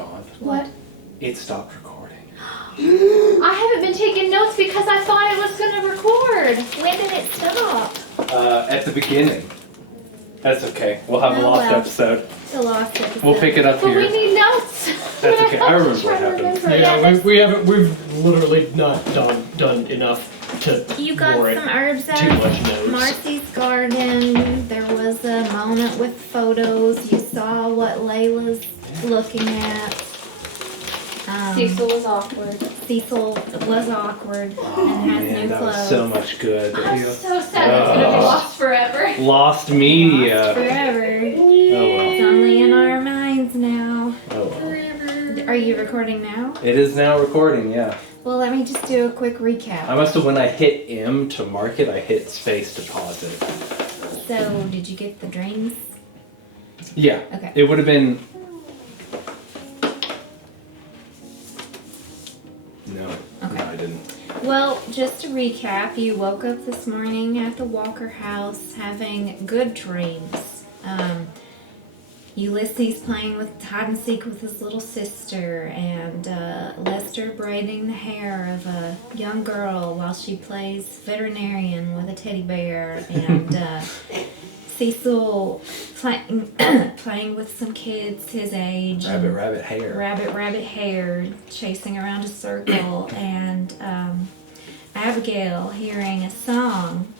god. What? It stopped recording. I haven't been taking notes because I thought it was going to record. When did it stop? At the beginning. That's okay. We'll have a Oh, lost well. episode. The lost episode. We'll pick it up But here. we need notes. That's okay. I remember what happened. We've literally not done enough to You got warrant some herbs too out much of notes. Marcy's garden. There was a moment with photos. You saw what Layla's looking at. Cecil was awkward. Cecil was awkward Oh and has man, new that clothes. was so much good. I'm so sad it's gonna be lost forever. Lost media. Lost forever. Oh well. It's only in our minds now. Oh well. Are you recording now? It is now recording, yeah. Well, let me just do a quick recap. I must have, when I hit M to mark it, I hit space to pause it. So, did you get the dreams? Yeah. Okay. It would have been. No. Okay. No, I didn't. Well, just to recap, you woke up this morning at the Walker house having good dreams. Ulysses playing with hide and seek with his little sister, and Lester braiding the hair of a young girl while she plays veterinarian with a teddy bear, and Cecil playing with some kids his age. Rabbit hair. Rabbit hair, chasing around a circle, and Abigail hearing a song,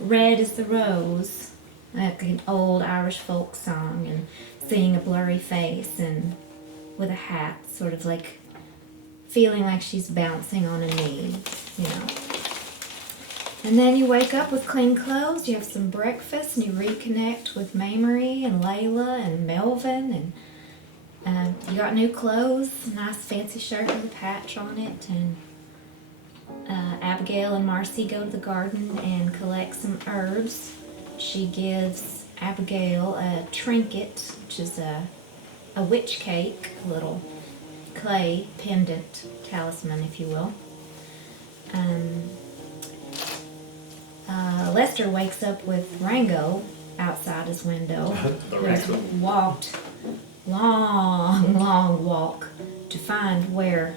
Red is the Rose, like an old Irish folk song, and seeing a blurry face and with a hat, sort of like feeling like she's bouncing on a knee, you know. And then you wake up with clean clothes, you have some breakfast, and you reconnect with Mamory and Layla and Melvin, and you got new clothes, a nice fancy shirt with a patch on it, and Abigail and Marcy go to the garden and collect some herbs. She gives Abigail a trinket, which is a witch cake, a little clay pendant talisman, if you will. Lester wakes up with Rango outside his window, who's walked long walk to find where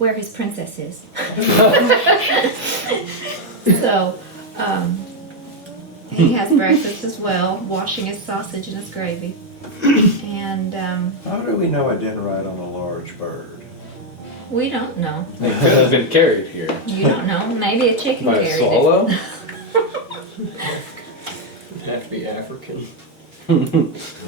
his princess is. So, he has breakfast as well, washing his sausage and his gravy. And How do we know I didn't ride on a large bird? we don't know. It could have been carried here. You don't know. Maybe a chicken By a carried swallow? Have to be African. A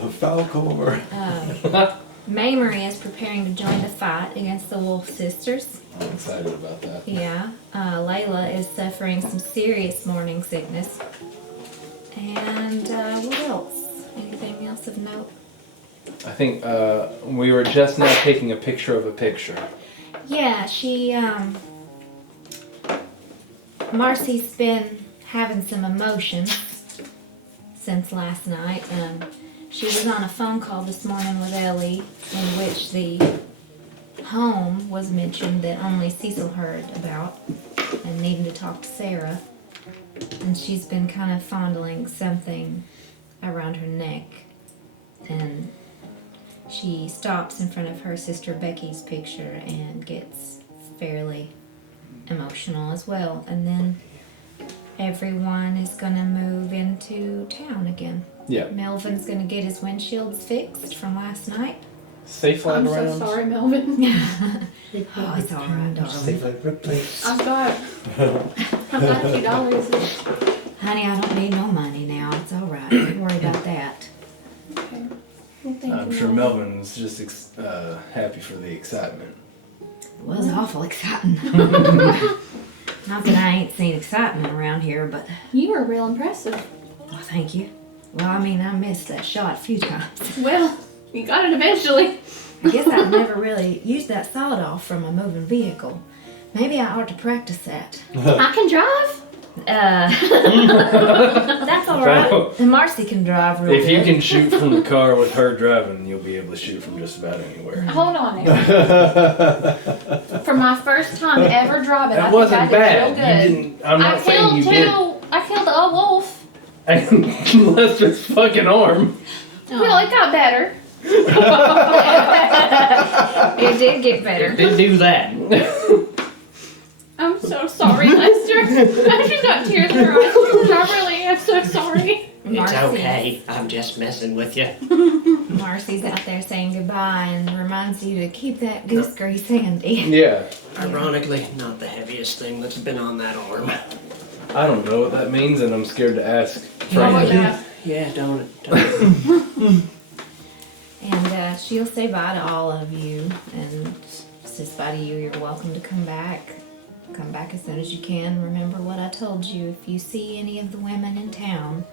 falcor. it. Mamory is preparing to join the fight against the Wolf Sisters. I'm excited about that. Yeah. Layla is suffering some serious morning sickness. And what else? Anything else of note? I think we were just now taking a picture of a picture. Yeah, Marcy's been having some emotions since last night. She was on a phone call this morning with Ellie, in which the home was mentioned that only Cecil heard about, and needing to talk to Sarah. And she's been kind of fondling something around her neck, and she stops in front of her sister Becky's picture and gets fairly emotional as well. And then everyone is going to move into town again. Yeah. Melvin's going to get his windshields fixed from last night. Safe I'm line so around. sorry, Melvin. Oh, it's all right, darling. Safe like replace. I've got a few dollars. Honey, I don't need no money now. It's all right. Don't worry about that. Okay. Well, thank I'm you, sure Melvin. Melvin was just happy for the excitement. It was awful exciting. Not that I ain't seen excitement around here, but You were real impressive. oh, thank you. Well, I mean, I missed that shot a few times. Well, you got it eventually. I guess I've never really used that sawed-off from a moving vehicle. Maybe I ought to practice that. I can drive. That's all right. And Marcy can drive real If you good. can shoot from the car with her driving, you'll be able to shoot from just about anywhere. Hold on now. For my first time ever driving, That I wasn't think I bad. did real good. You didn't. I'm not saying you did. I killed a wolf. And Lester's fucking arm. Well, it got better. It did get better. Did do that. I'm so sorry, Lester. I just got tears in her eyes. I really am so sorry. It's okay. I'm just messing with you. Marcy's out there saying goodbye and reminds you to keep that goose grease handy. Yeah. Ironically, not the heaviest thing that's been on that arm. I don't know what that means, and I'm scared to ask. Oh, Frankly. yeah. Yeah, don't it? And she'll say bye to all of you and says bye to you. You're welcome to come back. Come back as soon as you can. Remember what I told you. If you see any of the women in town,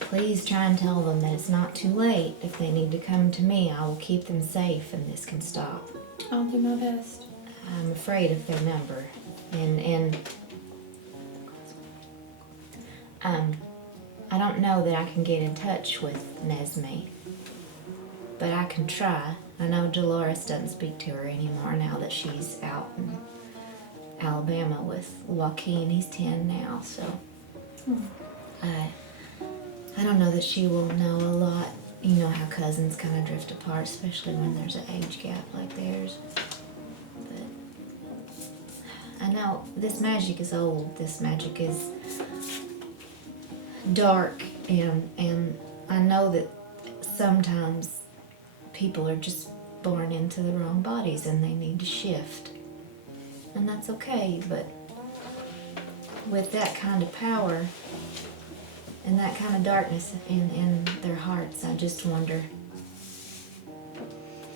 please try and tell them that it's not too late. If they need to come to me, I will keep them safe and this can stop. I'll do my best. I'm afraid of their number. And I don't know that I can get in touch with Nesme, but I can try. I know Dolores doesn't speak to her anymore now that she's out in Alabama with Joaquin. He's 10 now, so I don't know that she will know a lot. You know how cousins kind of drift apart, especially when there's an age gap like theirs. But I know this magic is old. This magic is dark, and I know that sometimes people are just born into the wrong bodies and they need to shift. And that's okay, but with that kind of power and that kind of darkness in their hearts, I just wonder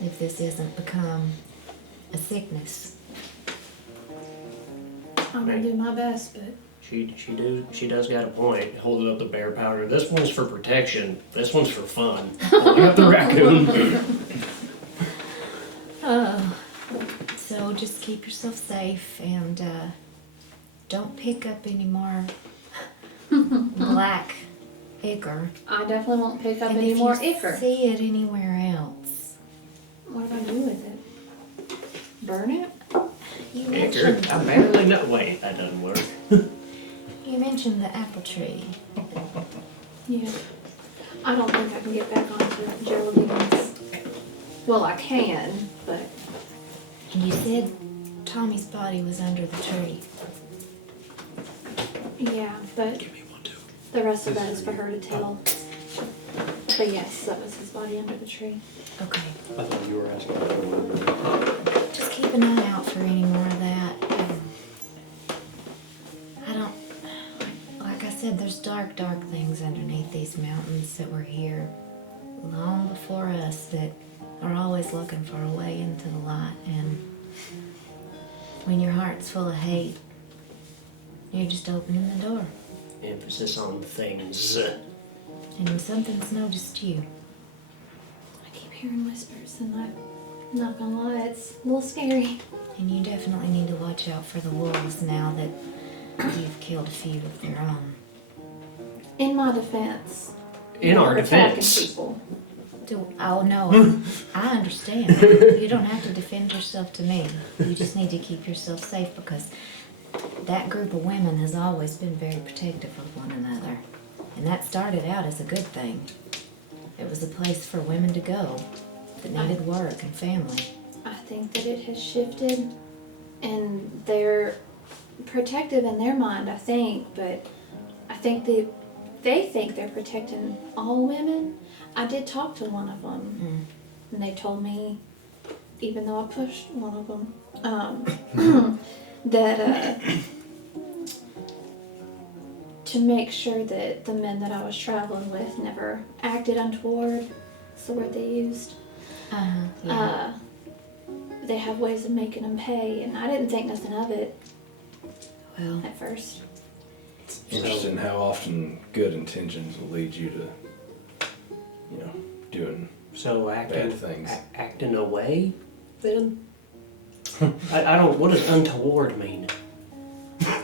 if this isn't become a sickness. I'm gonna do my best, but She does got a point. Holding up the bear powder. This one's for protection. This one's for fun. Holding up the raccoon. So just keep yourself safe and don't pick up any more black ichor. I definitely won't pick up And any if more you ichor. see it anywhere else, What do I do with it? Burn it? you Ichor. mentioned, I barely know. Wait, that doesn't work. you mentioned the apple tree. Yeah. I don't think I can get back onto Geraldine's. Well, I can, but And you said Tommy's body was under the tree. yeah, but Give me one too. the rest of that is for her to tell. But yes, that was his body under the tree. Okay. I thought you were asking for one. Just keep an eye out for any more of that. I don't, like I said, there's dark, dark things underneath these mountains that were here long before us that are always looking for a way into the light. And when your heart's full of hate, you're just opening the door. Emphasis on things. And something's noticed you. I keep hearing whispers, and I'm not gonna lie, it's a little scary. And you definitely need to watch out for the wolves now that you've killed a few of their own. In my defense, In our they're attacking defense. people. Oh no, I understand. You don't have to defend yourself to me. You just need to keep yourself safe because that group of women has always been very protective of one another. And that started out as a good thing. It was a place for women to go that needed work and family. I think that it has shifted, and they're protective in their mind, I think, but I think they think they're protecting all women. I did talk to one of them, and they told me, even though I pushed one of them, that to make sure that the men that I was traveling with never acted untoward, that's the word they used. Yeah. They have ways of making them pay, and I didn't think nothing of it Well, at first. Interesting how often good intentions will lead you to, doing So acting bad things. acting away, then? I don't. What does untoward mean?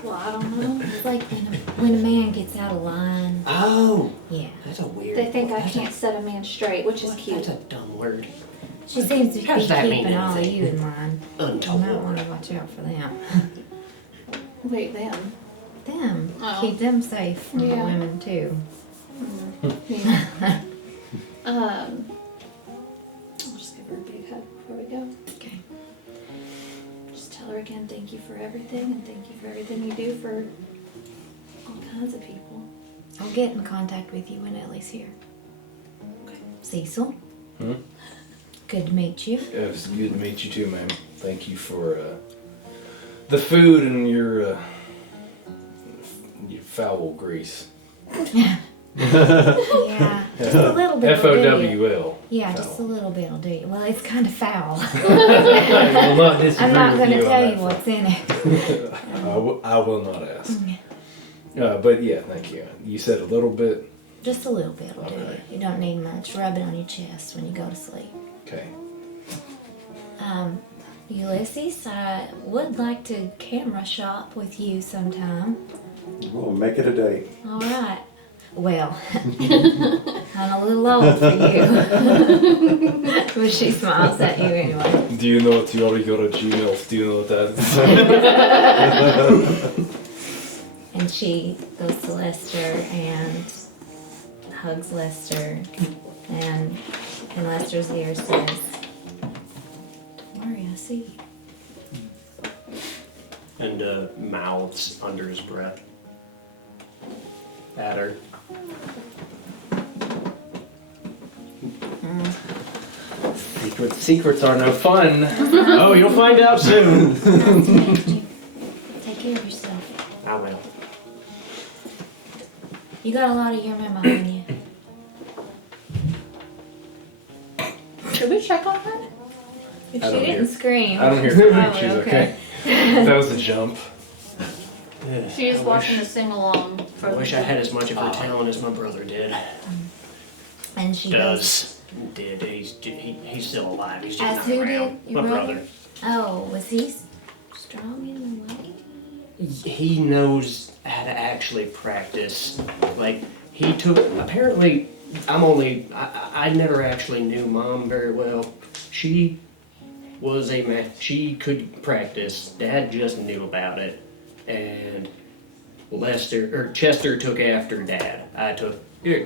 Well, I don't know. it's like when a man gets out of line. Oh, Yeah. that's a weird. They think I that's can't set a man straight, which is That's cute. a dumb word. She seems to be How does that mean keeping all of anything? you in mind. You might want Untoward. to watch out for them. Wait, them. Them. Oh. Keep them safe from the Yeah. women too. Yeah. her a big hug before we go. Okay. Just tell her again, thank you for everything, and thank you for everything you do for all kinds of people. I'll get in contact with you when Ellie's here. Okay. Cecil, Hmm? good to meet you. It was good to meet you too, ma'am. Thank you for the food and your foul grease. Yeah, just a little bit. will do you. FOWL. Yeah, just a little bit will do you. Well, it's kind of foul. I will not disagree I'm not with going to you tell on you that what's in it. I will not ask. But yeah, thank you. You said a little bit. Just a little bit will do you. Okay. You don't need much. Rub it on your chest when you go to sleep. Okay. Ulysses, I would like to camera shop with you sometime. We'll make it a date. All right. Well, I'm a little old for you. But she smiles at you anyway. Do you know what you already got a Gmail? Do you know what that is? And she goes to Lester and hugs Lester. And in Lester's ear says, "Don't worry, I see you." And mouths under his breath at her. Secrets are no fun. Oh, you'll find out soon. Nice to meet you. Take care of yourself. I will. You got a lot of your memo on you. Should we check on her? If I she don't didn't hear- scream. I don't hear Oh, she's okay. okay. That was a jump. She is watching a sing along for I wish I had as much of her Ah. talent as my brother did. And she goes, Did. He's still alive. He's just As not who around. did? Your My brother? brother. "Oh, was he strong in the way?" He knows how to actually practice. Like, he took, apparently, I never actually knew Mom very well. She was she could practice. Dad just knew about it. And Chester took after Dad.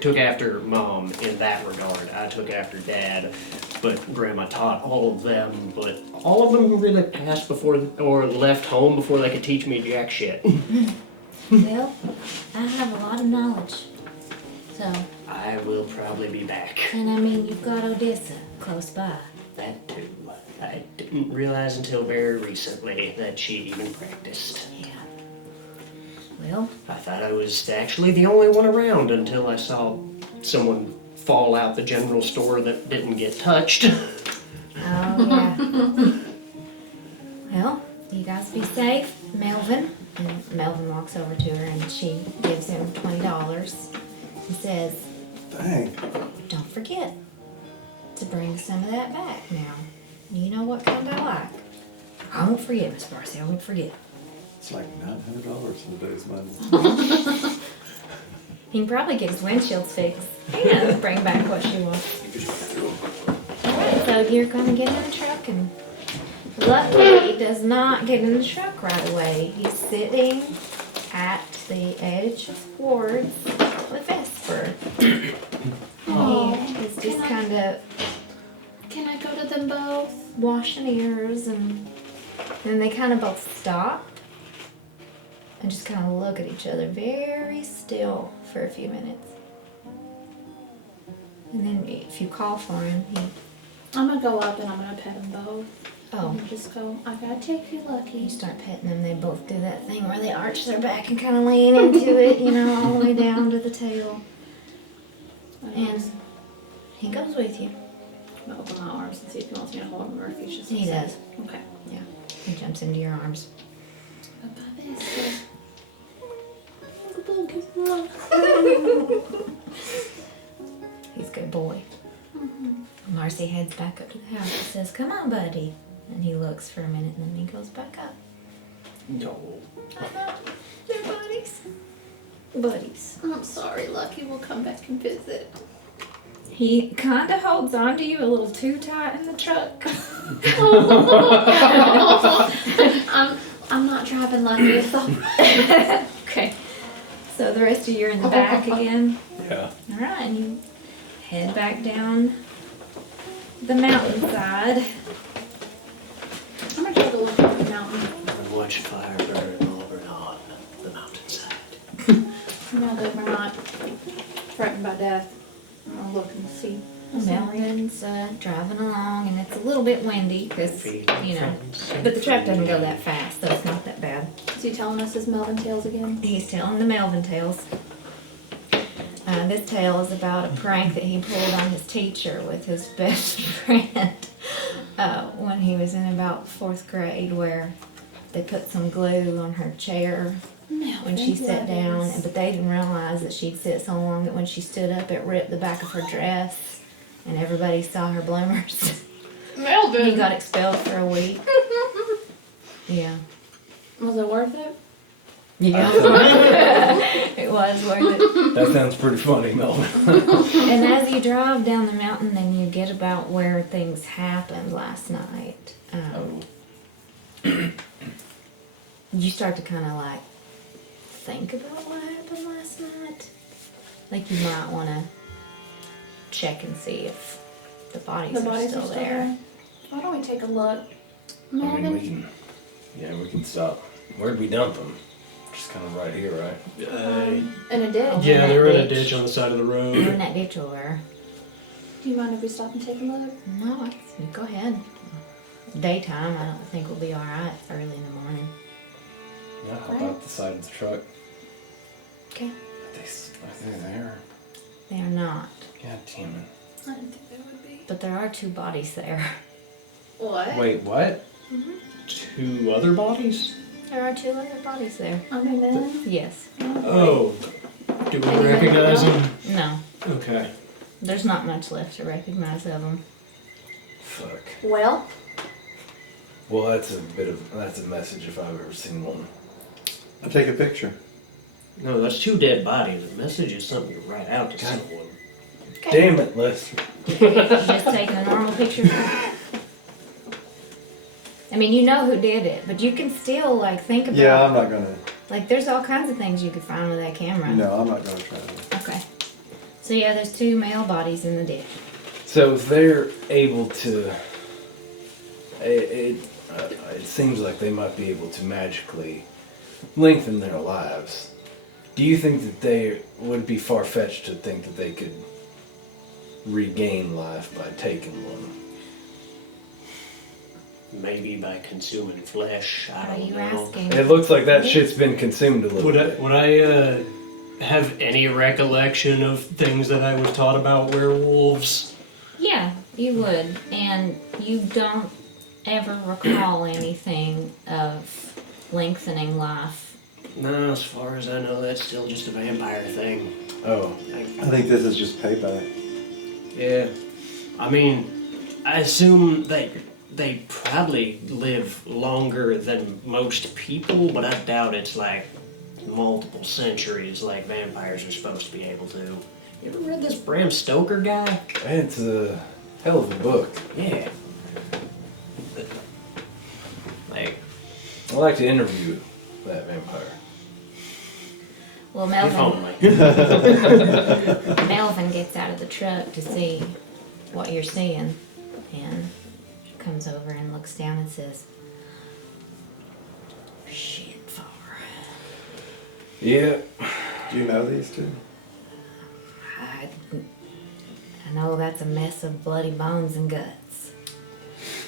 Took after Mom in that regard. I took after Dad, but Grandma taught all of them, but all of them really passed or left home before they could teach me jack shit. Well, I have a lot of knowledge. So, I will probably be back. and I mean, you've got Odessa close by. That too. I didn't realize until very recently that she even practiced. Yeah. Well, I thought I was actually the only one around until I saw someone fall out the general store that didn't get touched. oh yeah. Well, you guys be safe. Melvin. And Melvin walks over to her and she gives him $20 and says, Dang. "Don't forget to bring some of that back now. You know what kind I like." "I won't forget, Miss Marcy, I won't forget." It's like $900 in today's money. He can probably get his windshield fixed and bring back what she wants. Alright, so you're gonna get in the truck, and luckily he does not get in the truck right away. He's sitting at the edge of Ward's with Vesper. Oh, He is just can I- kind of Can I go to them both? washing ears, and then they kind of both stop and just kind of look at each other very still for a few minutes. And then if you call for him, I'm gonna go up and I'm gonna pet them both. oh, And just go, "I gotta take you, Lucky." you start petting them, they both do that thing where they arch their back and kind of lean into it, you know, all the way down to the tail. And he goes with you. I'm gonna open my arms and see if he wants me to hold him or if he's just He upset. does. Okay. He jumps into your arms. Bye-bye, Vesper. He's a good boy. Marcy heads back up to the house and says, "Come on, buddy." And he looks for a minute and then he goes back up. No. They're buddies. Buddies. I'm sorry, Lucky. We'll come back and visit. He kind of holds on to you a little too tight in the truck. I'm not driving, Lucky. It's all Okay. So the rest of you are in the back again. Yeah. All right, and you head back down the mountainside. I'm gonna take a look at the mountain. And watch fire burn over on the mountainside. Now that we're not threatened by death, I'm gonna look and see. Melvin's driving along, and it's a little bit windy because, you know, but the truck doesn't go that fast, so it's not that bad. Is he telling us his Melvin tales again? He's telling the Melvin tales. This tale is about a prank that he pulled on his teacher with his best friend when he was in about 4th grade, where they put some glue on her chair when she sat down, but they didn't realize that she'd sit so long that when she stood up, it ripped the back of her dress, and everybody saw her bloomers. Melvin! He got expelled for a week. Yeah. Was it worth it? Yeah. It was worth it. That sounds pretty funny, Melvin. And as you drive down the mountain, then you get about where things happened last night. You start to kind of like think about what happened last night. Like you might want to check and see if the bodies, are still there. Why don't we take a look? I mean, Melvin? we can stop. Where'd we dump them? Just kind of right here, right? In a ditch. Yeah, they were in a ditch. ditch on the side of the We're road. in that ditch over there. Do you mind if we stop and take a look? No, go ahead. Daytime, I don't think we'll be alright early in the morning. Yeah, how about the side of the truck? Okay. Are they there? They are not. God damn it. I didn't think they would be. But there are 2 bodies there. What? Wait, what? 2 other bodies? There are 2 other bodies there. Are they men? Yes. Oh. Do we recognize them? No. Okay. There's not much left to recognize of them. Fuck. Well, Well, that's a message if I've ever seen one. I'll take a picture. No, that's 2 dead bodies. A message is something to write out to God. someone. Damn it, Lester. Just taking a normal picture. I mean, you know who did it, but you can still like think about. Yeah, I'm not gonna. Like, there's all kinds of things you could find with that camera. No, I'm not gonna try to. Okay. So yeah, there's 2 male bodies in the ditch. So if they're able to, it seems like they might be able to magically lengthen their lives. Do you think that they would be far-fetched to think that they could regain life by taking one? Maybe by consuming flesh. I Are don't you know. asking? It looks like that shit's been consumed a little bit. Would I have any recollection of things that I was taught about werewolves? Yeah, you would, and you don't ever recall anything of lengthening life. No, as far as I know, that's still just a vampire thing. Oh, I think this is just payback. Yeah. I mean, I assume they probably live longer than most people, but I doubt it's like multiple centuries like vampires are supposed to be able to. You ever read this Bram Stoker guy? it's a hell of a book. Yeah. Like, I'd like to interview that vampire. Well, if only. Melvin gets out of the truck to see what you're seeing, and comes over and looks down and says, "Shit, far." Yeah, Do you know these 2? I know that's a mess of bloody bones and guts.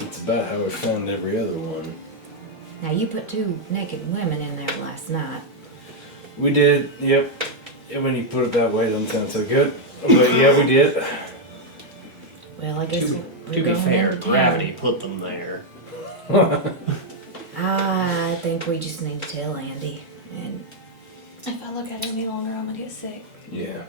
it's about how we found every other one. Now, you put 2 naked women in there last night. We did, yep. And when you put it that way, it doesn't sound so good. But yeah, we did. Well, I guess To we're be going fair, into town. gravity put them there. I think we just need to tell Andy. And if I look at it any longer, I'm gonna get sick. Yeah.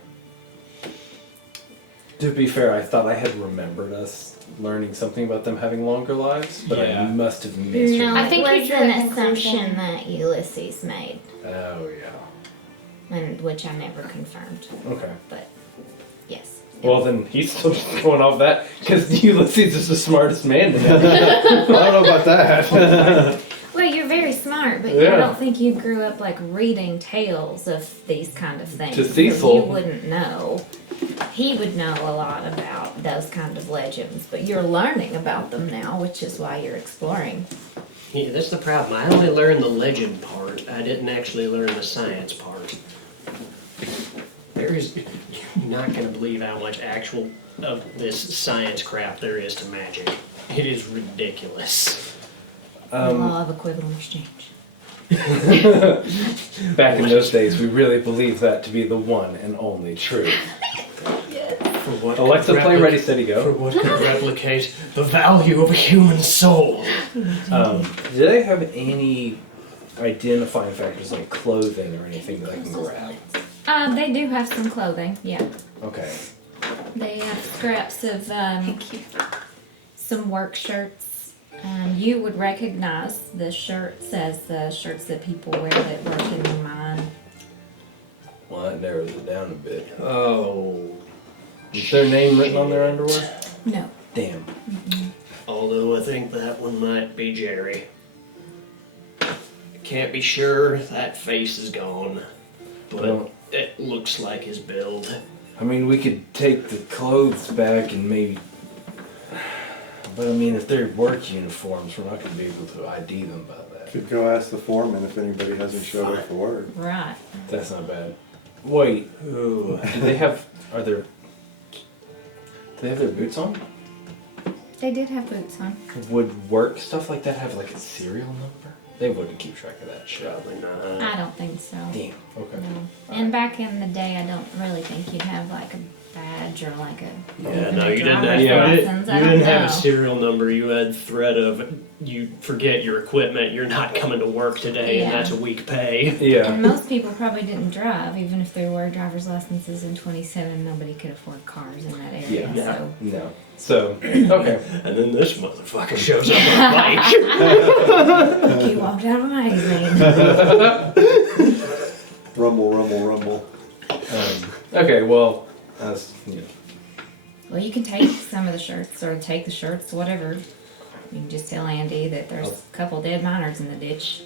To be fair, I thought I had remembered us learning something about them having longer lives, but I Yeah. must have missed no, I it think was you drew an a conclusion. assumption that Ulysses made, Oh, yeah. and which I never confirmed. Okay. But yes. Well, then he's still just going off that because Ulysses is the smartest man in that. I don't know about that. Well, you're very smart. smart, but Yeah. I don't think you grew up like reading tales of these kind of things. To So Cecil. you wouldn't know. He would know a lot about those kind of legends, but you're learning about them now, which is why you're exploring. Yeah, that's the problem. I only learned the legend part. I didn't actually learn the science part. You're not gonna believe how much actual of this science crap there is to magic. It is ridiculous. The law of equivalent exchange. Back in those days, we really believed that to be the one and only truth. For what Alexa, could play repli- Ready, Steady, For Go. what could replicate the value of a human soul? Do they have any identifying factors like clothing or anything that I can grab? They do have some clothing, yeah. Okay. They have scraps of some work shirts. You would recognize the shirts as the shirts that people wear that work in the mine. Well, that narrows it down a bit. Oh. Is their name written on their underwear? No. Damn. Although I think that one might be Jerry. Can't be sure, that face is gone. But Well- it looks like his build. I mean, we could take the clothes back and maybe. But I mean, if they're work uniforms, we're not going to be able to ID them by that. Could go ask the foreman if anybody hasn't showed up for work. Right. That's not bad. Wait, Ooh. do they have? Are there? Do they have their boots on? They did have boots on. Would work stuff like that have like a serial number? They wouldn't keep track of that shit. Probably not. I don't think so. Damn. Okay. No. And back in the day, I don't really think you'd have like a badge or like a. Yeah, even no, a you didn't have, driver's you license. I don't didn't have know. a serial number. You had threat of you forget your equipment, you're not coming to work today, and Yeah. that's a week pay. Yeah. And most people probably didn't drive, even if there were driver's licenses in 27. Nobody could afford cars in that area. Yeah. So No. So okay. And then this motherfucker shows up on a bike. he walked out of a magazine. Rumble, rumble, rumble. Okay. Well, as you know. Well, you can take some of the shirts or take the shirts, whatever. You can just tell Andy that there's a couple dead miners in the ditch.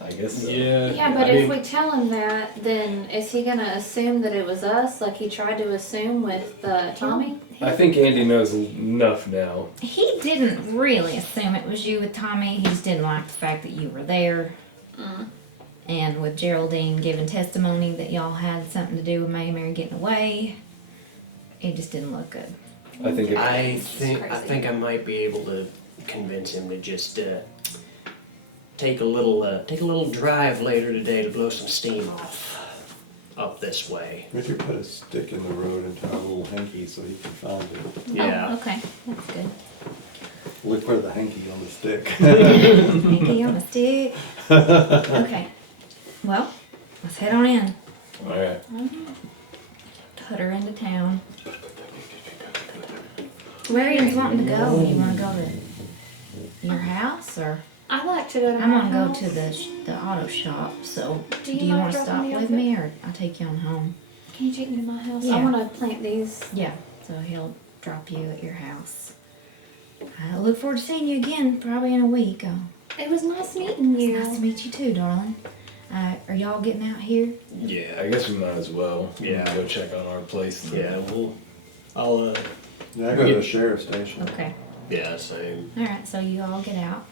I guess. So. Yeah, but if we tell him that, then is he gonna assume that it was us, like he tried to assume with Tommy? I think Andy knows enough now. He didn't really assume it was you with Tommy. He just didn't like the fact that you were there. And with Geraldine giving testimony that y'all had something to do with Mary getting away, it just didn't look good. I think. I think I might be able to convince him to just take a little drive later today to blow some steam off up this way. We could put a stick in the road and tie a little hanky so he can find it. Yeah. Oh, okay. That's good. Look for the hanky on the stick. Hanky on a stick. Okay. Well, let's head on in. All right. Put her into town. Where are you wanting to go? You want to go to your house or? I'd like to go to I'm my gonna go house. to the auto shop. So Do do you you mind want to dropping stop me with off me or I'll take you on home? Can you take me to my house? Yeah. I want to plant these. Yeah. So he'll drop you at your house. I look forward to seeing you again, probably in a week. It was nice meeting you. It's nice to meet you too, darling. Are y'all getting out here? Yeah. I guess we might as well. Yeah. Go check on our place. Yeah, I'll Yeah, I go to the sheriff's station. Okay. yeah, same. All right. So you all get out.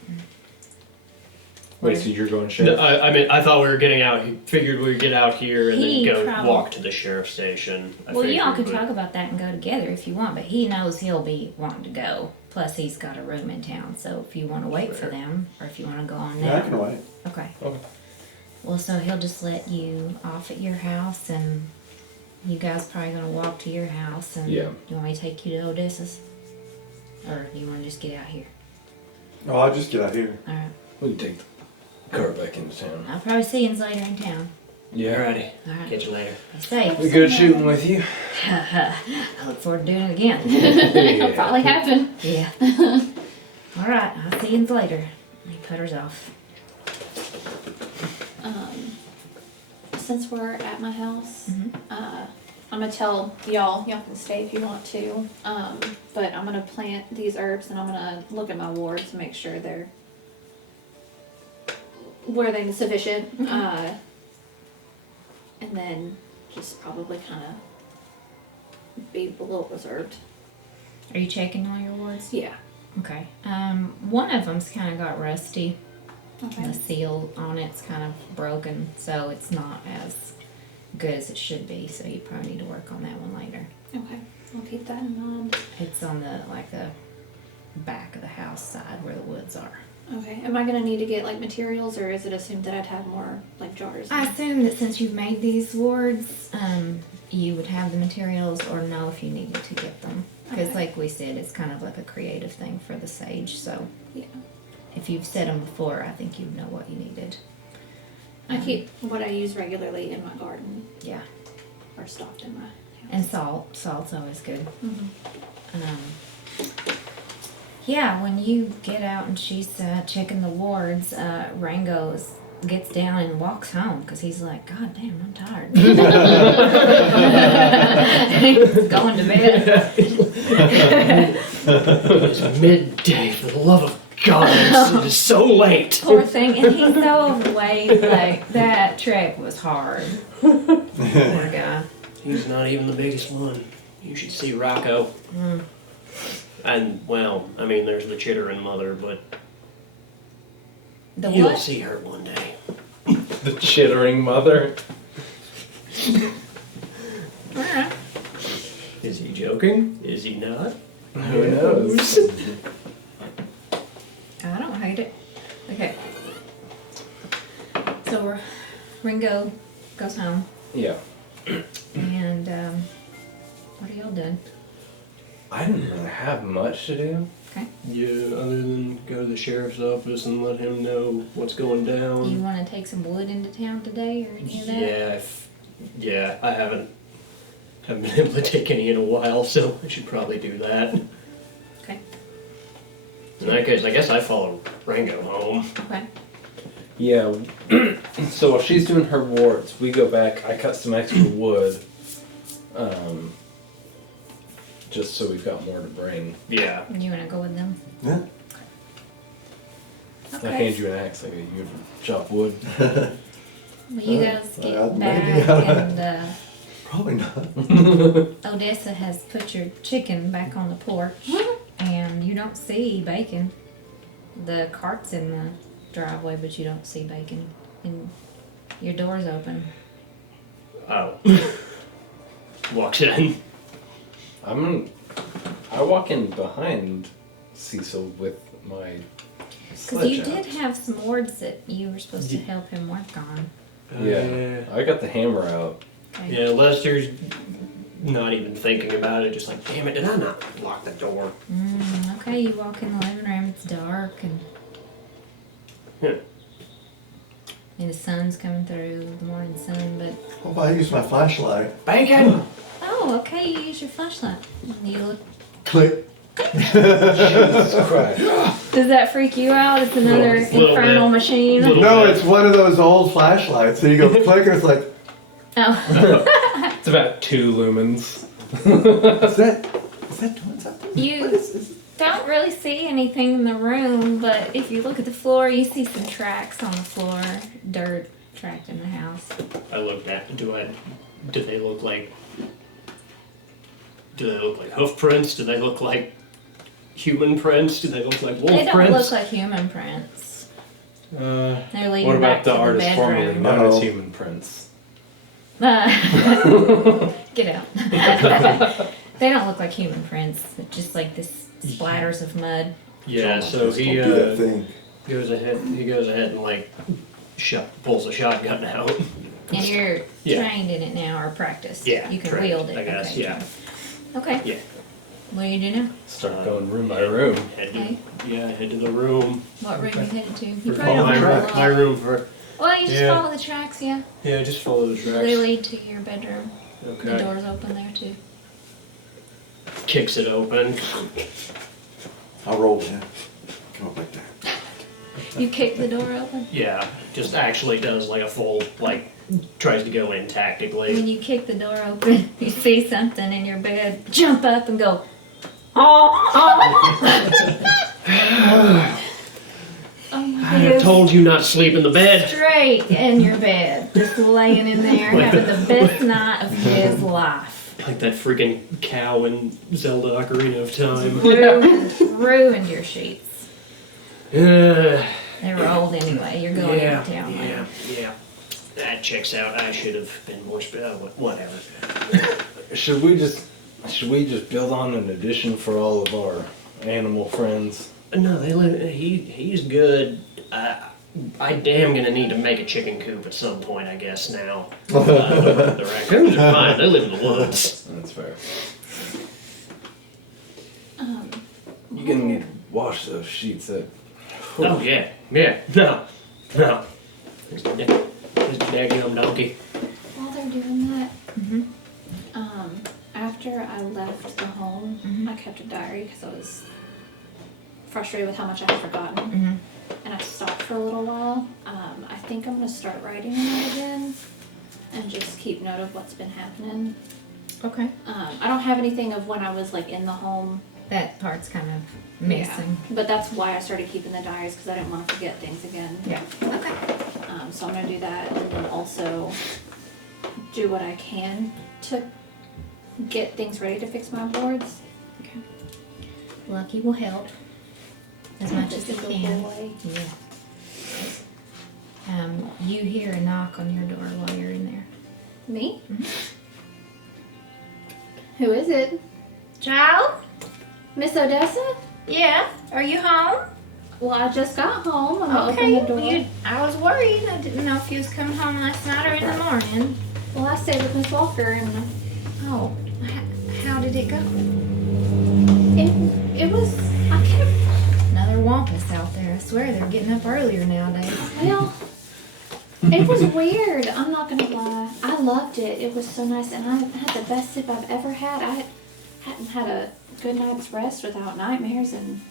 Wait, so you're going No, sheriff? I mean, I thought we were getting out. Figured we'd get out here and He then go probably- walk to the sheriff's station. Well, y'all can but- talk about that and go together if you want, but he knows he'll be wanting to go. Plus, he's got a room in town, so if you want to wait for Sure. them, or if you want to go on Yeah, I now. can wait. Okay. Okay. Well, so he'll just let you off at your house, and you guys probably gonna walk to your house. And Yeah. you want me to take you to Odessa's, or do you want to just get out here? Oh, I'll just get out here. All right. We can take the car back into town. I'll probably see you later in town. Yeah. Alrighty. All right. Catch you later. Be safe. We good shooting with you. I look forward to doing it again. It'll probably happen. Yeah. All right. I'll see you later. He putters off. Since we're at my house, Mhm. I'm gonna tell y'all can stay if you want to. But I'm gonna plant these herbs and I'm gonna look at my wards and make sure they're where they sufficient, and then just probably kind of be a little reserved. Are you checking all your wards? Yeah. Okay. One of them's kind of got rusty. Okay. The seal on it's kind of broken, so it's not as good as it should be. So you probably need to work on that one later. Okay. I'll keep that in mind. It's on the back of the house side where the woods are. Okay. Am I gonna need to get like materials, or is it assumed that I'd have more like jars? I assume that since you've made these wards, you would have the materials or know if you needed to get them. Because, Okay. like we said, it's kind of like a creative thing for the sage. So, Yeah. if you've said them before, I think you'd know what you needed. I keep what I use regularly in my garden, Yeah. or stocked in my house. And salt. Salt's always good. Mm-hmm. Yeah, when you get out and she's checking the wards, Rango gets down and walks home because he's like, God damn, I'm tired. He's going to bed. It's midday, for the love of God, it is so late. Poor thing, and he's so overweight. Like, that trek was hard. Poor guy. He's not even the biggest one. You should see Rocco. And, well, I mean, there's the chittering mother, but The you'll what? see her one day. The chittering mother. Alright. Is he joking? Is he not? Who knows? I don't hate it. Okay. So Ringo goes home, Yeah. and what are y'all doing? I didn't really have much to do. Yeah, other than go to the sheriff's office and let him know what's going Do you down. want to take some wood into town today, or any of that? Yeah, I haven't been able to take any in a while, so I should probably do that. Okay. In that case, I guess I follow Rango home. Okay. Yeah. So while she's doing her warts, we go back. I cut some extra wood, just so we've got more to bring. Yeah. You want to go with them? Yeah. I Okay. hand you an axe like you ever chop wood. Well, you guys Maybe. get back, and Probably not. Odessa has put your chicken back on the porch, and you don't see Bacon. The cart's in the driveway, but you don't see Bacon. And your door's open. Oh. Walks in. I walk in behind Cecil with my Because you sledgehammer. did have some wards that you were supposed to help him work on. Yeah. I got the hammer out. Okay. Yeah, Lester's not even thinking about it, just like, damn it, did I not lock the door? Okay, you walk in the living room, it's dark, and Yeah. the sun's coming through, the morning sun, but... What if I use my flashlight? Bacon! Oh, okay, you use your flashlight. You look... Click. Jesus Christ. Does that freak you out? It's another Little infernal bit. machine? Little- No, it's one of those old flashlights. So you go click and it's like, Oh. It's about 2 lumens. is that doing something? You- What is this? Don't really see anything in the room, but if you look at the floor, you see some tracks on the floor. Dirt tracked in the house. I looked at, do they look like hoof prints? Do they look like human prints? Do they look like wolf They don't prints? look like human prints. They're leading What back about the to artist the formerly bedroom. known as Uh-oh. Human Prince? Get out. They don't look like human prints. They're just like this splatters of mud. Yeah, so he Don't do that thing. goes ahead and like pulls a shotgun out. And you're Yeah. trained in it now, or practiced. Yeah, You can trained, wield it. I guess, Okay, yeah. trained. Okay. Yeah. What do you do now? Start going room by room. Head Okay. to the room. What room you headed to? You For probably don't my, remember a my lot. room for Well, you just Yeah. follow the tracks, yeah. yeah, just follow the They tracks. lead to your bedroom. The Okay. door's open there too. Kicks it open. I'll roll in. Come up like that. You kick the door open. Yeah, just actually does like a full tries to go in When tactically. you kick the door open, you see something in your bed. Jump up and go. Oh, oh. Oh my I have goodness. told you not to sleep in the bed. Straight in your bed, just laying in there, having the best night of his life. Like that freaking cow in Zelda Ocarina of Time. Ruined your sheets. Uh, They were old anyway. You're going yeah, into town later. yeah. That checks out. I should have been more whatever. Should we just build on an addition for all of our animal friends? No, they live. He's good. I damn gonna need to make a chicken coop at some point, I guess. Now, the raccoons are fine. They live in the woods. That's fair. Um, You're gonna need to wash those sheets up. Oh yeah. No. There's the daggum donkey. while they're doing that, Mhm. after I left the home, I kept a diary because I was frustrated with how much I had forgotten. And I stopped for a little while. I think I'm gonna start writing in it again and just keep note of what's been happening. Okay. I don't have anything of when I was like in the home. That part's kind of missing. Yeah. But that's why I started keeping the diaries because I didn't want to forget things again. Yeah. Okay. So I'm gonna do that and then also do what I can to get things ready to fix my boards. Okay. Lucky will help as much as he Just a can. boy. Yeah. You hear a knock on your door while you're in there. Me? Who is it? Child? Miss Odessa? Yeah. Are you home? Well, I just got home. I'm gonna Okay. open the door. I was worried. I didn't know if you was coming home last night or in the morning. Well, I stayed with Miss Walker and Oh, how did it go? it was, I kept, Another wampus out there. I swear they're getting up earlier nowadays. well, it was weird. I'm not gonna lie. I loved it. It was so nice and I had the best sleep I've ever had. I hadn't had a good night's rest without nightmares in,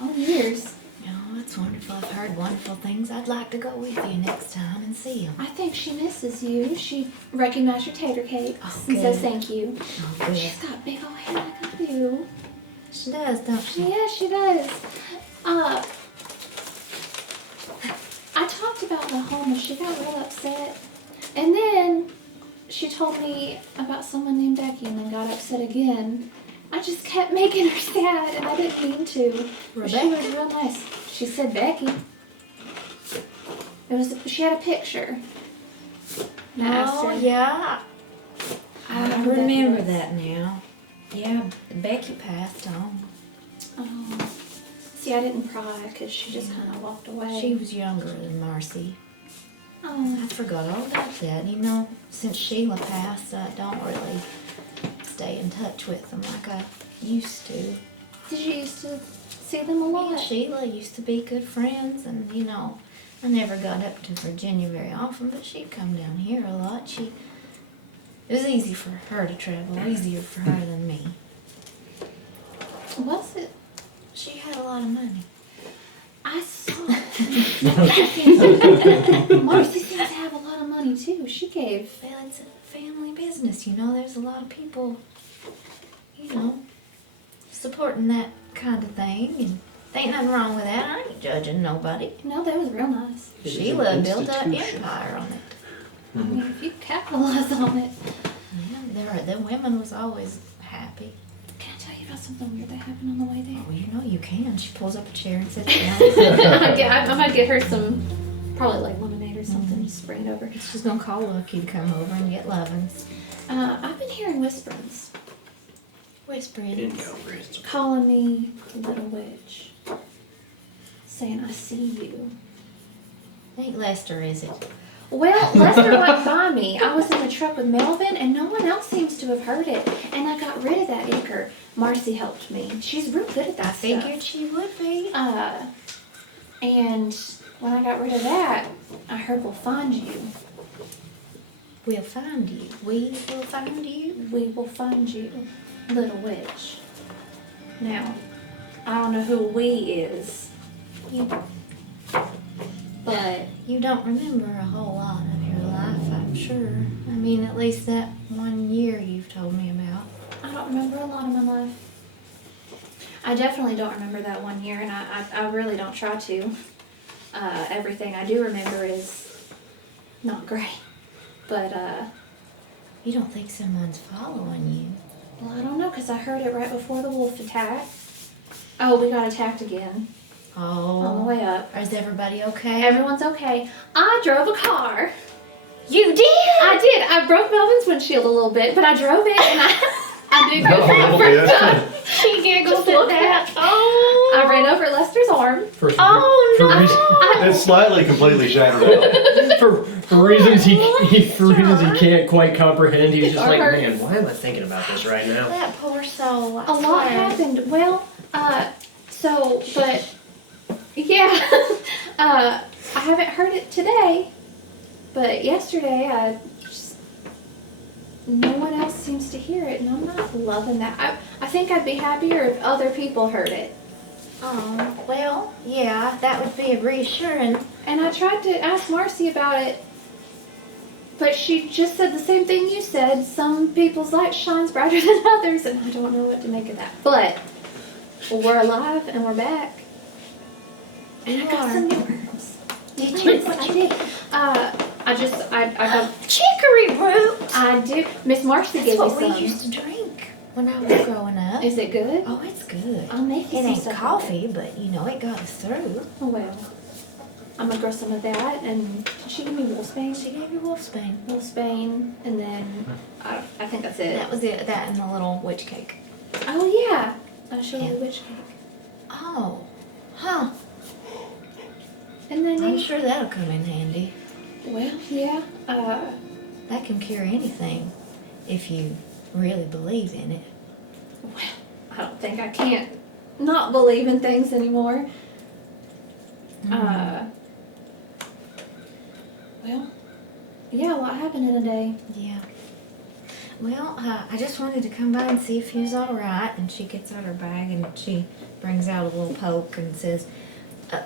well, years. Oh, that's wonderful. I've heard wonderful things. I'd like to go with you next time and see them. I think she misses you. She recognized your tater cakes Oh, and says good. thank you. Oh, good. She's got big old hair like I do. She does, don't she? Yeah, she does. I talked about the home and she got real upset. And then she told me about someone named Becky and then got upset again. I just kept making her sad and I didn't mean to. But she was real nice. She said Becky. She had a picture. And I asked Oh, her, yeah. I who Becky remember was. that now. Yeah, Becky passed on. Oh. See, I didn't cry because she just kind of walked away. She was younger than Marcy. Oh. I forgot all about that. You know, since Sheila passed, I don't really stay in touch with them like I used to. Did you used to see them a lot? Me and Sheila used to be good friends, and you know, I never got up to Virginia very often, but she'd come down here a lot. It was easy for her to travel, easier for her than me. Was it? She had a lot of money. I saw. Marcy seems to have a lot of money too. She gave. Well, it's a family business, you know. There's a lot of people, you know, supporting that kind of thing, and there ain't nothing wrong with that. I ain't judging nobody. No, that was real nice. It is Sheila an built an institution. empire on it. I mean, if you capitalize on it. Yeah, the women was always happy. Can I tell you about something weird that happened on the way there? Oh, you know you can. She pulls up a chair and sits down. I'm gonna get her some, probably like lemonade or something, just spray it over. She's gonna call Lucky to come over and get lovin's. I've been hearing whisperings Whispering. calling me Little Witch, saying I see you. Ain't Lester, is it? Well, Lester went by me. I was in the truck with Melvin, and no one else seems to have heard it. And I got rid of that acre. Marcy helped me. She's real good at that I figured stuff. she would be. And when I got rid of that, I heard we'll find you. We'll find you. We will find you. We will find you, Little Witch. Now, I don't know who we is, You, but you don't remember a whole lot of your life, I'm sure. I mean, at least that 1 year you've told me about. I don't remember a lot of my life. I definitely don't remember that 1 year, and I really don't try to. everything I do remember is not great. But, You don't think someone's following you? well, I don't know, because I heard it right before the wolf attack. Oh, we got attacked again on the Oh. way up. Is everybody okay? Everyone's okay. I drove a car. You did? I did. I broke Melvin's windshield a little bit, but I drove it and I did go Oh, for the first yeah. time. She giggled Just at look that. at- Oh. I ran over Lester's arm. For, Oh, for, no. reason- It's slightly completely shattered out. for reasons he Oh, can't quite comprehend, he's just like, Hurts. man, why am I thinking about this right now? That poor soul. I A lot swear. happened. Well, but yeah, I haven't heard it today, but yesterday no one else seems to hear it, and I'm not loving that. I think I'd be happier if other people heard it. Oh, well, yeah, that would be reassuring. And I tried to ask Marcy about it, but she just said the same thing you said. Some people's light shines brighter than others, and I don't know what to make of that. But we're alive and we're back. And I got some new herbs. Did you? Yes, I did. I got. Chicory root. I do. Miss Marcy That's gave me what we some. used to drink when I was growing up. Is it good? Oh, it's good. I'll make you It some ain't stuff. coffee, but you know, it got us through. Oh well. I'm gonna grow some of that, and did she give me wolfsbane? She gave you wolfsbane. Wolfsbane, and then I think that's it. That was it. That and the little witch cake. Oh yeah, I'll show you Yeah. the witch cake. Oh, huh. And then I'm sure that'll come in handy. well, yeah. That can cure anything if you really believe in it. Well, I don't think I can't not believe in things anymore. Well, yeah, a lot happened in a day. Yeah. Well, I just wanted to come by and see if he was all right. And she gets out her bag and she brings out a little poke and says,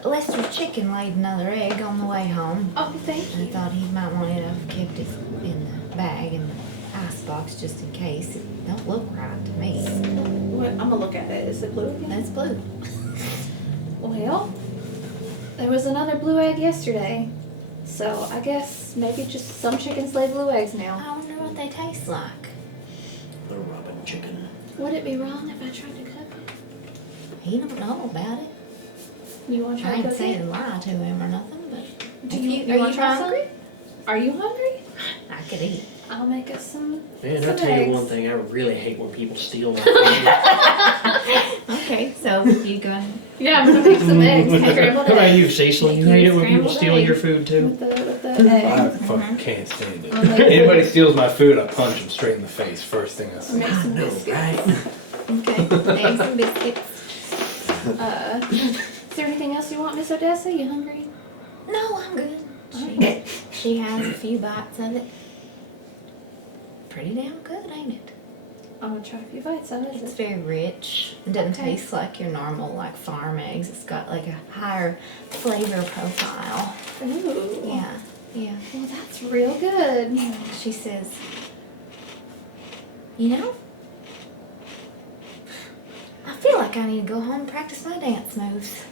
Lester's chicken laid another egg on the way home. Oh, thank I you. thought he might want it to have kept it in the bag in the icebox just in case. It don't look right to me. What, I'm gonna look at it. Is it blue again? That's blue. Well, there was another blue egg yesterday. So I guess maybe just some chickens lay blue eggs now. I wonder what they taste like. Little robin chicken. Would it be wrong if I tried to cook it? He don't know about it. You want to try I to ain't cook saying it? lie to him or nothing, but Do if you are wanna you try some? hungry? Are you hungry? I could eat. I'll make us some. Man, some I'll tell you eggs. one thing, I really hate when people steal my food. Okay, so you going Yeah, I'm gonna make some eggs. Scrambled How about eggs. you, Cecil? You hate it when people Scrambled steal eggs. your food too? With the I eggs. fucking can't stand it. I'll make Anybody steals my food, I punch them straight in the face. First thing I I'll say. make some No, biscuits. right? Okay, eggs and biscuits. Is there anything else you want, Miss Odessa? You hungry? No, I'm good. She has a few bites of it. Pretty damn good, ain't it? I'm gonna try a few bites of It's it. very rich. It doesn't Okay. taste like your normal like farm eggs. It's got like a higher flavor profile. Ooh. Yeah, yeah. Well, that's real good. She says, you know, I feel like I need to go home and practice my dance moves.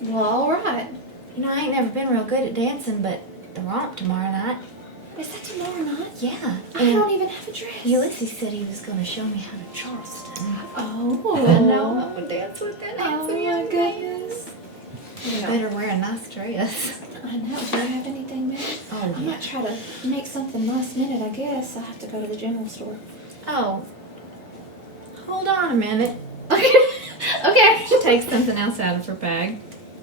Well, all right. You know, I ain't never been real good at dancing, but the romp tomorrow night, Is that tomorrow night? yeah. I don't even have a dress. Ulysses said he was going to show me how to Charleston. Oh. I know, I'm going to dance with that Oh handsome my young man. goodness. You Yeah. better wear a nice dress. I know. Do you have anything, man? Oh, I yeah. might try to make something last minute, I guess. I have to go to the general store. Oh, hold on a minute. Okay. Okay. She takes something else out of her bag.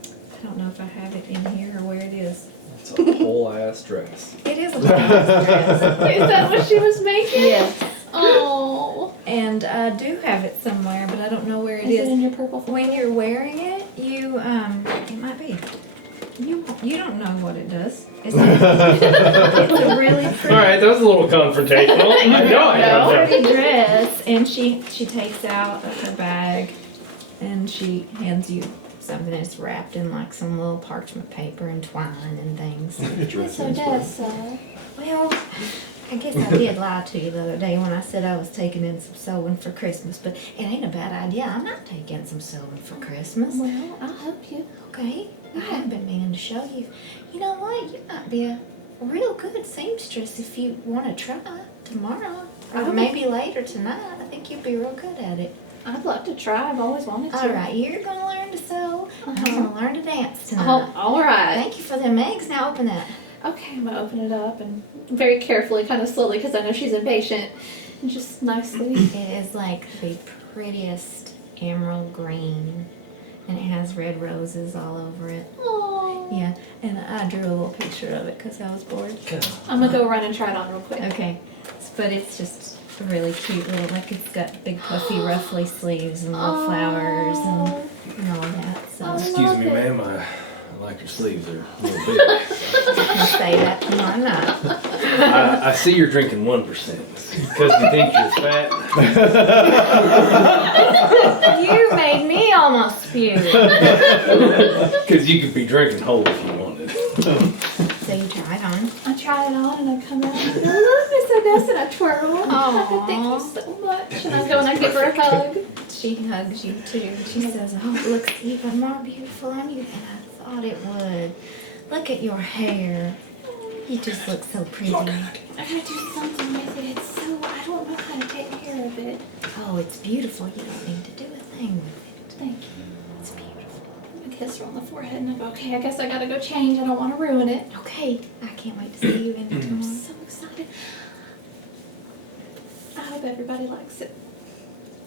I don't know if I have it in here or where it is. It's a whole ass dress. It is a nice dress. Is that what she was making? Yes. Oh. And I do have it somewhere, but I don't know where it Is it is. in your purple folder? When you're wearing it, it might be. You don't know what it does. It's a really pretty. All right, that was a little confrontational. I know I have that. Pretty dress, and she takes out of her bag, and she hands you something that's wrapped in like some little parchment paper and twine and things. Your dress Miss is pretty. Odessa. Well, I guess I did lie to you the other day when I said I was taking in some sewing for Christmas, but it ain't a bad idea. I'm not taking some sewing for Christmas. Well, I'll help you. Okay? I Yeah. have been meaning to show you. You know what? You might be a real good seamstress if you want to try tomorrow. Or I would. maybe later tonight. I think you'd be real good at it. I'd love to try. I've always wanted to. All right, you're going to learn to sew. I'm Uh-huh. going to learn to dance tonight. Oh, all right. Thank you for them eggs. Now open that. Okay, I'm gonna open it up and very carefully, kind of slowly, because I know she's impatient. And just nicely. It is like the prettiest emerald green, and it has red roses all over it. Oh. Yeah, and I drew a little picture of it because I was bored. I'm gonna go run and try it on real quick. Okay, but it's just a really cute little, like it's got big puffy ruffly sleeves and little flowers and all that. So Oh. Excuse me, ma'am. I like your sleeves. They're a little big. you can say that tomorrow night. I see you're drinking 1%. Because you think you're fat. You made me almost spew. Because you could be drinking whole if you wanted. So you try it on. I try it on and I come out and I love Miss Odessa and I twirl. Aw. Thank you so much. And I go and I give her a hug. She hugs you too. She says, "Oh, it looks even more beautiful on you than I thought it would. Look at your hair. You just look so pretty." I gotta do something with it. It's so, I don't know how to take care of it. Oh, it's beautiful. You don't need to do a thing with it. Thank you. It's beautiful. I kiss her on the forehead and I go, okay, I guess I gotta go change. I don't want to ruin it. Okay, I can't wait to see you in it I'm tomorrow. so excited. I hope everybody likes it.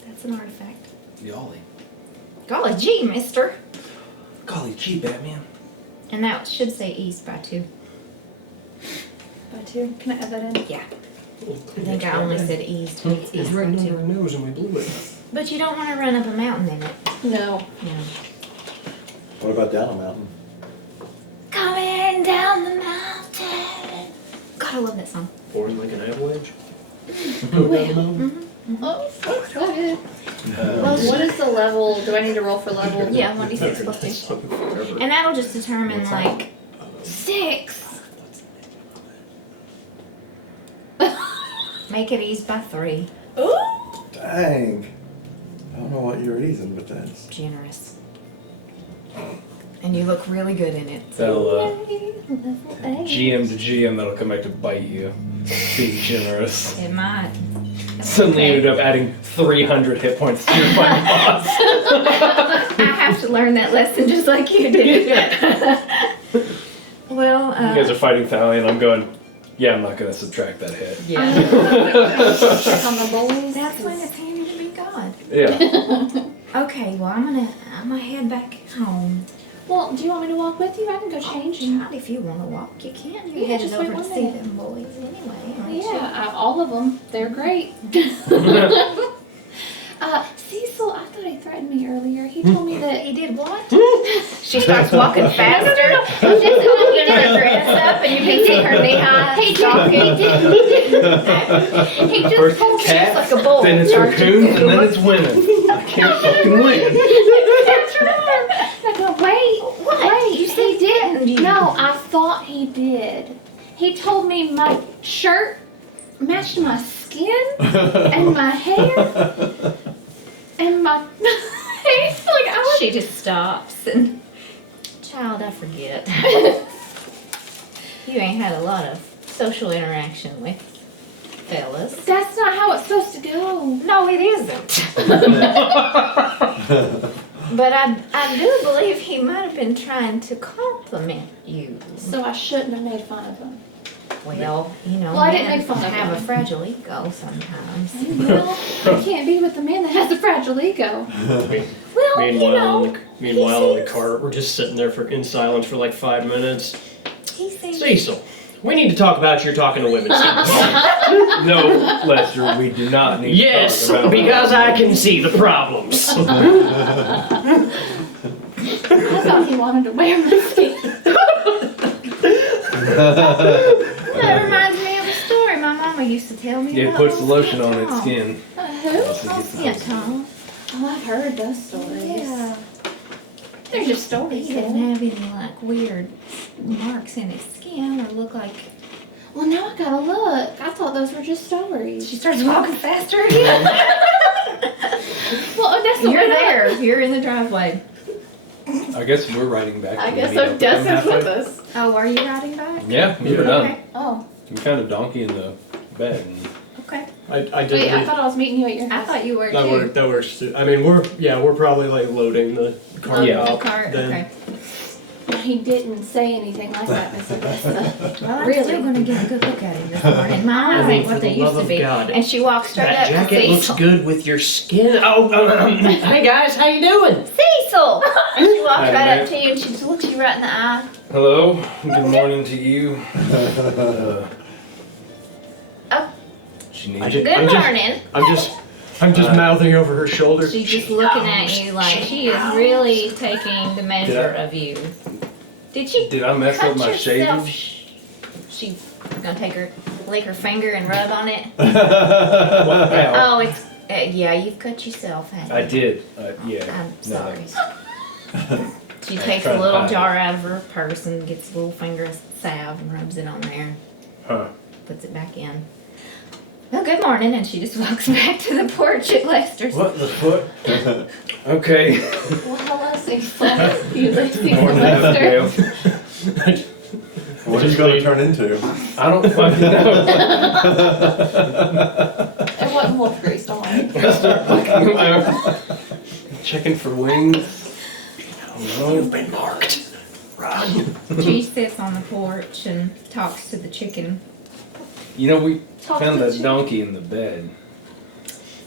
That's an artifact. Golly. Golly gee, mister. Golly gee, Batman. And that should say east by 2. By 2. Can I add that in? Yeah. I think I only said east. But it's It's east right by under 2. our nose and we blew it. But you don't want to run up a mountain in it. No. No. What about down a mountain? Coming down the mountain. God, I love that song. Pouring like an avalanche. Go down a mountain? Oh, so excited. Uh, What is the level? Do I need to roll for level? Yeah, 1d6 plus 2. And that'll just determine, like, 6. make it ease by 3. Ooh. Dang. I don't know what you're eating, but that's. Generous. And you look really good in it. that'll, Level 8. GM to GM, that'll come back to bite you. Being generous. It might. That's Suddenly okay. ended up adding 300 hit points to your final boss. I have to learn that lesson just like you did. Well, You guys are fighting Thalia, and I'm going, yeah, I'm not going to subtract that hit. yeah. Check on the boys. That's when it's handy to be God. Yeah. Okay, well, I'm gonna head back home. Well, do you want me to walk with you? I can go change. and- Child, if you want to walk, you can. You're Yeah, headed just wait over to one see minute. them boys anyway, aren't you? Yeah, all of them. They're great. Cecil, I thought he threatened me earlier. He told me that. He did what? She starts walking faster. Just when you did her dress up and you can see her knee high. He just First told me. cat, like a bull. then it's Charging raccoons, through and then her. it's women. I can't fucking win. That's right. I go, wait, What? wait. You said He didn't. you. No, I thought he did. He told me my shirt matched my skin and my hair and my face. Like I was. She just stops and, child, I forget. You ain't had a lot of social interaction with fellas. That's not how it's supposed to go. No, it isn't. But I do believe he might have been trying to compliment you. So I shouldn't have made fun of him. Well, you know, Well, I didn't men make fun of have him. a fragile ego sometimes. Well, I can't be with the man that has a fragile ego. Well, you know, Meanwhile, in the seems- cart, we're just sitting there in silence for like 5 minutes. he seems Cecil, we need to talk about your talking to women. No, Lester, we do not need Yes, to talk about because I can see the problems. I thought he wanted to wear my skin. That reminds me of a story my mama used to tell me It about. puts the old lotion on Aunt its Tom. skin. Who? Old Aunt Tom. Oh, I've heard those stories. Yeah. They're just stories. He didn't have any like weird marks in his skin or look like. Well, now I gotta look. I thought those were just stories. She starts walking faster again. Well, that's the You're way there. You're in the driveway. I guess we're riding back. I to guess meet up so. with them Dustin's halfway. with us. Oh, are you riding back? Yeah, we were done. Okay. Oh, We found a donkey in the bed. And Okay. I did. wait. I thought I was meeting you at your I house. thought you were that too. worked. That works too. I mean, we're probably like loading the car Loading out. the cart. then. Okay. He didn't say anything like that, Miss Odessa. Well, I'm Really? still gonna get a good look at him this morning. My eyes I mean, ain't for what they the used love to of be. God. And she walks straight That up jacket to looks Cecil. good with your skin. Oh, hey guys, how you doing? Cecil! And she walks Hi, right man. up to you and she just looks you right in the eye. hello, good morning to you. Oh. She I needs just- Good I'm just- morning. I'm just mouthing over her shoulder. She's just looking at you like she is really taking the measure of you. Did you Did I mess cut up my yourself? shaving? She's gonna lick her finger and rub on it. Ow. Oh, it's yeah. You've cut yourself. Haven't I you? did. Yeah. I'm No, sorry. She I takes tried a to little hide jar out of her purse and gets a little finger of salve and rubs it on there, Huh. puts it back in. Well, good morning, and she just walks back to the porch at Lester's. What the fuck? Okay. Well, hello, Cecil. You live Morning, Lester. Abigail. What are you gonna turn into? I don't fucking know. It wasn't wolf grease, don't worry. I start looking around, checking for wings. You've been marked. Run. She sits on the porch and talks to the chicken. You know, we Talk found to that you. donkey in the bed.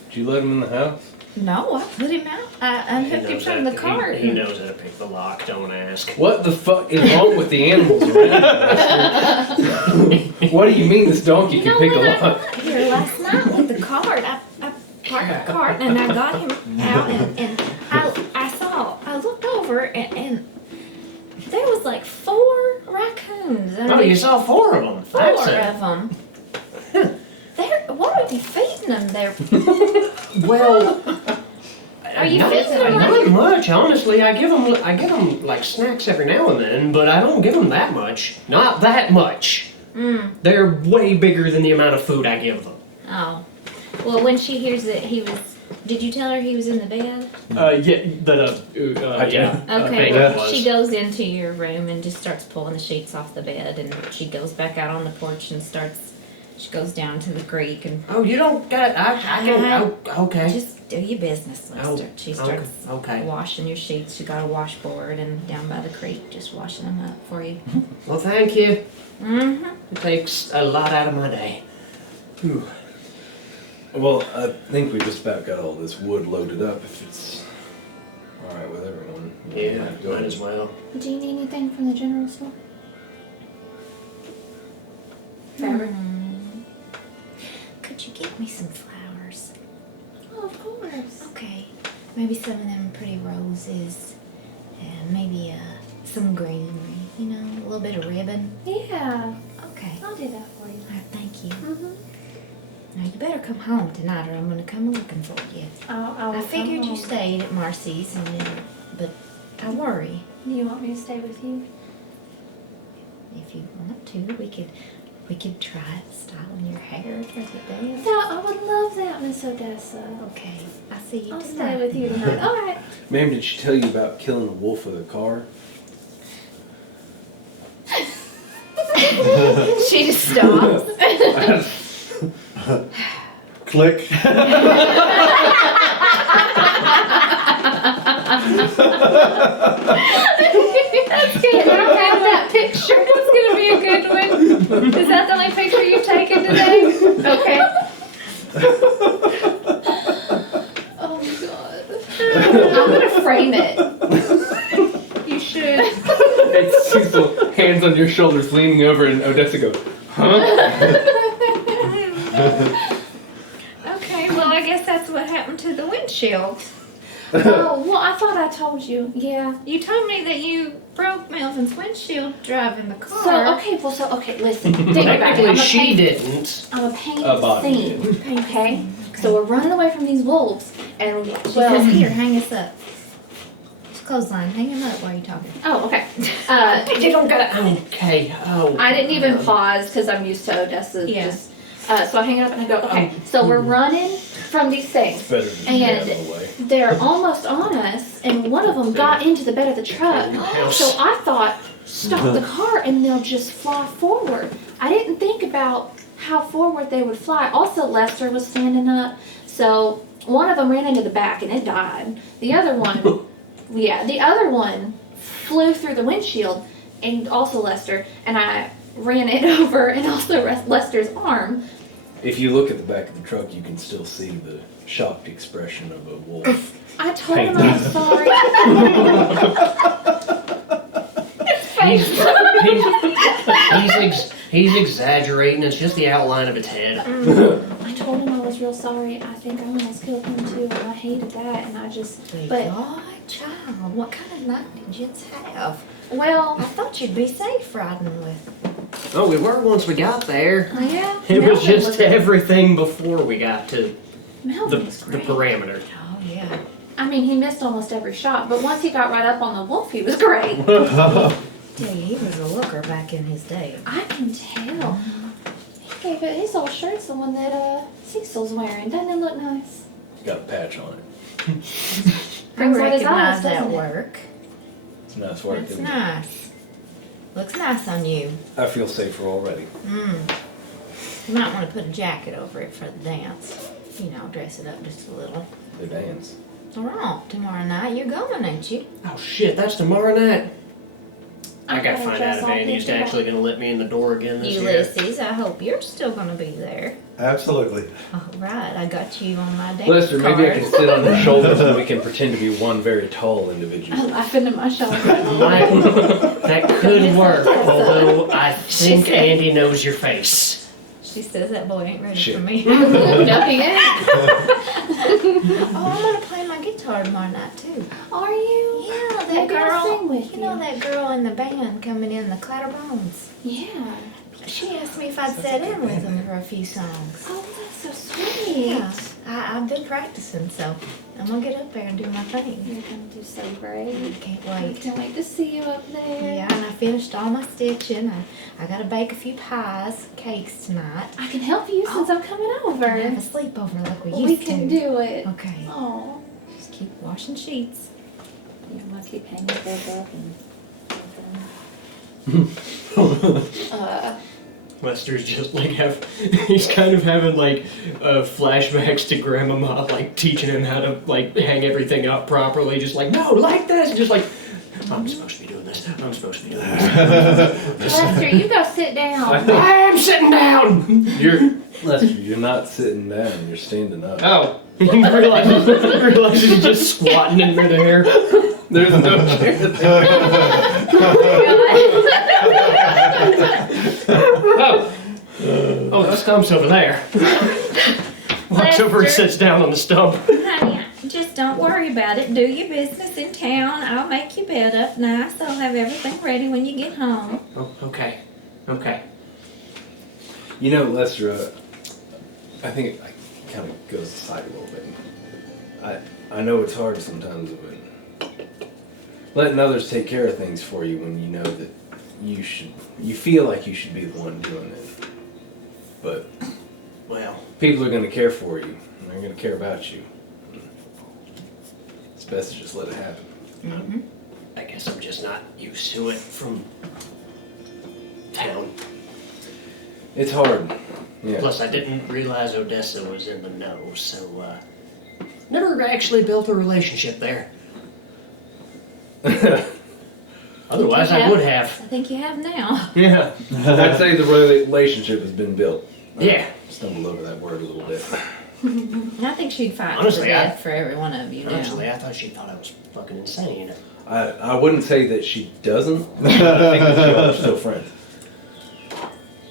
Did you let him in the house? No, I put him out. I unhooked him from the cart. He knows how to pick the lock. Don't ask. What the fuck is wrong with the animals around here? What do you mean this donkey You can know, pick a when I lock? got here last night with the cart, I parked the cart and I got him out and I looked over and there was like 4 raccoons. And Oh, you saw 4 of them. 4 That's of them. What are you feeding them there? Well, Are you not, feeding them not like much, honestly. I give them like snacks every now and then, but I don't give them that much. Not that much. They're way bigger than the amount of food I give them. Oh. Well, when she hears that did you tell her he was in the bed? Yeah. Okay, Bacon well, was. she goes into your room and just starts pulling the sheets off the bed, and she goes back out on the porch and she goes down to the creek and Oh, you don't got. I can. Okay. just do your business, Lester. Oh, She starts okay. washing your sheets. She got a washboard and down by the creek, just washing them up for you. Well, thank you. Mm-hmm. It takes a lot out of my day. Whew. Well, I think we just about got all this wood loaded up. If it's all right with everyone. Yeah, Go might ahead. as well. Do you need anything from the general store? Fabric? Could you get me some flowers? Oh, of course. Okay, maybe some of them pretty roses, and maybe some greenery. You know, a little bit of ribbon. Yeah, Okay. I'll do that for you. All right, thank you. Mm-hmm. Now you better come home tonight, or I'm gonna come looking for you. I figured you stayed at Marcy's, but I worry. Do you want me to stay with you? If you want to, we could try styling your hair for the day. I would love that, Miss Odessa. Okay, I'll see you I'll tonight. stay with you tonight. All right. Ma'am, did she tell you about killing a wolf with a car? She just stops. Click. That's good. I'll have that picture. It's gonna be a good one. Is that the only picture you've taken today? Okay. Oh my god. I'm gonna frame it. You should. And Cecil, hands on your shoulders, leaning over, and Odessa goes, huh? Okay, well I guess that's what happened to the windshield. Oh, well, I thought I told you. Yeah. You told me that you broke Melvin's windshield driving the car. Listen. Think about it. Technically, I'm a she paint- didn't. I'm a paint A body scene. Okay? So we're running away from these wolves, and Because well, here, hang us up. Just clothesline. Hang him up while you're talking. Oh, okay. You don't gotta. Okay. Oh. I didn't even pause because I'm used to Odessa. Yeah. Just, so I hang it up and I go, okay. So we're running from these things. It's better than just get out of the way. They're almost on us, and one of them got into the bed of the truck. So I thought, stop the car and they'll just fly forward. I didn't think about how forward they would fly. Also, Lester was standing up, so one of them ran into the back and it died. The other one, the other one flew through the windshield, and also Lester, and I ran it over, and also Lester's arm. If you look at the back of the truck, you can still see the shocked expression of a wolf. I told him I was sorry. He's exaggerating. It's just the outline of its head. I told him I was real sorry. I think I almost killed him too, and I hated that, and I just. But God, child, what kind of night did you have? well, I thought you'd be safe riding with. Oh, we were once we got there. yeah. It was Melvin just everything before we got to Melvin was the great. parameter. Oh yeah. I mean, he missed almost every shot, but once he got right up on the wolf, he was great. Yeah, he was a looker back in his day. I can tell. He gave it his old shirt's the one that Cecil's wearing. Doesn't it look nice? Got a patch on it. Brings I out his recognize eyes, that doesn't it? work. It's nice work. That's isn't it? nice. Looks nice on you. I feel safer already. You might want to put a jacket over it for the dance. You know, dress it up just a little. The dance. The romp tomorrow night. You're going, ain't you? Oh shit, that's tomorrow night. I I'm gotta gonna find out dress if all Andy's pink and actually gonna let me in the door again this year. Ulysses, I hope you're still going to be there. Absolutely. All right, I got you on my dance Lester, card. maybe I can sit on your shoulders and we can pretend to be one very tall individual. I laugh into my shoulder. That could work, although I think said- Andy knows your face. She says that boy ain't ready Shit. for me. No, he ain't. Oh, I'm going to play my guitar tomorrow night, too. Are you? Yeah, that Maybe girl. I'll sing with you know you. that girl in the band coming in, the Clatterbones? Yeah. She asked me if I'd sit in with them for a few songs. Oh, that's so sweet. Yeah, I've been practicing, so I'm gonna get up there and do my thing. You're gonna do so great. Can't I wait. can't wait to see you up there. Yeah, and I finished all my stitching. I gotta bake a few pies, cakes tonight. I can help you since I'm coming over. We're gonna have a sleepover like we We used can to. do it. Okay, Oh. just keep washing sheets. Yeah, I'm gonna keep hanging those up and. Lester's just like he's kind of having like flashbacks to grandmama, like teaching him how to like hang everything up properly, just like, no, like this, and just like, I'm supposed to be doing this, I'm supposed to be doing this. Lester, you go sit down. I am sitting down! Lester, you're not sitting down, you're standing up. Oh. He realizes he's just squatting in midair. There's no chair there. Oh, the stump's over there. Walks over and Lester. sits down on the stump. Honey, just don't worry about it. Do your business in town. I'll make your bed up nice. I'll have everything ready when you get home. Oh, okay. Okay. You know, Lester, I think it kind of goes aside a little bit. I know it's hard sometimes when letting others take care of things for you when you know that you feel like you should be the one doing it. But Well, people are going to care for you, and they're going to care about you. It's best to just let it happen. Mm-hmm. I guess I'm just not used to it from town. It's hard. Yeah. Plus, I didn't realize Odessa was in the know, so, never actually built a relationship there. Otherwise, I would have. I think you have now. Yeah. I'd say the relationship has been built. Yeah. Stumbled over that word a little bit. I think she'd fight Honestly, to death for every one of you now. Honestly, I thought she thought I was fucking insane. I wouldn't say that she doesn't. I think that y'all are still friends.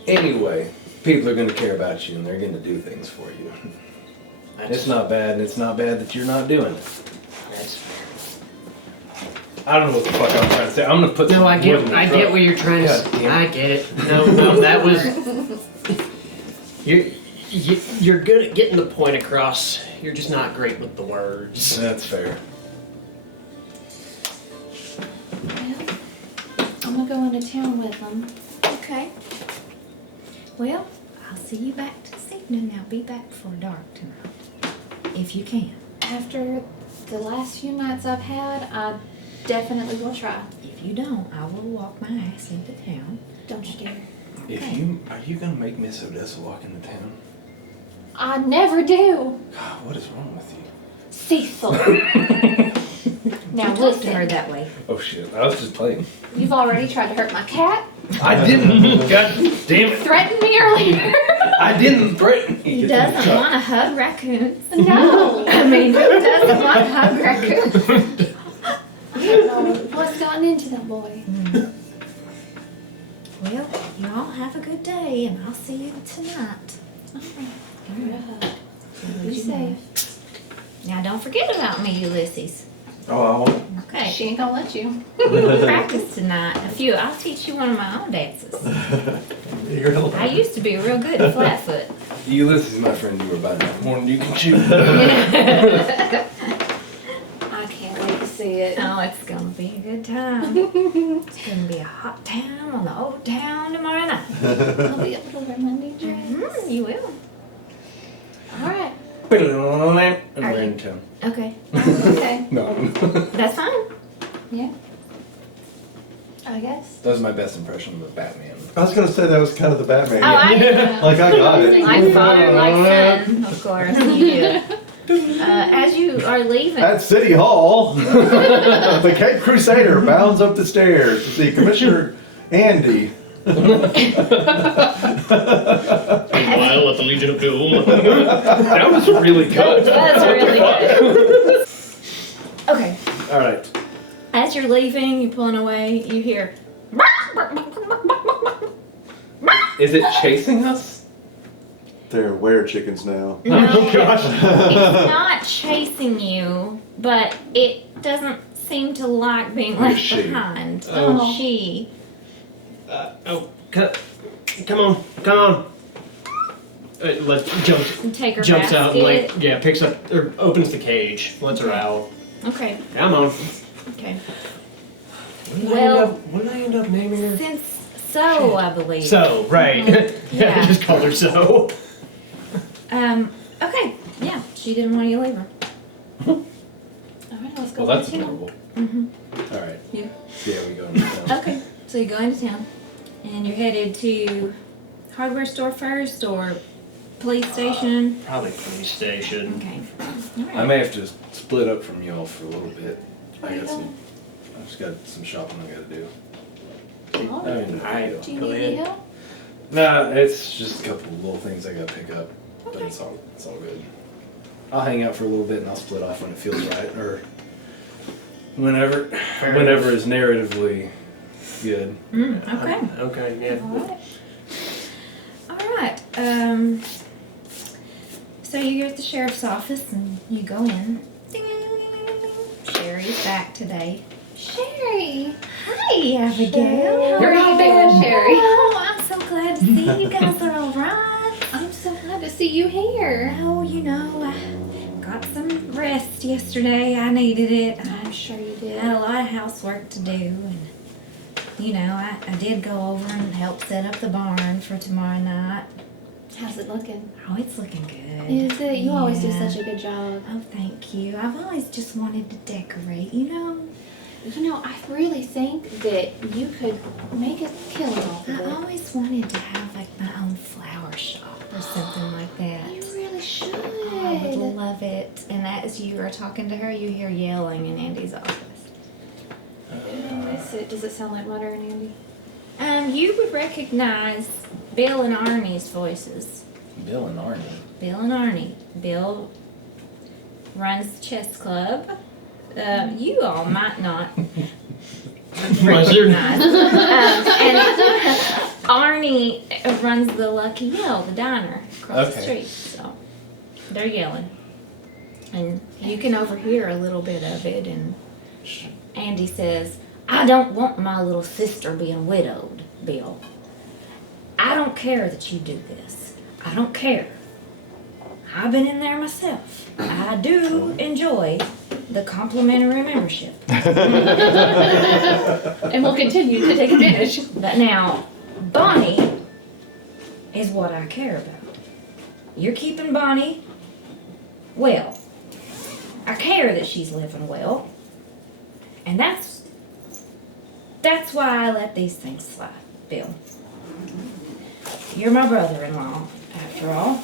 Anyway, people are going to care about you and they're going to do things for you. It's not bad, and it's not bad that you're not doing it. That's fair. I don't know what the fuck I'm trying to say. I'm going to put some No, I wood get, in the I truck. get what you're trying to God say. damn I get it. No, that was. You're good at getting the point across. You're just not great with the words. That's fair. gonna go into town with them. Okay. Well, I'll see you back this evening. Now be back before dark tonight, if you can. After the last few nights I've had, I definitely will try. If you don't, I will walk my ass into town. Don't you dare. Are you gonna make Miss Odessa walk into town? I never do. God, what is wrong with you? Cecil. Now Don't talk to her listen. that way. Oh shit, I was just playing. You've already tried to hurt my cat. I didn't. God damn it. Threatened me earlier. I didn't threaten you. He doesn't want to hug raccoons. No. I mean, who doesn't want to hug raccoons? I don't know what's gotten into that boy. Well, you all have a good day, and I'll see you tonight. Give her a hug. Be Be safe. Now, don't forget about me, Ulysses. Oh, I won't. Okay. She ain't gonna let you. We'll practice tonight. I'll teach you one of my own dances. You're gonna I used to be real good at flatfoot. Ulysses, my friend, you were about enough more than you can chew. I can't wait to see it. Oh, it's gonna be a good time. It's gonna be a hot town on the old town tomorrow night. I'll be able to wear Monday dress. You will. All right. And we're in town. Okay. Okay. No. That's fine. Yeah. I guess. That was my best impression of the Batman. I was gonna say that was kind of the Batman. Oh, I know. Like I got it. Like father, like son, of course, you do. As you are leaving, At City Hall, the Cape Crusader bounds up the stairs to see Commissioner Andy. Meanwhile, at the Legion of Doom. That was really good. that's really good. Okay, All right. as you're leaving, you're pulling away, you hear. Is it chasing us? They're were chickens now. No, Oh, gosh. it's not chasing you, but it doesn't seem to like being Who's left she? behind. Oh. She. Come on. Take her Jumps out and basket. picks up or opens the cage, lets her out. Okay, Come on. okay. What did I end up naming her? Since so, I believe. So, right. Yeah. I just called her So. Okay, yeah, she didn't want you to leave her. All right, let's go. Well, that's to town. adorable. Mm-hmm. All right. Yeah. Yeah, we go into town. Okay, so you go into town, and you're headed to hardware store first, or police station. Probably police station. Okay. I may have to split up from y'all for a little bit. Where you going? I just got some shopping I gotta do. All I right. mean, Alright. Do you Go need any ahead. help? Nah, it's just a couple of little things I gotta pick up. But Okay. it's all good. I'll hang out for a little bit and I'll split off when it feels right, or whenever enough. is narratively good. Okay. Okay, yeah. All right. So you're at the sheriff's office, and you go in. Ding, ding, ding, ding, ding. Sherry's back today. Sherry. Hi, Abigail. How are you doing, Sherry? Oh, I'm so glad to see you guys are all right. I'm so glad to see you here. Oh, you know, I got some rest yesterday. I needed it. I'm sure you I did. had a lot of housework to do, and you know, I did go over and help set up the barn for tomorrow night. How's it looking? Oh, it's looking good. Is it? You always do Yeah. such a good job. Oh, thank you. I've always just wanted to decorate, you know. You know, I really think that you could make a killing off of I it. always wanted to have like my own flower shop or something like that. You really should. Oh, I would love it. And as you are talking to her, you hear yelling in Andy's office. Does it sound like Mutter and Andy? You would recognize Bill and Arnie's voices. Bill and Arnie. Bill and Arnie. Bill runs the chess club. You all might not recognize. And Arnie runs the Lucky Yell, the diner across the Okay. street. So they're yelling. And you can overhear a little bit of it. And Andy says, I don't want my little sister being widowed, Bill. I don't care that you do this. I don't care. I've been in there myself. I do enjoy the complimentary membership. And we'll continue to take advantage. But now, Bonnie is what I care about. You're keeping Bonnie well. I care that she's living well. And that's why I let these things slide, Bill. You're my brother-in-law, after all.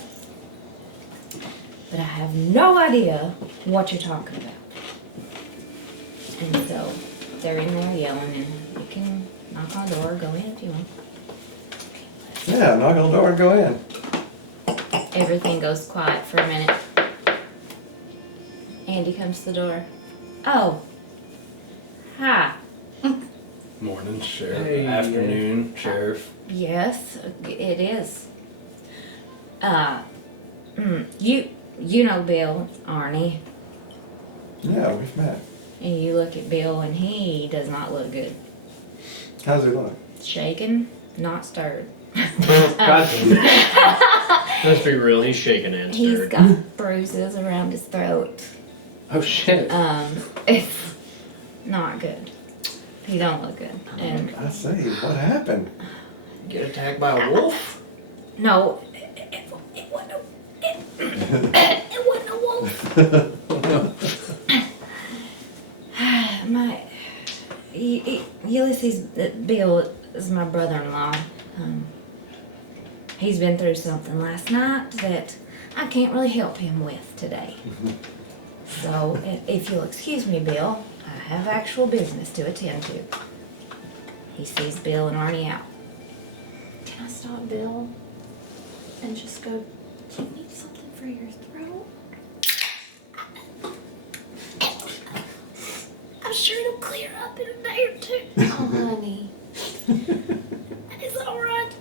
But I have no idea what you're talking about. And so, they're in there yelling, and you can knock on the door or go in if you want. Yeah, knock on the door and go in. Everything goes quiet for a minute. Andy comes to the door. Oh. Hi. Morning, Sheriff. Hey. Afternoon, Sheriff. Yes, it is. You know Bill, Arnie, Yeah, we've met. and you look at Bill and he does not look good. How's he look? Shaken, not stirred. Gotcha. Let's be real, he's shaking and He's stirred. got bruises around his throat. Oh shit. It's not good. He don't look good. And I say, what happened? Get attacked by a wolf? no, it wasn't it wasn't a wolf. My Ulysses, Bill is my brother-in-law. He's been through something last night that I can't really help him with today. So, if you'll excuse me, Bill, I have actual business to attend to. He sees Bill and Arnie out. Can I stop Bill and just go, do you need something for your throat? I'm sure it'll clear up in a day or two. Oh, honey. It's alright.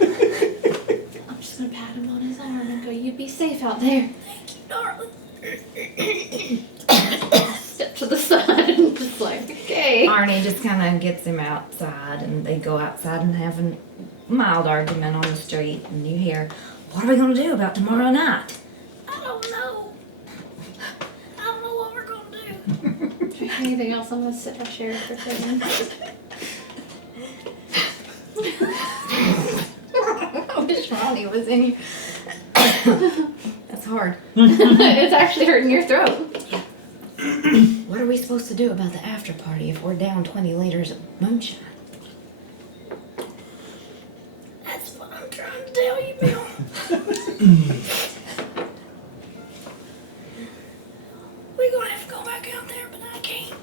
I'm just gonna pat him on his arm and go, you be safe out there. Thank you, darling. Step to the side and just like, okay. Arnie just kind of gets him outside, and they go outside and have a mild argument on the street. And you hear, "What are we gonna do about tomorrow night?" I don't know. I don't know what we're gonna do. Anything else? I'm gonna sit by Sheriff for a second. I wish Ronnie was in here. That's hard. It's actually hurting your throat. What are we supposed to do about the after party if we're down 20 liters of moonshine? That's what I'm trying to tell you, Bill. We're gonna have to go back out there, but I can't.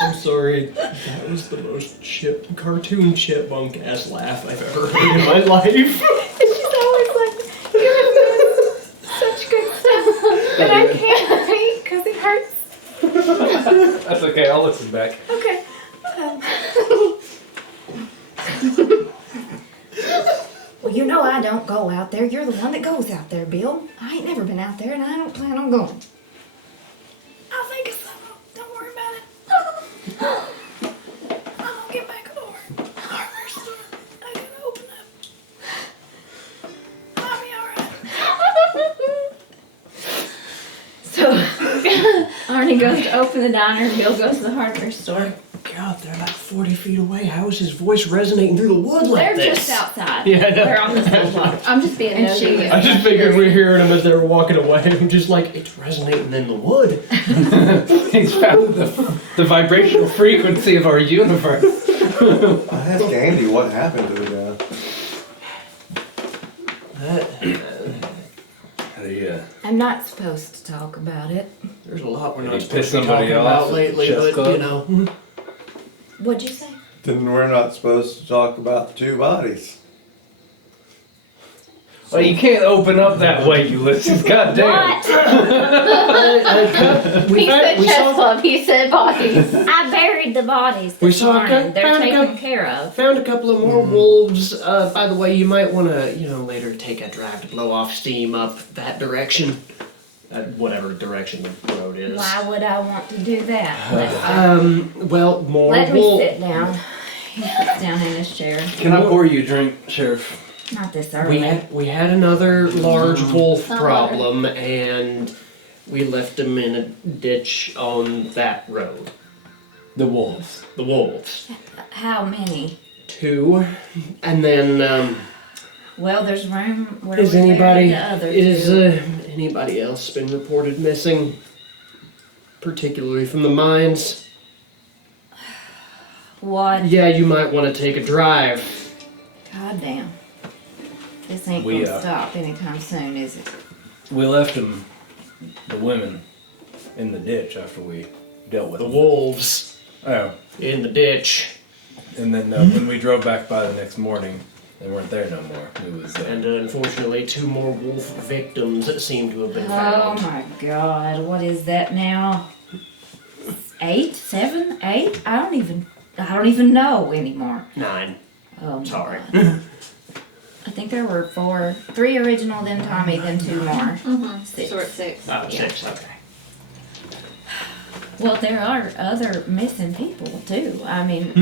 I'm sorry, that was the most cartoon chipmunk ass laugh I've ever heard in my life. She's always like, you're doing such good stuff, but I can't because it hurts. That's okay. I'll listen back. Okay. Well, you know I don't go out there. You're the one that goes out there, Bill. I ain't never been out there, and I don't plan on going. I'll think of something. Don't worry about it. I'm gonna get back over. Hardware store. I gotta open up. I'll be alright. So, Arnie goes to open the diner, and Bill goes to the hardware store. God, they're like 40 feet away. How is his voice resonating through the wood like They're this? just outside. Yeah, I know. They're on the sidewalk. I'm just being And nosy. she- I just figured we were hearing them as they were walking away. I'm just like, it's resonating in the wood. He's found the vibrational frequency of our universe. I asked Andy what happened to the guy. I'm not supposed to talk about it. There's a lot we're Did not he supposed piss to be somebody talking off about at lately, Chess but Club? you know. What'd you say? Then we're not supposed to talk about the two bodies. Well, you can't open up that way, Ulysses. God damn. What? He said we chess saw- club, he said bodies. I buried the bodies We this saw a morning. gun- They're found a taken gun- care of. Found a couple of more wolves. By the way, you might want to, later take a drive to blow off steam up that direction. Whatever direction the road is. Why would I want to do that? Well, more Let me wolves. sit down. He sits down in his chair. Can I pour you a drink, Sheriff? Not this early. We had another large wolf Summer. problem, and we left them in a ditch on that road. The wolves. The wolves. How many? 2, and then Well, there's room where is we buried anybody the other is two. anybody else been reported missing, particularly from the mines? What? Yeah, you might want to take a drive. God damn. This ain't We, gonna stop anytime soon, is it? We left them, the women, in the ditch after we dealt with The them. wolves Oh, in the ditch, and then when we drove back by the next morning, they weren't there no more. It was and unfortunately 2 more wolf victims that seem to have been Oh found. my god, what is that now? 8? 7? 8? I don't even know anymore. 9. Oh my Sorry. God. I think there were 4, 3 original, then Tommy, then 2 more. Mm-hmm. 6. So we're at 6. Oh, Yeah. 6. Okay. Well, there are other missing people too. I mean,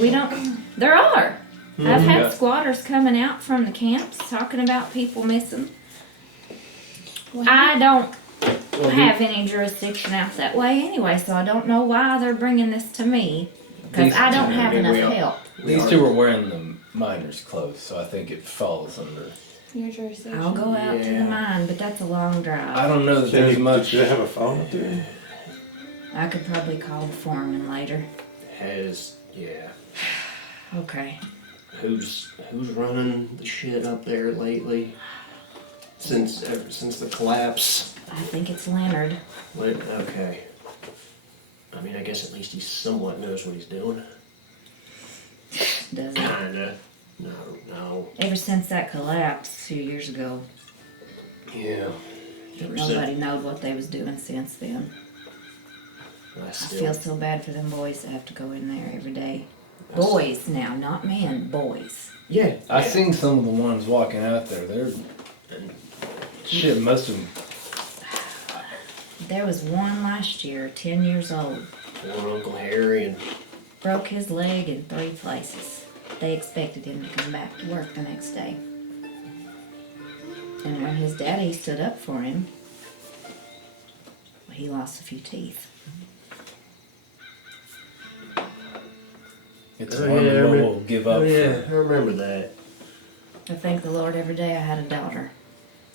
we don't. There are. I've had Yeah. squatters coming out from the camps talking about people missing. Well, I don't Well, have any jurisdiction out that way anyway, so I don't know why they're bringing this to me. Because These I don't two, have I mean, enough we are- help. These two were wearing the miners' clothes, so I think it falls under. your jurisdiction. I'll go out to Yeah. the mine, but that's a long drive. I don't know that there's much. Did they have a phone up there? I could probably call the foreman later. Yeah. Okay. Who's running the shit up there lately? Ever since the collapse. I think it's Leonard. Okay. I mean, I guess at least he somewhat knows what he's doing. Does it? Kinda. No. Ever since that collapse a few years ago, Yeah. nobody knows what they was doing since then. I I still. feel so bad for them boys that have to go in there every day. I s- Boys now, not men, boys. Yeah. I seen some of the ones walking out there. They're shit. Most of them. There was one last year, 10 years old, Poor Uncle Harry and broke his leg in 3 places. They expected him to come back to work the next day. And when his daddy stood up for him, well, he lost a few teeth. It's Oh, one yeah, I that remember- will give up. I remember that. I thank the Lord every day I had a daughter.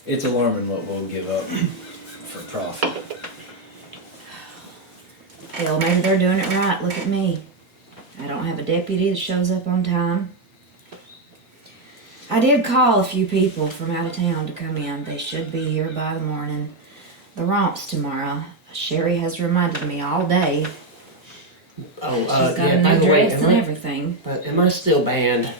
It's alarming what we'll give up for profit. Hell, maybe they're doing it right. Look at me. I don't have a deputy that shows up on time. I did call a few people from out of town to come in. They should be here by the morning. The Romp's tomorrow. Sherry has reminded me all day. Oh, She's got yeah, a by new the way, dress and everything. am I still banned?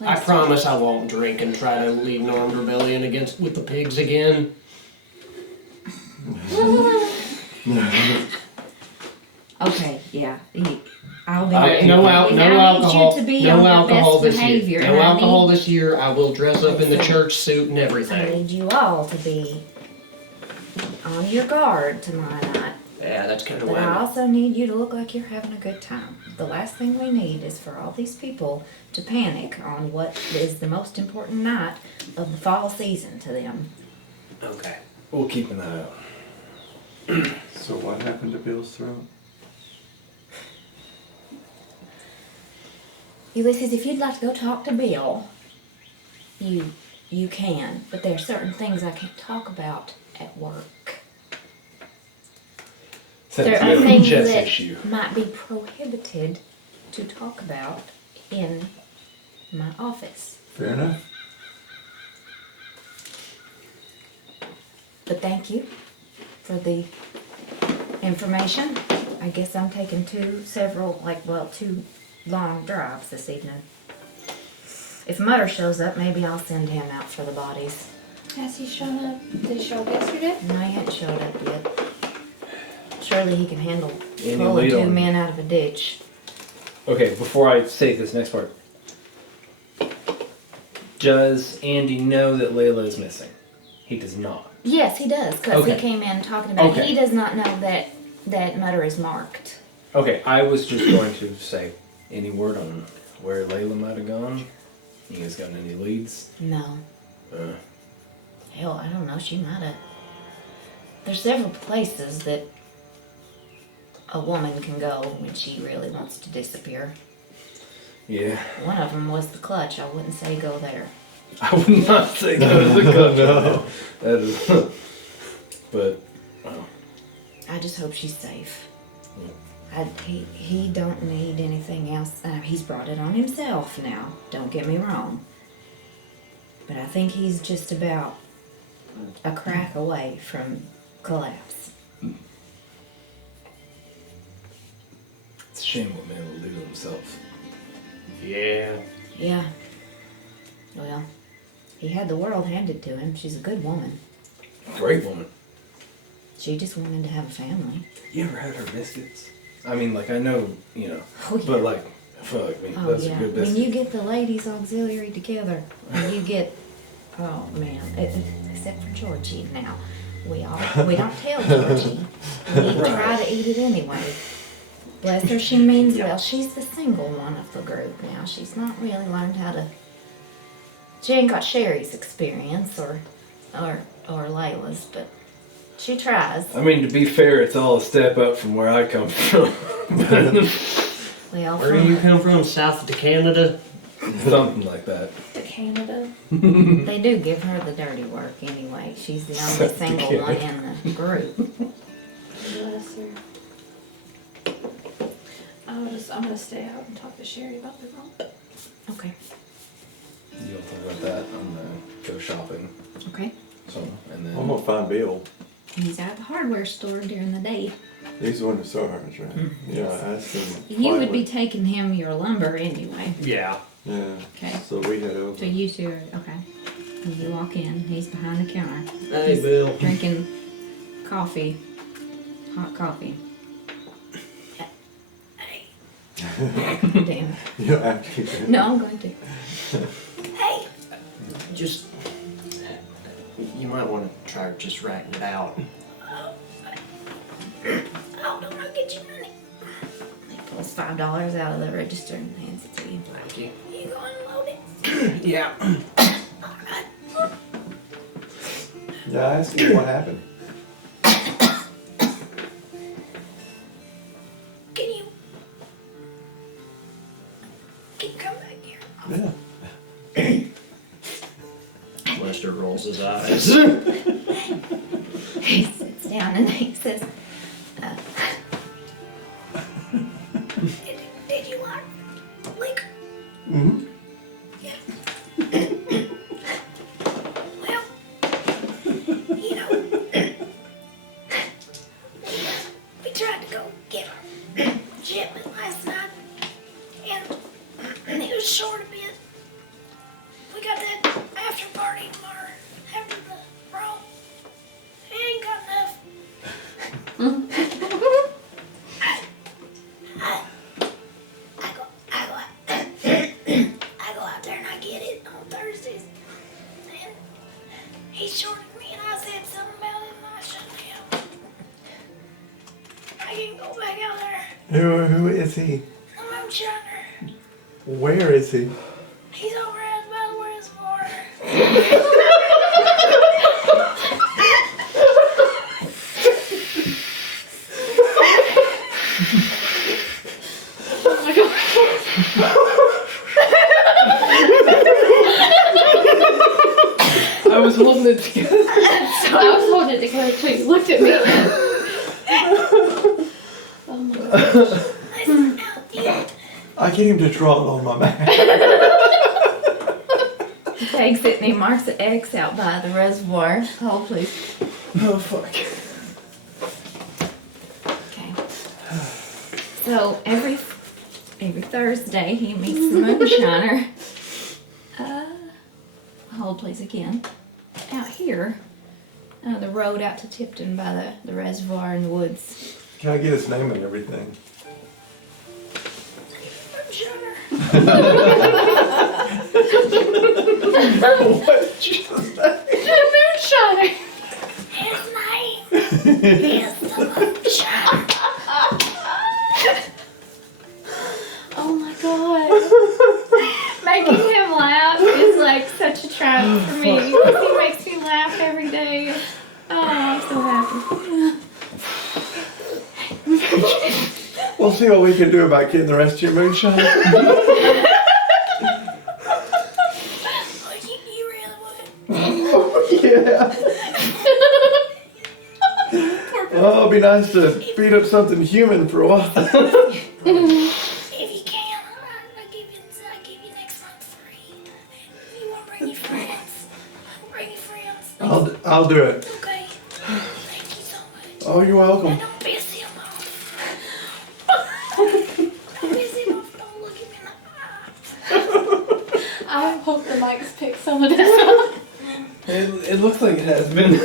I Let's- promise I won't drink and try to lead an armed rebellion with the pigs again. Okay, yeah. I'll be. No And I need alcohol. you to be No on your alcohol best this behavior. year. and No I alcohol need- this year. I will dress up in the Listen. church suit and I everything. need you all to be on your guard tomorrow night. Yeah, that's kind of But I why. also need you to look like you're having a good time. The last thing we need is for all these people to panic on what is the most important night of the fall season to them. Okay. We'll keep an eye out. So what happened to Bill's throat? Ulysses, if you'd like to go talk to Bill, you can. But there are certain things I can't talk about at work. There are Sensitive things chest that issue. might be prohibited to talk about in my office. Fair enough. But thank you for the information. I guess I'm taking two long drives this evening. If Mutter shows up, maybe I'll send him out for the bodies. Has he shown up? Did he show up yesterday? No, he hadn't showed up yet. Surely he can handle Any pulling lead 2 on- men out of a ditch. Okay, before I say this next part, does Andy know that Layla is missing? He does not. Yes, he does, because Okay. he came in talking about it. Okay. He does not know that Mutter is marked. Okay, I was just going to say, Any word on where Layla might have gone? You guys got any leads? No. Uh, Hell, I don't know. She might have. There's several places that a woman can go when she really wants to disappear. yeah. One of them was the clutch. I wouldn't say go there. I would not say go to the country. No. That is, but, well, I just hope she's safe. He don't need anything else. He's brought it on himself now. Don't get me wrong. But I think he's just about a crack away from collapse. it's a shame what man will do to himself. Yeah. Yeah. Well, he had the world handed to him. She's a good woman. Great woman. She just wanted to have a family. You ever had her biscuits? I mean, like, I know, you know, Oh, yeah. but like, I feel like, man, Oh that's yeah. a good When biscuit. you get the ladies auxiliary together, and you get, oh man, except for Georgie now, we don't tell Georgie. We try to eat it anyway. Bless her, she means well. She's the single one of the group now. She's not really learned how to. She ain't got Sherry's experience or Layla's, but she tries. I mean, to be fair, it's all a step up from where I come from. Well, Where do you come from? South to Canada? Something like that. To Canada. they do give her the dirty work anyway. She's the only Suck the single kid. one in the group. Bless her. I'm gonna stay out and talk to Sherry about the romp. Okay. You'll talk about that. I'm gonna go shopping. Okay. So, and then I'm gonna find Bill. He's at the hardware store during the day. He's the one that saw her, right? Yeah, I asked him. You would be politely. taking him your lumber anyway. Yeah. Yeah. Okay. So we head over. So you two are okay. And you walk in. He's behind the counter. Hey, He's Bill. drinking coffee, hot coffee. Hey. Damn. You don't have to. No, I'm going to. Hey. Just, you might want to try just writing it out. Hold on, I'll get you money. He pulls $5 out of the register and hands it to you. Thank you. You go unload it. Yeah. Alright. Yeah, I asked him what happened. Can you come back here? Yeah. Lester rolls his eyes. He sits down and he says, did you like liquor? Mm-hmm. Well, you know, we tried to go get our shipment last night, and it was short a bit. We got that after party tomorrow after the romp. It ain't got enough. I go out there and I get it on Thursdays, and he shorted me, and I said something about it, and I shouldn't have. I can go back out there. Who is he? The Moonshiner. Where is he? He's over at about where it's for. I was holding it together. So I was holding it together too. You looked at me. Oh my gosh. I get him to draw it on my map. He takes it and he marks the X out by the reservoir. Hold, please. Oh, fuck. Okay. So every Thursday he meets the Moonshiner. Hold, please, again. Out here, the road out to Tipton by the reservoir in the woods. Can I get his name and everything? Moonshiner. What did you say? Moonshiner. His name is the Moonshiner. Oh my We'll see what we can do about getting the rest of your moonshine. Oh, you really would? Yeah. Well, it'd be nice to feed up something human for a while. If you can, I'll give you next month free. If you want to bring your friends, bring your friends. I'll do it. Okay. Thank you so much. Oh, you're welcome. And don't piss him off. Don't piss him off. Don't look him in the eye. I hope the mic's picked some of this up. It looks like it has been.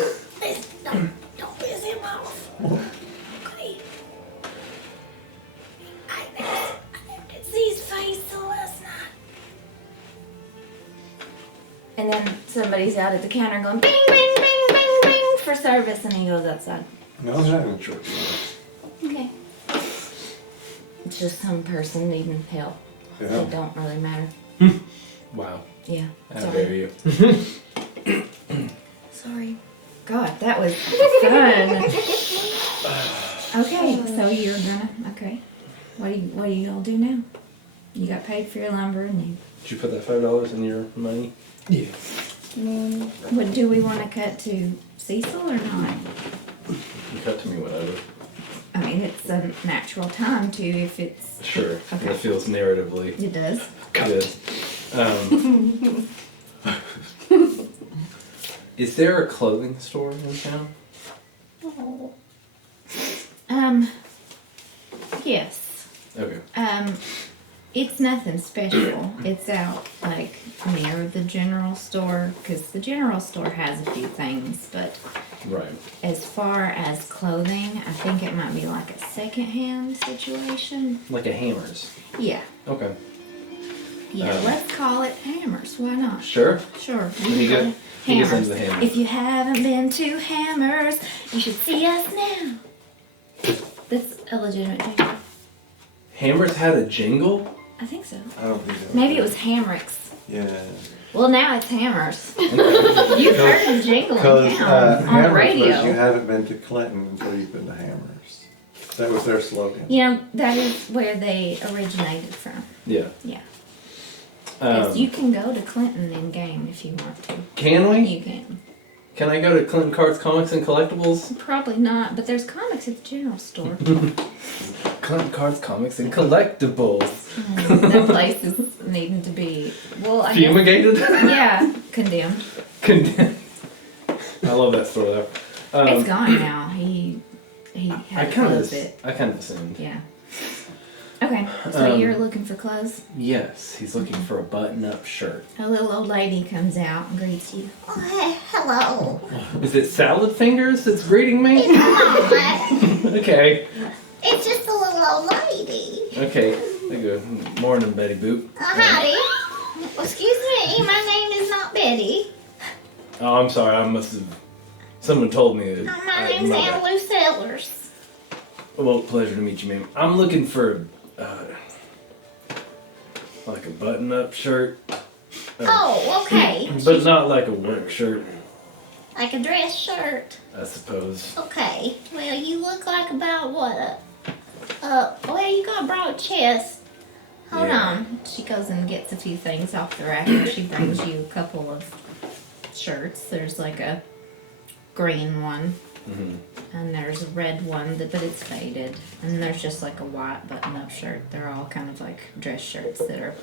Don't piss him off. Okay. I never did see his face till last night. And then somebody's out at the counter going bing, bing, bing, bing, bing for service, and he goes outside. No, they're not even sure. Okay. It's just some person needing help. Yeah. It don't really matter. Wow. Yeah. How Sorry. dare you? Sorry. God, that was fun. Okay, so you're gonna What do you all do now? You got paid for your lumber and Did you put that $5 in your money? Yeah. what do we want to cut to Cecil or not? You cut to me whatever. I mean, it's a natural time to if it's Sure. Okay. It feels narratively It does. good. Is there a clothing store in town? Yes. Okay. It's nothing special. It's out like near the general store because the general store has a few things, but Right. as far as clothing, I think it might be like a secondhand situation. Like a Hammers. Yeah. Okay. Yeah, let's call it Hammers. Why not? Sure. Sure. You go. You can send the Hammers. If you haven't been to Hammers, you should see us now. That's a legitimate thing. Hammers had a jingle? I think so. I don't think so. Maybe it was Hammricks. Yeah. Well, now it's Hammers. You've heard the jingle in Because town on the Hammers radio. was you haven't been to Clinton until you've been to Hammers. That was their slogan. You know, that is where they originated from. Yeah. Yeah. Yes, Um, you can go to Clinton in game if you want to. Can we? You can. Can I go to Clinton Cards, Comics, and Collectibles? Probably not, but there's comics at the general store. Clinton Cards, Comics, and Collectibles. Their places needing to be, well, I guess, Fumigated? yeah, condemned. Condemned. I love that store though. It's gone now. He had to close it. I kind of assumed. Yeah. Okay, so Um, you're looking for clothes? Yes, he's looking for a button-up shirt. A little old lady comes out and greets you. Oh, hello. Is it Salad Fingers that's greeting me? Okay. It's just a little old lady. Okay. Good morning, Betty Boop. Howdy. Excuse me, my name is not Betty. Oh, I'm sorry. I must have. Someone told me that. My name's my bad. Anna Lou Sellers. Well, pleasure to meet you, ma'am. I'm looking for like a button-up shirt. Oh, okay. But not like a work shirt, Like a dress shirt. I suppose. Okay. Well, you look like about what? Well, you got a broad chest. Hold Yeah. on. She goes and gets a few things off the rack and she brings you a couple of shirts. There's like a green one Mm-hmm. and there's a red one, but it's faded. And there's just like a white button-up shirt. They're all kind of like dress shirts that are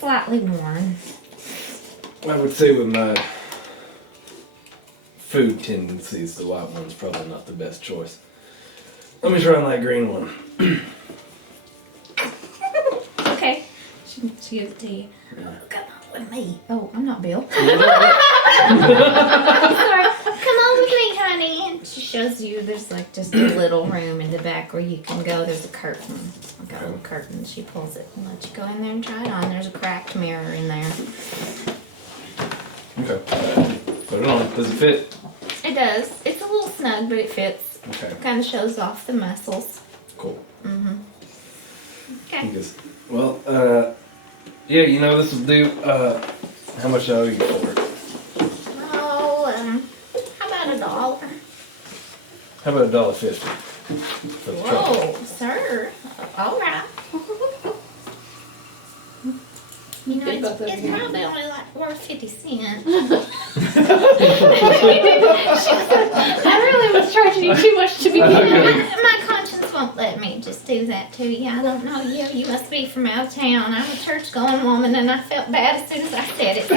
slightly worn. I would say with my food tendencies, the white one's probably not the best choice. Let me try on that green one. Okay. She gives it to you. Come on with me. Oh, I'm not Bill. Yeah. Sorry. Come on with me, honey. And she shows you there's like just a little room in the back where you can go. There's a curtain. Like a little curtain. She pulls it and lets you go in there and try it on. There's a cracked mirror in there. Okay. Put it on. Does it fit? It does. It's a little snug, but it fits. Okay. Kind of shows off the muscles. Cool. Okay. Because, well, yeah, you know, this will do. How much do I owe you for it? Oh, how about $1? How about $1.50? for the trouble. Whoa, sir. All right. You know, Get both of it's them. probably only like worth 50 cents. I really was charging you too much to begin with. My conscience won't let me just do that to you. I don't know you. You must be from out of town. I'm a church-going woman, and I felt bad as soon as I said it. So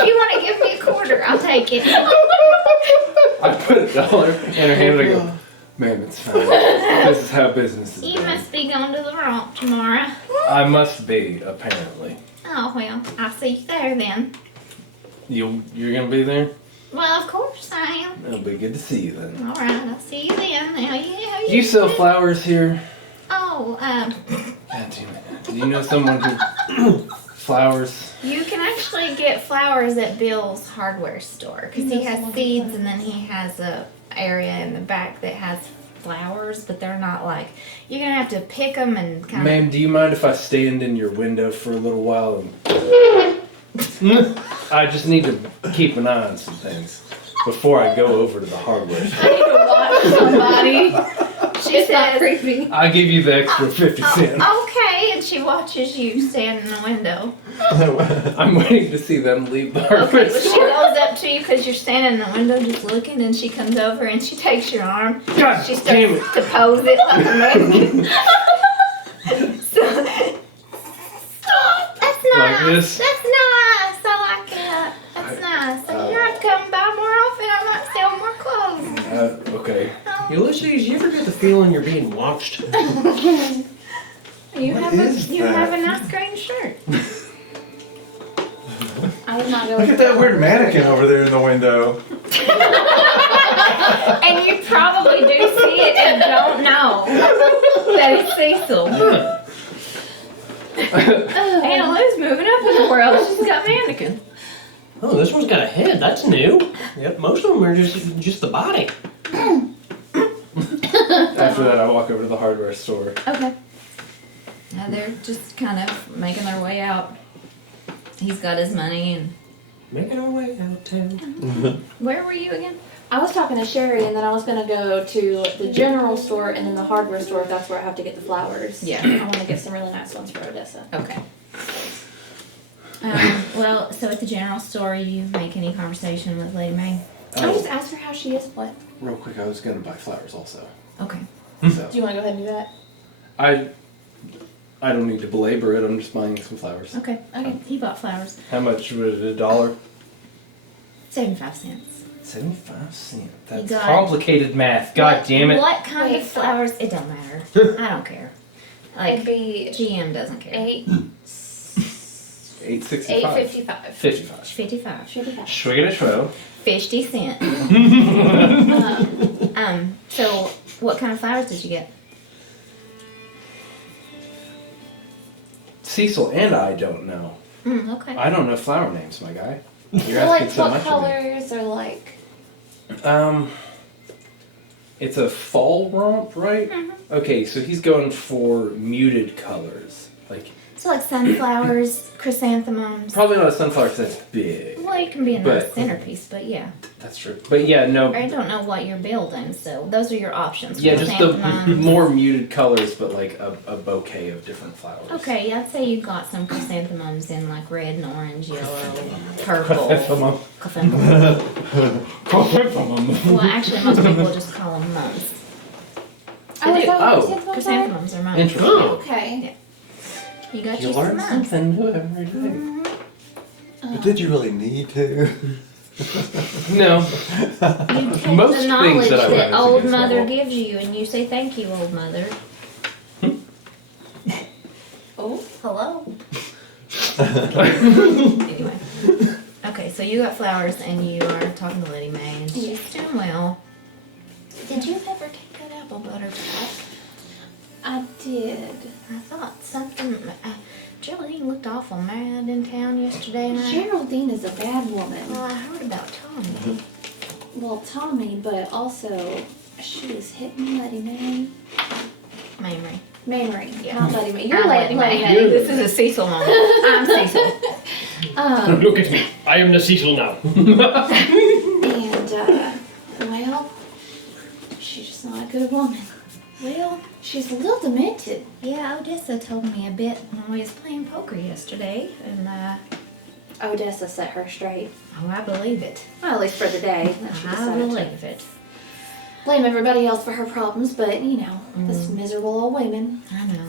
if you want to give me a quarter, I'll take it. I put $1 in her hand and I go, ma'am, it's fine. This is how business is You done. must be going to the Romp tomorrow. I must be, apparently. Oh, well, I'll see you there then. You're gonna be there? Well, of course I am. It'll be good to see you then. All right, I'll see you then. Now, yeah, Do you sell flowers here? Oh, God damn it. Do you know someone who flowers? You can actually get flowers at Bill's hardware store because he has seeds and then he has a area in the back that has flowers, but they're not like, you're gonna have to pick them and kind of. Ma'am, do you mind if I stand in your window for a little while? I just need to keep an eye on some things before I go over to the hardware store. I need to watch somebody. She It's not says, creepy. I'll give you the extra 50 cents. okay, and she watches you stand in the window. I'm waiting to see them leave the hardware Okay, well, she store. goes up to you because you're standing in the window just looking, and she comes over and she takes your arm. God She damn it. starts to pose it like a mannequin. So, that's Like nice. this? That's nice. I like it. That's nice. So you have to come by more often. I might sell more clothes. Okay. Ulysses, you ever get the feeling you're being watched? you What have is you that? have a nice green shirt. I am not going Look at that weird mannequin over there in the window. And you probably do see it and don't know that it's Cecil. Anna Lou's moving up in the world. She's got mannequin. Oh, this one's got a head. That's new. Yep, most of them are just the body. After that, I walk over to the hardware store. Okay. Now they're just kind of making their way out. He's got his money and. Making our way out of town. Where were you again? I was talking to Sherry, and then I was going to go to the general store and then the hardware store. That's where I have to get the flowers. Yeah. I want to get some really nice ones for Odessa. Okay. Well, so at the general store, you make any conversation with Lady May? I just asked her how she is. What? Real quick, I was gonna buy flowers also. Okay. So Do you want to go ahead and do that? I don't need to belabor it. I'm just buying some flowers. Okay. Okay. He bought flowers. How much was it? $1? 75 cents. 75 cents. That's got- complicated math. God damn it. What kind Wait, of flowers? It don't matter. I don't care. It'd Like, be GM doesn't care. 865. $8.55. 55. 55. 55. Swig it a 50 cents. So what kind of flowers did you get? Cecil and I don't know. Okay. I don't know flower names, my guy. You're Well, asking like so what much colors are like? of me. It's a fall romp, right? Okay, so he's going for muted colors. Like, So like sunflowers, chrysanthemums. probably not a sunflower because that's big. Well, it can be a nice But- centerpiece, but yeah. That's true. But yeah, no. I don't know what you're building, so those are your options. Yeah, just the Chrysanthemums. more muted colors, but like a bouquet of different flowers. Okay, I'd say you got some chrysanthemums in like red and orange, yellow, purple. Chrysanthemum. Well, actually, most people just call them mums. Oh, is that what Oh. chrysanthemums are? Chrysanthemums are mums. Interesting. Oh, okay. You got You you some learn mums. something new every day. But did you really need to? No. You take Most the things knowledge that I learn that is old against my mother law. gives you, and you say thank you, old mother. Oh. Hello. Anyway. Okay, so you got flowers, and you are talking to Lady May, and she's doing well. Did you ever take that apple butter back? I did. I thought something. Geraldine looked awful mad in town yesterday night. Geraldine is a bad woman. Well, I heard about Tommy. Well, Tommy, but also she was hitting Lady May. Mamrie. Mamrie, Yeah. not Lady May. You're I'm Lady May. This is a Cecil moment. I'm Cecil. Look at me. I am the Cecil now. And well, she's just not a good woman. Well, She's a little demented. yeah, Odessa told me a bit when we was playing poker yesterday, and Odessa set her straight. oh, I believe it. Well, at least for the day. Then she I decided to believe it. blame everybody else for her problems, but you know, this miserable old woman. I know.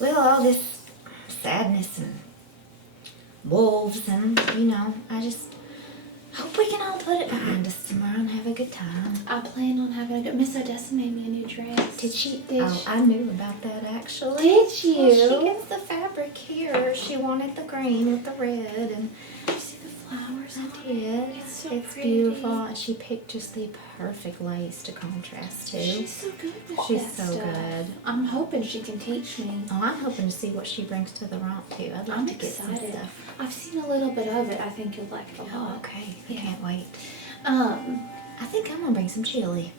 Well, all this sadness and wolves and, you know, I just hope we can all put it behind us tomorrow and have a good time. I plan on having a good. Miss Odessa made me a new dress. Did she? Did Oh, she? I knew about that actually. Did you? Well, she gets the fabric here. She wanted the green with the red, and You see the flowers I on did. It's so It's pretty. beautiful. And she picked just the perfect lace to contrast to. She's so good with She's that so stuff. good. I'm hoping she can teach me. Oh, I'm hoping to see what she brings to the romp too. I'd love I'm to get some excited. stuff. I've seen a little bit of it. I think you'll like it a Oh, lot. okay. I Yeah. can't wait. I think I'm gonna bring some chili.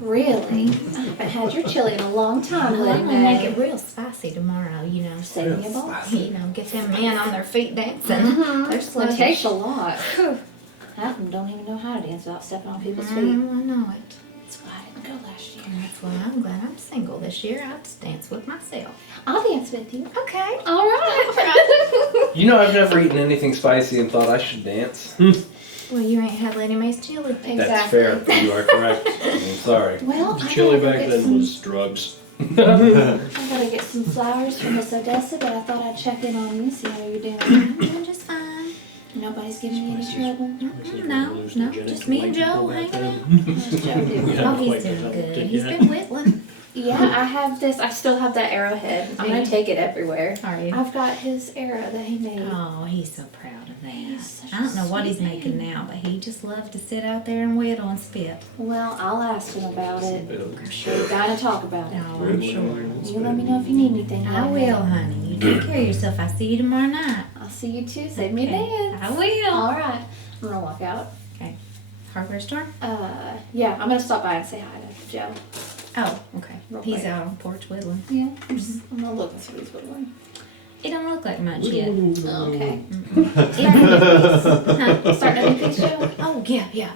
Really? I haven't had your chili in a long time, I'm Lady gonna make May. it real spicy tomorrow, you know. Save me a bowl. You know, get them men on their feet dancing. Mhm. They're It sluggish. takes a lot. Half of them don't even know how to dance without stepping on people's feet. I know it. That's why I didn't go last year. And that's why I'm glad I'm single this year. I'll just dance with myself. I'll dance with you. Okay. All right. You know, I've never eaten anything spicy and thought I should dance. Well, you ain't had Lady Mae's chili. That's fair. You are correct. I'm sorry. Well, The I chili gotta back get then some, was drugs. I gotta get some flowers from Miss Odessa, but I thought I'd check in on you, see how you're doing. I'm doing just fine. Nobody's giving you any trouble. No, just me and Joe hanging out. How's Joe doing? Oh, he's doing good. He's been whittling. Yeah, I have this. I still have that arrowhead. I'm gonna take it everywhere. Are you? I've got his arrow that he made. Oh, he's so proud of that. He's such I don't know a what he's sweet making man. now, but he just loved to sit out there and whittle and spit. Well, I'll ask him about it. I'm sure we gotta talk about it. Oh, I'm sure. You let me know if you need anything. I Lady May. will, honey. You take care of yourself. I'll see you tomorrow night. I'll see you too. Save me a Okay. dance. I will. All right. I'm gonna walk out. Hardware store? Yeah, I'm gonna stop by and say hi to Joe. Oh, okay. Real He's quick. out on the porch whittling. Yeah, I'm gonna look and see what he's whittling. It don't look like much yet. Okay. Huh? Starting a new piece, Joe? Oh, yeah, yeah.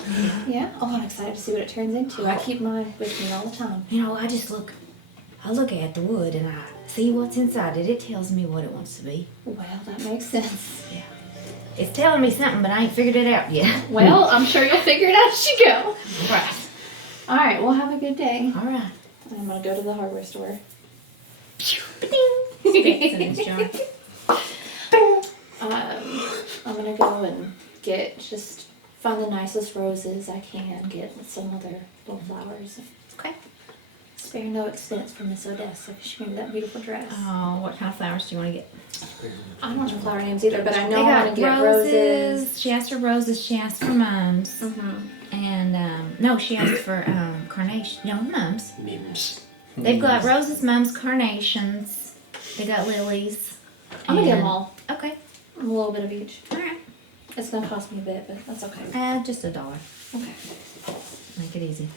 Yeah. Oh, I'm excited to see what it turns into. I keep mine with me all the time. You know, I look at the wood and I see what's inside it. It tells me what it wants to be. Well, that makes sense. Yeah. It's telling me something, but I ain't figured it out yet. Well, I'm sure you'll figure it out as you go. Right. All right. Well, have a good day. All right. I'm gonna go to the hardware store. Spits in his jar. I'm gonna go and find the nicest roses I can, get some other little flowers. Okay. Spare no expense for Miss Odessa because she made that beautiful dress. Oh, what kind of flowers do you want to get? I don't know flower names either, but I They know I'm got gonna get roses. She asked for roses. She asked for mums. Mm-hmm. And, no, she asked for, carnation. No, mums. Memes. They've got roses, mums, carnations. They got lilies. I'm gonna get them and- all. Okay. A little bit of each. All right. It's gonna cost me a bit, but that's okay. Just $1. Okay. Make it easy.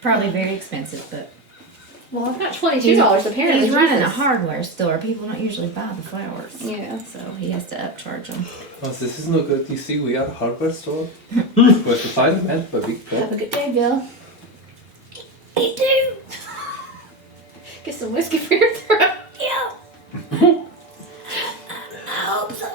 Probably very expensive, but Well, I've got $22 apparently. he's running a Jesus. hardware store. People don't usually buy the flowers. Yeah. So he has to upcharge them. Oh, this is no good. You see, we got a hardware store. With the size meant for big Have a good day, Bill. Me too. Get some whiskey for your throat. Yeah. I hope so.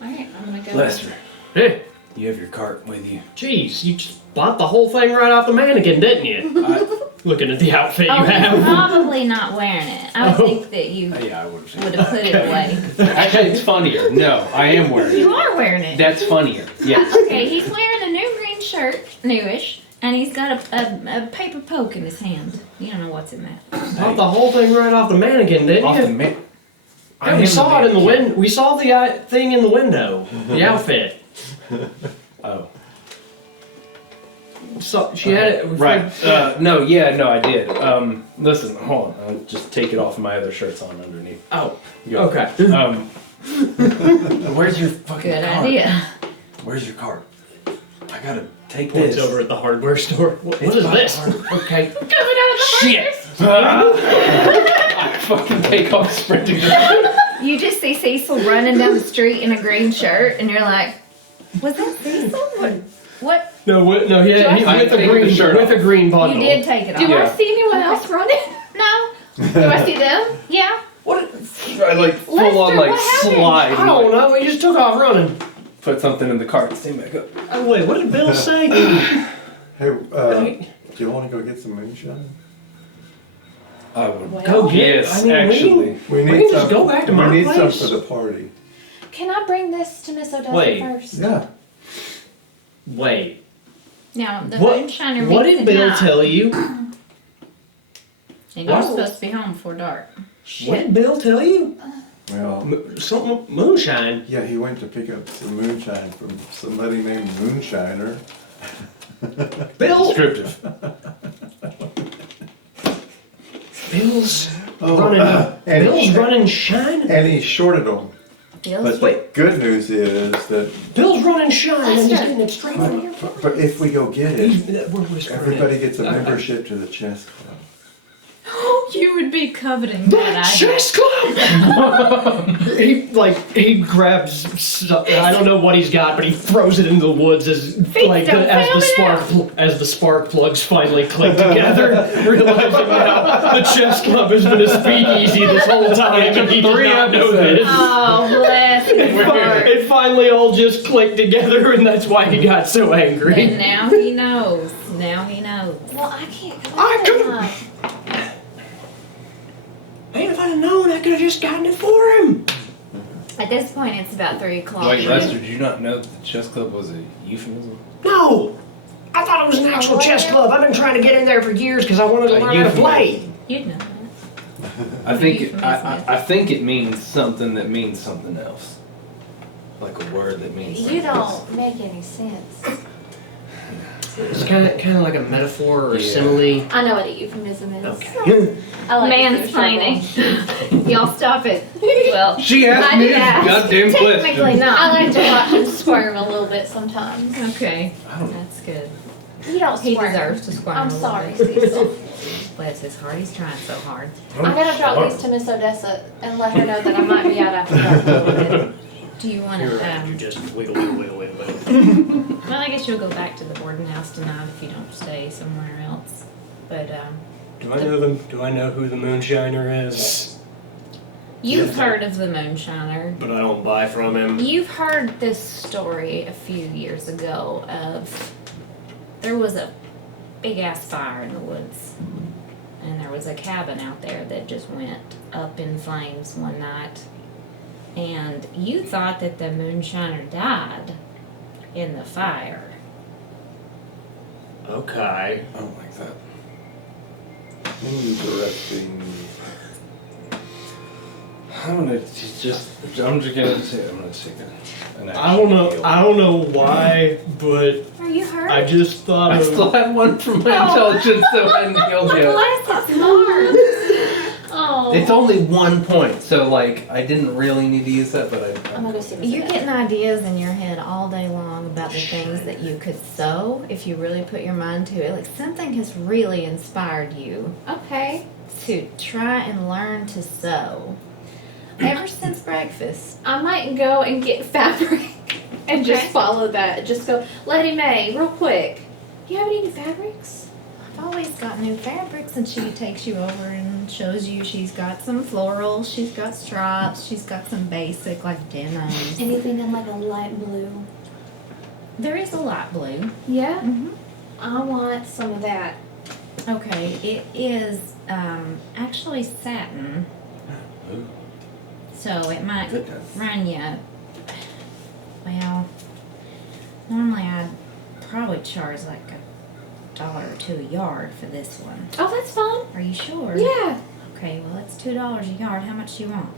Alright, I'm gonna go. Lester, Hey, you have your cart with you. jeez, you just bought the whole thing right off the mannequin, didn't you? Looking at the outfit Oh, you he's have. probably not wearing it. I would think that you Yeah, I would have would have put it away. It's funnier. No, I am wearing You it. are wearing it. That's funnier. Yes. Okay, he's wearing a new green shirt, newish, and he's got a paper poke in his hand. You don't know what's in that. Bought the whole thing right off the mannequin, didn't Off you? the man. Yeah, we saw it in the window. We saw the thing in the window. The outfit. Oh. So she had it. Right. No, I did. Listen, hold on. I'll just take it off. My other shirt's on underneath. Oh. Go. Okay. Where's your fucking Good cart? idea. Where's your cart? I gotta take Points this. over at the hardware store. What It's is by this? the Okay. Shit! I fucking take off sprinting. You just see Cecil running down the street in a green shirt, and you're like, "Was that Cecil? What? No, with a green shirt with a green bundle. You did take it Do off. I see anyone else running? No. Do I see them? Yeah. What? I like full on Lester, like what happened? slide. I don't know. He just took off running. Put something in the cart and stand back up. Oh, wait, what did Bill say? Hey, Right. do you want to go get some moonshine? I would. Go get. Yes, I mean, actually. We We can just go back to my We need place. some for the party. Can I bring this to Miss Odessa Wait. first? Yeah. Wait. Now, the What? moonshiner What meets did the Bill night. tell you? And you're supposed to be home before dark. What did Bill tell you? Well, Something moonshine. yeah, he went to pick up some moonshine from somebody named Moonshiner. Bill. Descriptive. Bill's Oh, running. and- Bill's running shine. And he shorted them. Bill's But the good news is that Bill's running shine, and he's Lester. getting it straight from here. but if we go get it, We're whispering everybody it. gets a membership to the chess club. You would be coveting that idea. Chess club. he grabs. I don't know what he's got, but he throws it into the woods as the spark plugs finally click together, realizing now the chess club has been a speakeasy this whole time, and he did not know this. Oh, bless his heart. It finally all just clicked together, and that's why he got so And angry. now he knows. Now he knows. Well, I can't come I out couldn't- tonight. Man, if I'd have known, I could have just gotten it for him. At this point, it's about 3 o'clock. Wait, Lester, did you not know that the chess club was a euphemism? No! I thought it was an actual chess club. I've been trying to get in there for years because I wanted to learn how to play. You'd know that. I think it, Euphemism is. I think it means something that means something else. Like a word that means something You else. don't make any sense. It's kind of like a metaphor or a Yeah. simile. I know what a euphemism is. Okay. I like Mansplaining. Y'all stop it. Well, She asked I me did this ask. goddamn technically question. not. I like to watch him squirm a little bit sometimes. Okay, I don't know. that's good. You don't He squirm. deserves to squirm I'm a little sorry, bit. Cecil. Bless his heart, he's trying so hard. I gotta drop these to Miss Odessa and let her know that I might be out after dark a little bit. Do you want You're to, right. You just wiggle. well, I guess you'll go back to the boarding house tonight if you don't stay somewhere else. But, Do I know them? Do I know who the moonshiner is? you've heard of the Moonshiner. But I don't buy from him. You've heard this story a few years ago of there was a big ass fire in the woods, and there was a cabin out there that just went up in flames one night, and you thought that the moonshiner died in the fire. Okay. I don't like that. Interesting. I'm just gonna take an I don't know. deal. I don't know why, but Are you hurt? I just thought I of. still have one from my intelligence, so I hadn't healed yet. Bless his heart. Oh. It's only 1 point, so like I didn't really need to use that, but I'm gonna go see Miss You're Odessa. getting ideas in your head all day long about the things that you could sew if you really put your mind to it. Like something has really inspired you Okay. to try and learn to sew. Ever since breakfast. I might go and get fabric and just Okay. follow that. Just go, Lady May, real quick. You have any new fabrics? I've always got new fabrics, and she takes you over and shows you she's got some florals, she's got stripes, she's got some basic like denims. Anything in like a light blue? There is a light blue. Yeah? Mm-hmm. I want some of that. Okay, it is actually satin, Ooh, so it might goodness. run you. Well, normally I'd probably charge like $1 or $2 a yard for this one. Oh, that's fine. Are you sure? Yeah. Okay, well it's $2 a yard. How much do you want?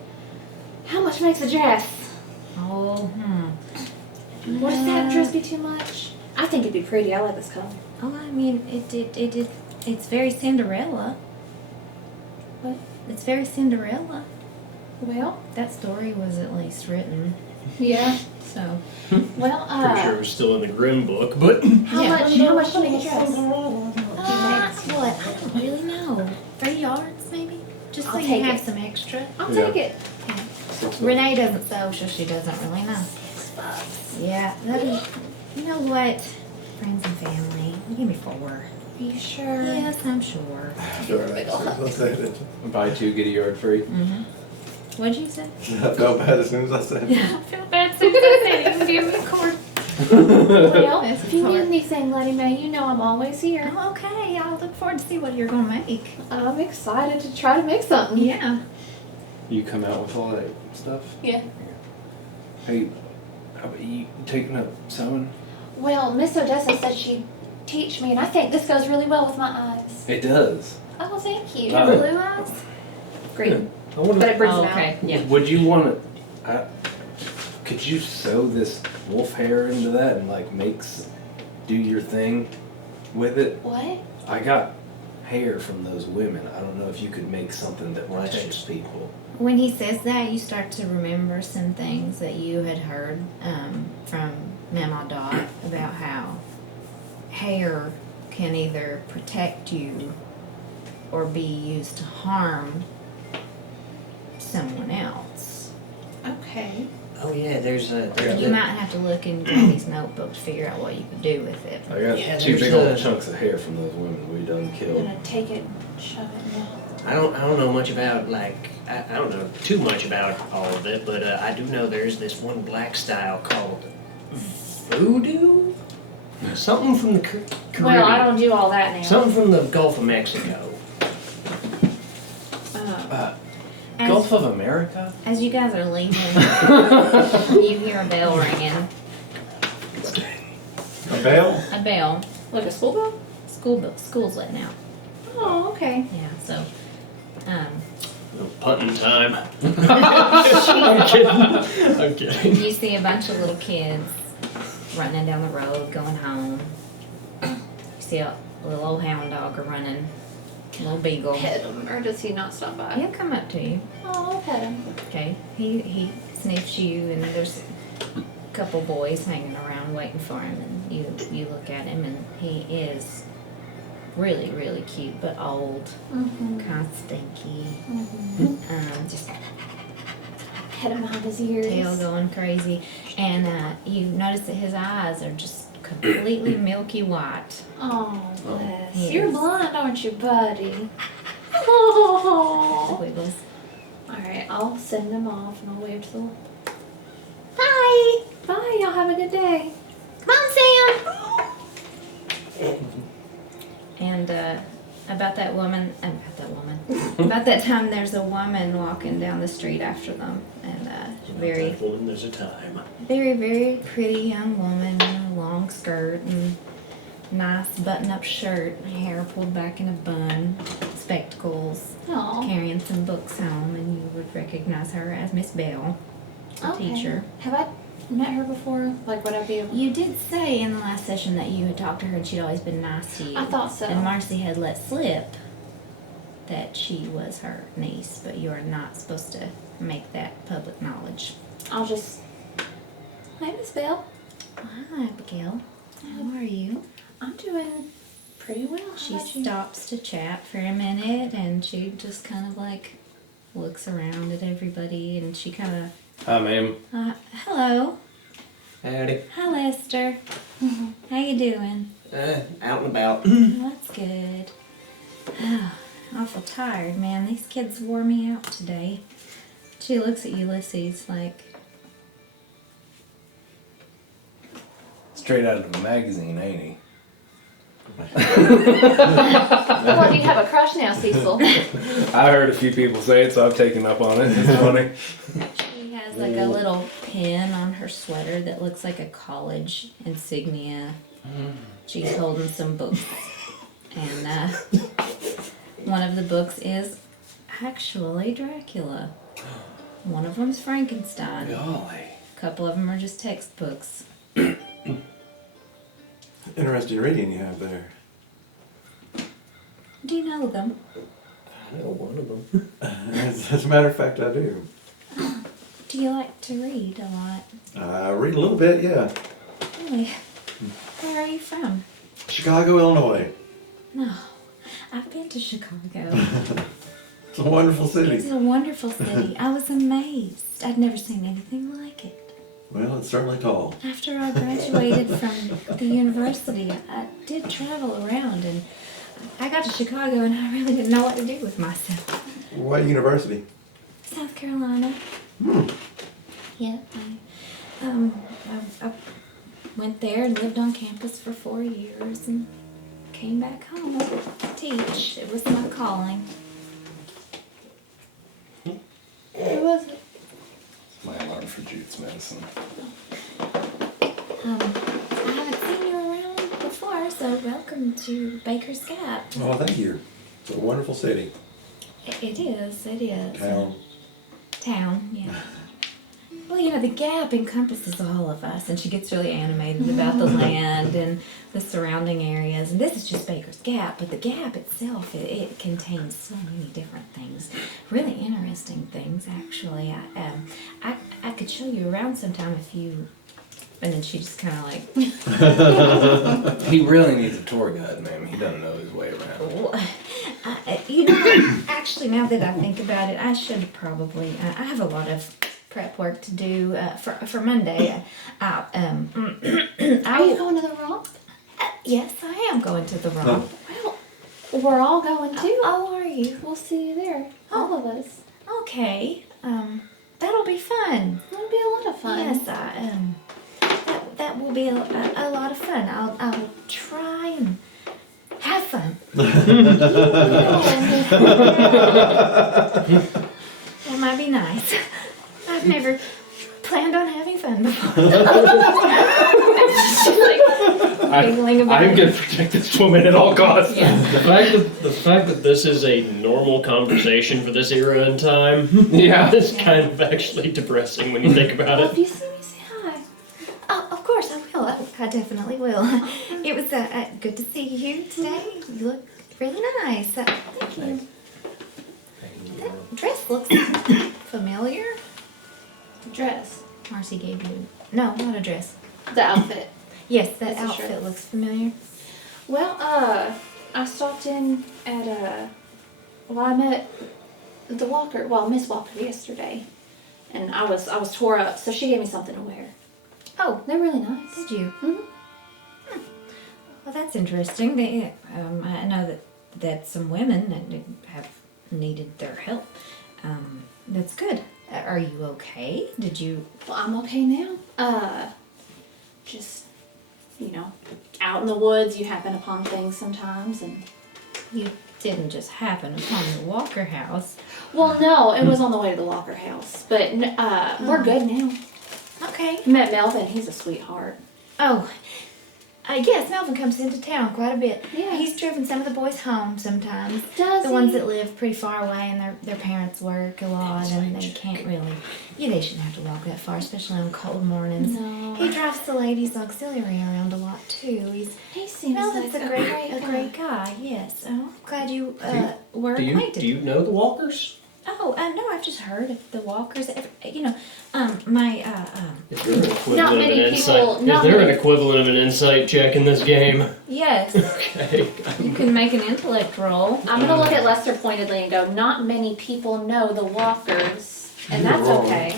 How much makes a dress? Oh, Would a satin dress be too much? I think it'd be pretty. I like this color. Oh, I mean, it's very Cinderella. What? It's very Cinderella. Well, That story was at least written, yeah. so. Well, Pretty sure it was still in the Grimm book, but how Yeah. much to make a dress? What? I don't really know. 3 yards, maybe? Just so I'll you take have it. some extra. I'll Yeah. take it. Renee doesn't sew, so she doesn't really know. Yeah, that'd be, you know what? friends and family. Give me 4. Are you sure? Yes, I'm sure. Sure, I said it. Buy 2, get a yard free. Mm-hmm. What'd you say? I felt bad as soon as I said it. I feel bad since I said you can give me a cord. Well, Yes, if you it's need hard. anything, Letty Mae, you know I'm always here. Oh, okay, I'll look forward to see what you're gonna make. I'm excited to try to make something. Yeah. You come out with all that stuff? Yeah. Hey, how about you taking up sewing? Well, Miss Odessa said she'd teach me, and I think this goes really well with my eyes. It does. Oh, thank you. You have blue eyes? Green. I wonder, But it brings Oh, it out. okay, yeah. would you want to? Could you sew this wolf hair into that and like do your thing with it? What? I got hair from those women. I don't know if you could make something that protects Lashes. people. When he says that, you start to remember some things that you had heard from Mama Dot about how hair can either protect you or be used to harm someone else. Okay. Oh yeah, there's a. You might have to look in Gabby's notebook to figure out what you could do with it. I got Yeah, 2 there's big old a- chunks of hair from those women we done I'm killed. gonna take it and shove it now. I don't know much about like I don't know too much about all of it, but I do know there's this one black style called voodoo, something from the Caribbean, Well, I don't do all that now. something from the Gulf of Mexico. As, Gulf of America? as you guys are leaving, you hear a bell ringing. A bell? A bell. Like a school bell? School's letting out. Oh, okay. Yeah, so Punting time. I'm kidding. I'm kidding. you see a bunch of little kids running down the road, going home. You see a little old hound dog running, a little beagle. Pet him, or does he not stop by? He'll come up to you. Oh, I'll pet him. Okay, he sniffs you, and there's a couple boys hanging around waiting for him, and you look at him, and he is really, really cute, but old, Mm-hmm. kind of stinky, just Pet him behind his ears. tail going crazy, and you notice that his eyes are just completely milky white. Oh, bless. Yes. You're blind, aren't you, buddy? Oh. Wiggles. Alright, I'll send them off and I'll wave to them. Bye. Bye, y'all have a good day. Come on, Sam. And about that time, there's a woman walking down the street after them, and very, There's a time. very, very pretty young woman in a long skirt and nice button-up shirt, hair pulled back in a bun, spectacles, Aw. carrying some books home, and you would recognize her as Miss Bell, the Okay. teacher. Have I met her before? Like, would I be able You did say in the last session that you had talked to her and she'd always been nice to you. I thought so. And Marcy had let slip that she was her niece, but you are not supposed to make that public knowledge. I'll just. Hi, Miss Bell. Hi, Abigail. How are you? I'm doing pretty well. How She about you? stops to chat for a minute and she just kind of like looks around at everybody and she kind Hi, ma'am. of, hello. Howdy. Hi, Lester. How you doing? Out and about. That's good. Awful tired, man. These kids wore me out today. She looks at Ulysses like, Straight out of a magazine, ain't he? Well, do you have a crush now, Cecil? I heard a few people say it, so I've taken up on it. It's funny. she has like a little pin on her sweater that looks like a college insignia. She's holding some books. And one of the books is actually Dracula. One of them's Frankenstein. Golly. A couple of them are just textbooks. Interesting reading you have there. Do you know them? I know one of them. As a matter of fact, I do. Do you like to read a lot? I read a little bit, yeah. Really? Where are you from? Chicago, Illinois. No. I've been to Chicago. It's a wonderful It's city. a wonderful city. I was amazed. I'd never seen anything like it. Well, it's certainly tall. After I graduated from the university, I did travel around, and I got to Chicago, and I really didn't know what to do with myself. What university? South Carolina. Hmm. Yeah, I went there and lived on campus for 4 years, and came back home to teach. It was my calling. Who was it? My alarm for Jude's medicine. I haven't seen you around before, so welcome to Baker's Gap. Oh, thank you. It's a wonderful city. It is. Town. Town, yeah. Well, you know, the Gap encompasses all of us, and she gets really animated about the land and the surrounding areas. And this is just Baker's Gap, but the Gap itself, it contains so many different things, really interesting things, actually. I could show you around sometime if you. And then she just kind of like. He really needs a tour guide, ma'am. He doesn't know his way around. Well, you know, actually, now that I think about it, I should probably. I have a lot of prep work to do for Monday. Are you going to the Romp? Yes, I am going to the Romp. Well, we're all going too. Oh, are you? We'll see you there. All of us. Okay. That'll be fun. It'll be a lot of fun. Yes, that will be a lot of fun. I'll try and have fun. That might be nice. I've never planned on having fun before. She's like giggling about I'm it. gonna protect this woman at all costs. Yeah. The fact that this is a normal conversation for this era in time, yeah, it's kind of actually depressing when you think about Well, if it. you see me, say hi. Oh, of course I will. I definitely will. It was good to see you today. You look really nice. Thank you. That dress looks familiar. Dress. Marcy gave you. No, not a dress. The outfit. Yes, that It's a outfit shirt. looks familiar. Well, I stopped in at well, I met the Walker, well, Miss Walker yesterday, and I was tore up, so she gave me something to wear. Oh, They're really nice. did you? Mhm. Well, that's interesting. They, I know that some women that have needed their help. That's good. Are you okay? Did you? Well, I'm okay now. Just, you know, out in the woods, you happen upon things sometimes, and You didn't just happen upon the Walker house. well, no, it was on the way to the Walker house, but we're good now. Okay. Met Melvin. He's a sweetheart. Oh, yes, Melvin comes into town quite a bit. Yeah. He's driven some of the boys home sometimes. Does The he? ones that live pretty far away and their parents work a lot and they can't really, they shouldn't have to walk that far, especially on cold mornings. No. He drives the ladies' auxiliary around a lot too. He seems Melvin's like a great guy, yes. Oh, I'm glad you were Do acquainted. you know the Walkers? Oh, no, I've just heard of the Walkers. You know, my, Is there an equivalent Not of many an people- insight? Is not there an many- equivalent of an insight check in this game? yes, Okay. you can make an intellect roll. I'm gonna look at Lester pointedly and go, not many people know the Walkers, and that's wrong. okay.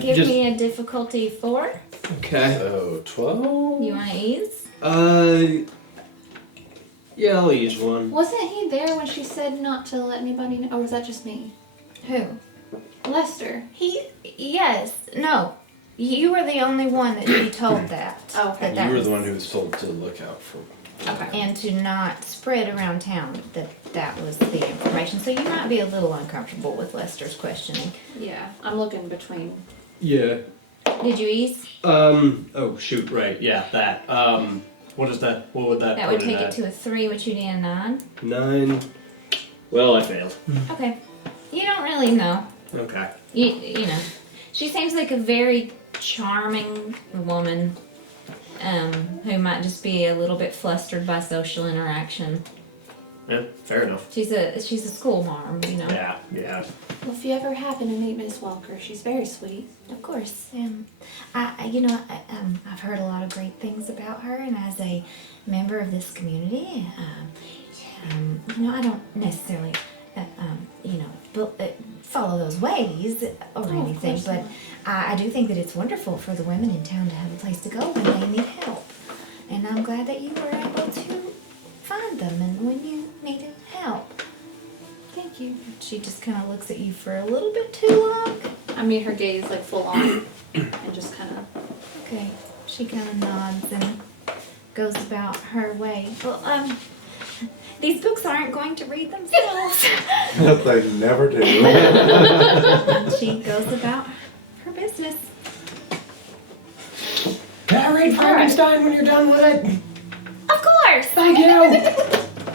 Give just me a difficulty 4. okay. So 12. You want to ease? Yeah, I'll use one. Wasn't he there when she said not to let anybody know, or was that just me? Who? Lester. Yes, no. You were the only one that she told that. Oh, okay. That You were was- the one who was told to look out for. Okay. And to not spread around town that was the information. So you might be a little uncomfortable with Lester's questioning. Yeah, I'm looking between. Yeah. Did you ease? Oh shoot. Right. Yeah. That. What is that? What would that? That would put take at? it to a 3, which you need a 9. 9. Well, I failed. Okay. You don't really know. Okay. You know, she seems like a very charming woman who might just be a little bit flustered by social interaction. Yeah. Fair enough. She's a school marm, you know. Yeah. Yeah. Well, if you ever happen to meet Miss Walker, she's very sweet. Of course. I've heard a lot of great things about her, and as a member of this community, you know, I don't necessarily, follow those ways or of anything, course but not. I do think that it's wonderful for the women in town to have a place to go when they need help. And I'm glad that you were able to find them and when you needed help. Thank you. She just kind of looks at you for a little bit too long. I mean, her gaze like full on, and just kind of. Okay. She kind of nods and goes about her way. Well, these books aren't going to read themselves. They never do. And she goes about her business. Can I read Frankenstein when you're done with it? Of course! Thank you.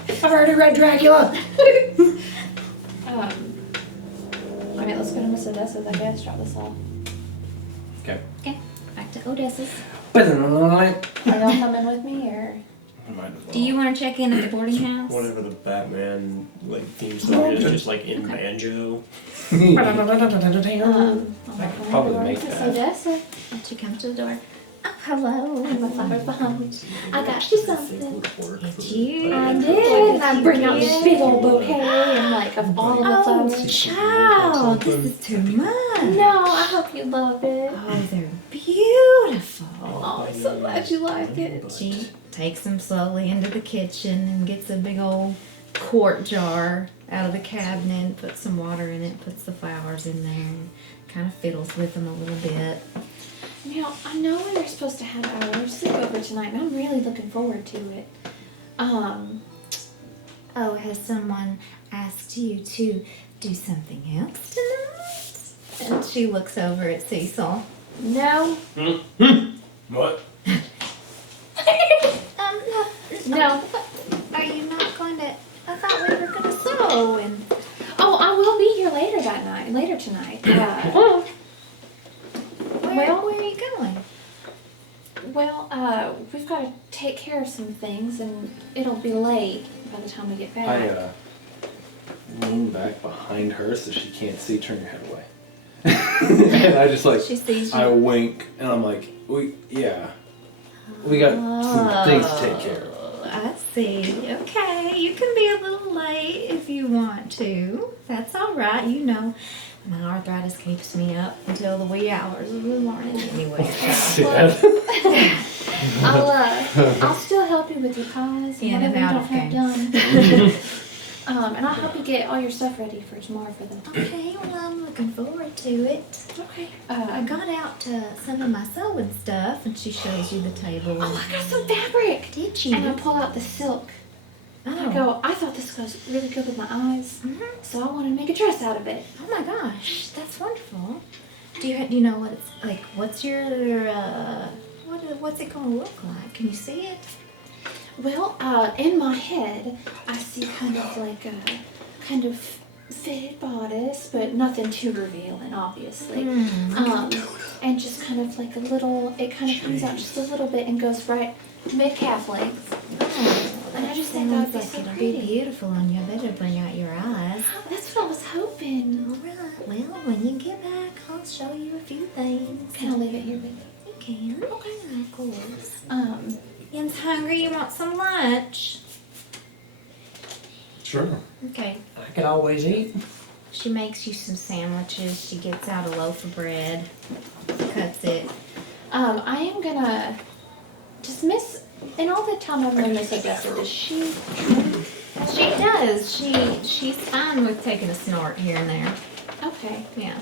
I've already read Dracula. Alright, let's go to Miss Odessa's, I guess. Drop this off. Okay. Okay, back to Odessa's. Are y'all coming with me, or? Might as well. Do you want to check in at the boarding house? Whatever the Batman like theme song is, just like in banjo. I could probably make Miss that. Odessa. And she comes to the door. Oh, hello. I'm a flower behind. I got you something. It's you. I did. And I bring out this big old bouquet and like of all of the Oh, flowers. child, this is too much. No, I hope you love it. Oh, they're beautiful. Oh, I'm so glad you like it. She takes them slowly into the kitchen and gets a big old quart jar out of the cabinet, puts some water in it, puts the flowers in there, and kind of fiddles with them a little bit. Now, I know we were supposed to have our sleepover tonight, and I'm really looking forward to it. Oh, has someone asked you to do something else tonight? And she looks over at Cecil. No, What? no. Are you not going to? I thought we were going to sew and. Oh, I will be here later tonight. Where are you going? Well, we've got to take care of some things, and it'll be late by the time we get back. I lean back behind her so she can't see. Turn your head away. And I just like She sees you. I wink and I'm like, we got some things to take care of. I see. Okay, you can be a little late if you want to. That's all right. You know, my arthritis keeps me up until the wee hours of the morning anyway. See that? I'll still help you with your pies and In and whatever you out don't of have things. done. And I'll help you get all your stuff ready for tomorrow for them. Okay, well, I'm looking forward to it. Okay. I got out some of my sewing stuff, and she shows you the table. Oh, I got some fabric. Did you? And I pull out the silk. Oh. I go, I thought this goes really good with my eyes, Mhm. so I wanted to make a dress out of it. Oh my gosh, that's wonderful. Do you know what it's like? What's your what's it gonna look like? Can you see it? Well, in my head, I see kind of like a kind of fitted bodice, but nothing too revealing, obviously. And just kind of like a little, it kind of comes out just a little bit and goes right mid-calf length. Oh, And I that just think that would sounds be like so it'll pretty. be beautiful, and you better bring out your eyes. That's what I was hoping. All right. Well, when you get back, I'll show you a few things. Can I leave it here with you? You can. Okay, of course. Ian's hungry. You want some lunch? Sure. Okay. I could always eat. She makes you some sandwiches. She gets out a loaf of bread, cuts it. I am gonna just in all the time I've known Miss Odessa, does she drink? She does. She's fine with taking a snort here and there. Okay. Yeah.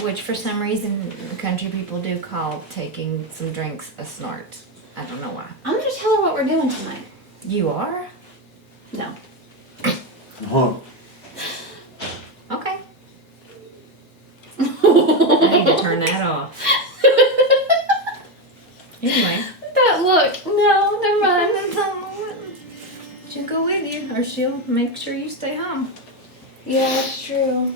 Which for some reason country people do call taking some drinks a snort. I don't know why. I'm gonna tell her what we're doing tonight. You are? No. Huh. Okay. I need to turn that off. Anyway. That look. No, never mind. She'll go with you, or she'll make sure you stay home. Yeah, that's true.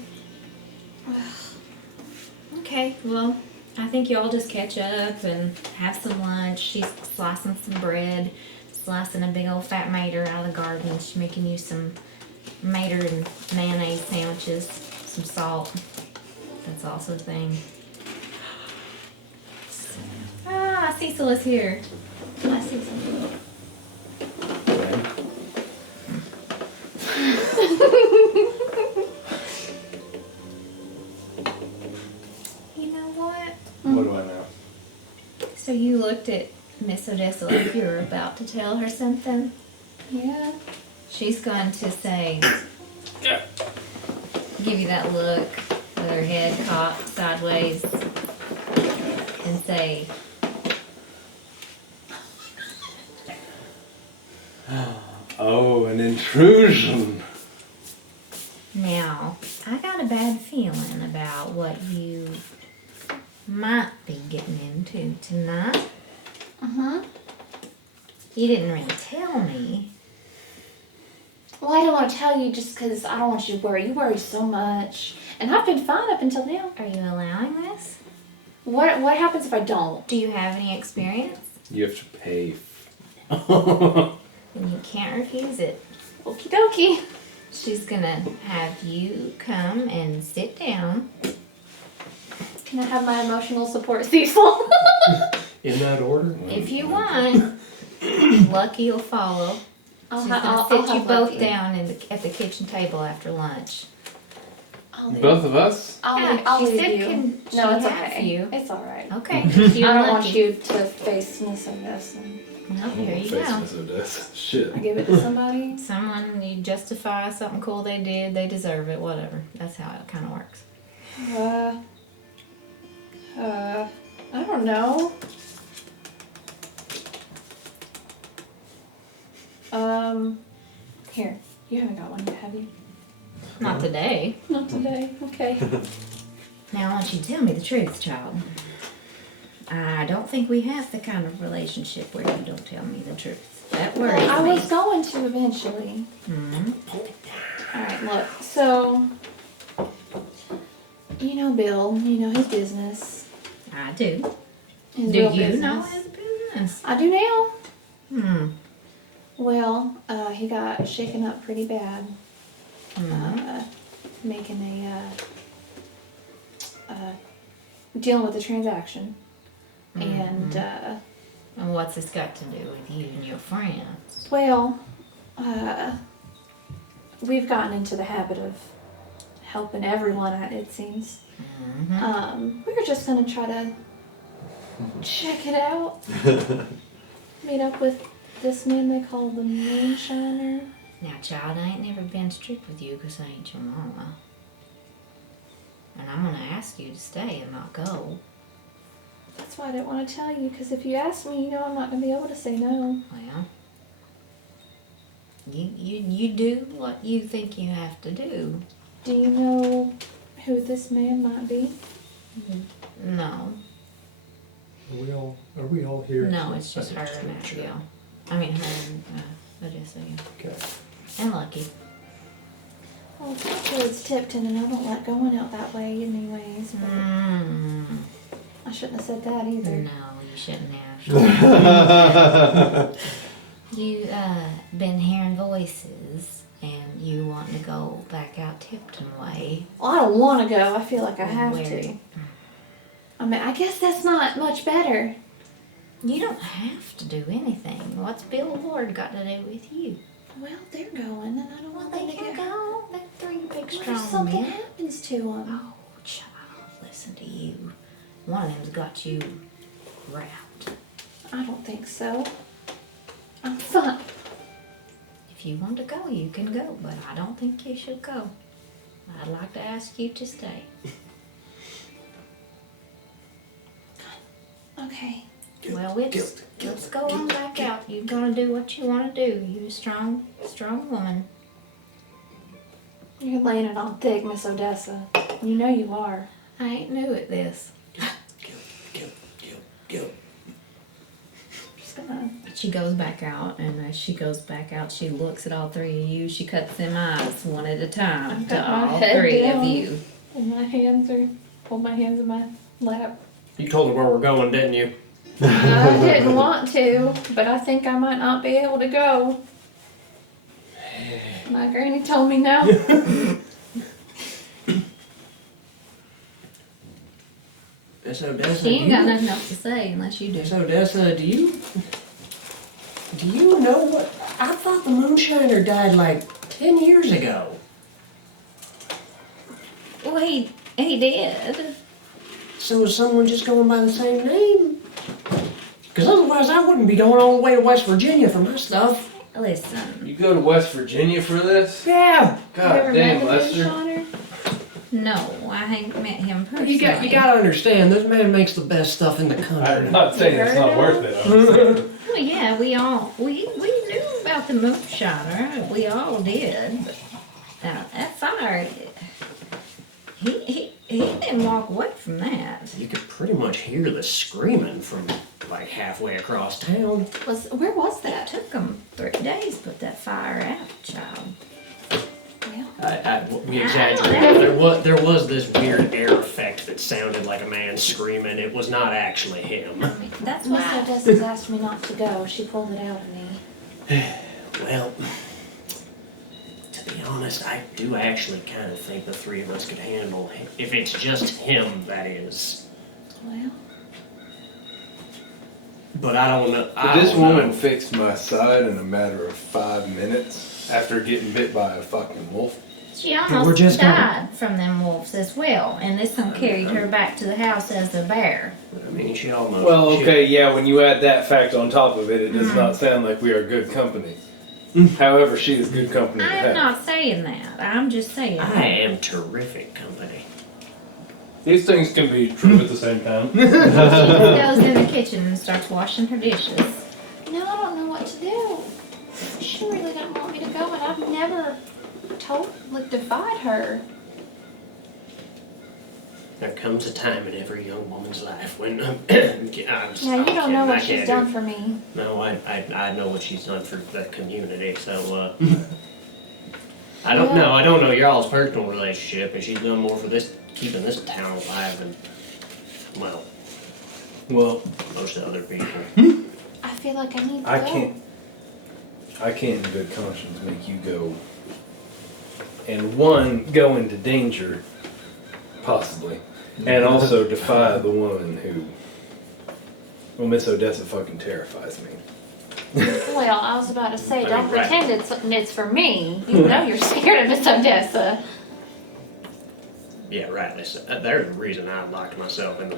Okay, well, I think y'all just catch up and have some lunch. She's slicing some bread, slicing a big old fat mater out of the garden. She's making you some mater and mayonnaise sandwiches, some salt. That's also a thing. Ah, Cecil is here. I see something. looked at Miss Odessa like you were about to tell her something. Yeah. She's going to say, give you that look with her head cocked sideways and say, Oh, an intrusion. now, I got a bad feeling about what you might be getting into tonight. Uh-huh. You didn't really tell me. Well, I don't want to tell you just because I don't want you to worry. You worry so much. And I've been fine up until now. Are you allowing this? What happens if I don't? Do you have any experience? You have to pay. Then you can't refuse it. Okie dokie. She's gonna have you come and sit down. Can I have my emotional support, Cecil? In that order? If you want, Lucky will follow. She's gonna sit you have both Lucky. down at the kitchen table after lunch. I'll leave. Both of us? I'll she leave said you. can she No, it's have okay. you? It's alright. Okay. I don't want you to face Miss Odessa. No, here you go. Shit. I give it to somebody. Someone you justify something cool they did, they deserve it. Whatever. That's how it kind of works. I don't know. Here. You haven't got one yet, have you? Not today. Not today. Okay. Now I want you to tell me the truth, child. I don't think we have the kind of relationship where you don't tell me the truth. That worries Well, I me. was going to eventually. Mhm. Alright, look. So, you know Bill. You know his business. I do. His Do real you business. know his business? I do now. Hmm. Well, he got shaken up pretty bad. Hmm. Making dealing with the transaction. And, And what's this got to do with you and your friends? well, we've gotten into the habit of helping everyone out, it seems. We were just gonna try to check it out. Meet up with this man they call the Moonshiner. Now, child, I ain't never been strict with you because I ain't your mama. And I'm gonna ask you to stay and not go. That's why I didn't want to tell you, because if you ask me, you know I'm not gonna be able to say no. Well, you do what you think you have to do. Do you know who this man might be? No, Are we all here? no, it's just her and Abigail. I mean, her and Odessa, yeah. Okay. And Lucky. Well, it's Tipton, and I don't like going out that way anyways. But I shouldn't have said that either. No, you shouldn't have. You been hearing voices, and you want to go back out Tipton way. Well, I don't want to go. I feel like I have Where? to. I mean, I guess that's not much better. You don't have to do anything. What's Bill Ward got to do with you? Well, they're going, and I don't Well, want they them to can get hurt. go. They're three big, What if strong something men. happens to them? Oh, child, listen to you. One of them's got you wrapped. I don't think so. I'm fine. If you want to go, you can go, but I don't think you should go. I'd like to ask you to stay. Okay. Well, let's go on back out. You're gonna do what you want to do. You're a strong woman. You're laying it on thick, Miss Odessa. You know you are. I ain't new at this. Just gonna. She goes back out, and as she goes back out, she looks at all three of you. She cuts them eyes one at a time I've to got my all head three down. of you. And my hands are. Hold my hands in my lap. You told her where we're going, didn't you? I didn't want to, but I think I might not be able to go. My granny told me no. Miss Odessa, She ain't got nothing else to say unless you do. Miss Odessa, do you know what? I thought the Moonshiner died like 10 years ago. Well, he did. So is someone just going by the same name? Because otherwise I wouldn't be going all the way to West Virginia for my stuff. Listen, You go to West Virginia for this? Yeah. God damn, Lester. no, I ain't met him personally. You gotta understand, this man makes the best stuff in the country. I'm not saying it's not worth it. I'm saying. Well, yeah, we knew about the Moonshiner. We all did. But that fire, he didn't walk away from that. You could pretty much hear the screaming from like halfway across town. Where was It that? took them 3 days to put that fire out, child. Well, We exaggerated. There was this weird air effect that sounded like a man screaming. It was not actually him. I mean, that's Miss why. Odessa's asked me not to go. She pulled it out of me. Well, to be honest, I do actually kind of think the 3 of us could handle him. If it's just him, that is. Well, But I don't know. But this woman fixed my side in a matter of 5 minutes after getting bit by a fucking wolf. She we're almost just died from them wolves as well, and this one carried her back to the house as a bear. I mean, she almost. Well, okay, yeah, when you add that fact on top of it, it does not sound like we are good company. However, she is good company to I'm have. not saying that. I'm just saying. I am terrific company. These things can be true at the same time. She goes in the kitchen and starts washing her dishes. no, I don't know what to do. She really didn't want me to go, and I've never defied her. There comes a time in every young woman's life when Yeah, you don't know what she's done for me. No, I know what she's done for the community. So I don't know. I don't know y'all's personal relationship, and she's done more for this keeping this town alive than Well, most of the other people. I feel like I need to I go. can't in good conscience make you go and one, go into danger, possibly, and also defy the woman who, well, Miss Odessa fucking terrifies me. Well, I was about to say, I don't mean, right. pretend it's for me. You know you're scared of Miss Odessa. Yeah, rightly so. There's the reason I locked myself in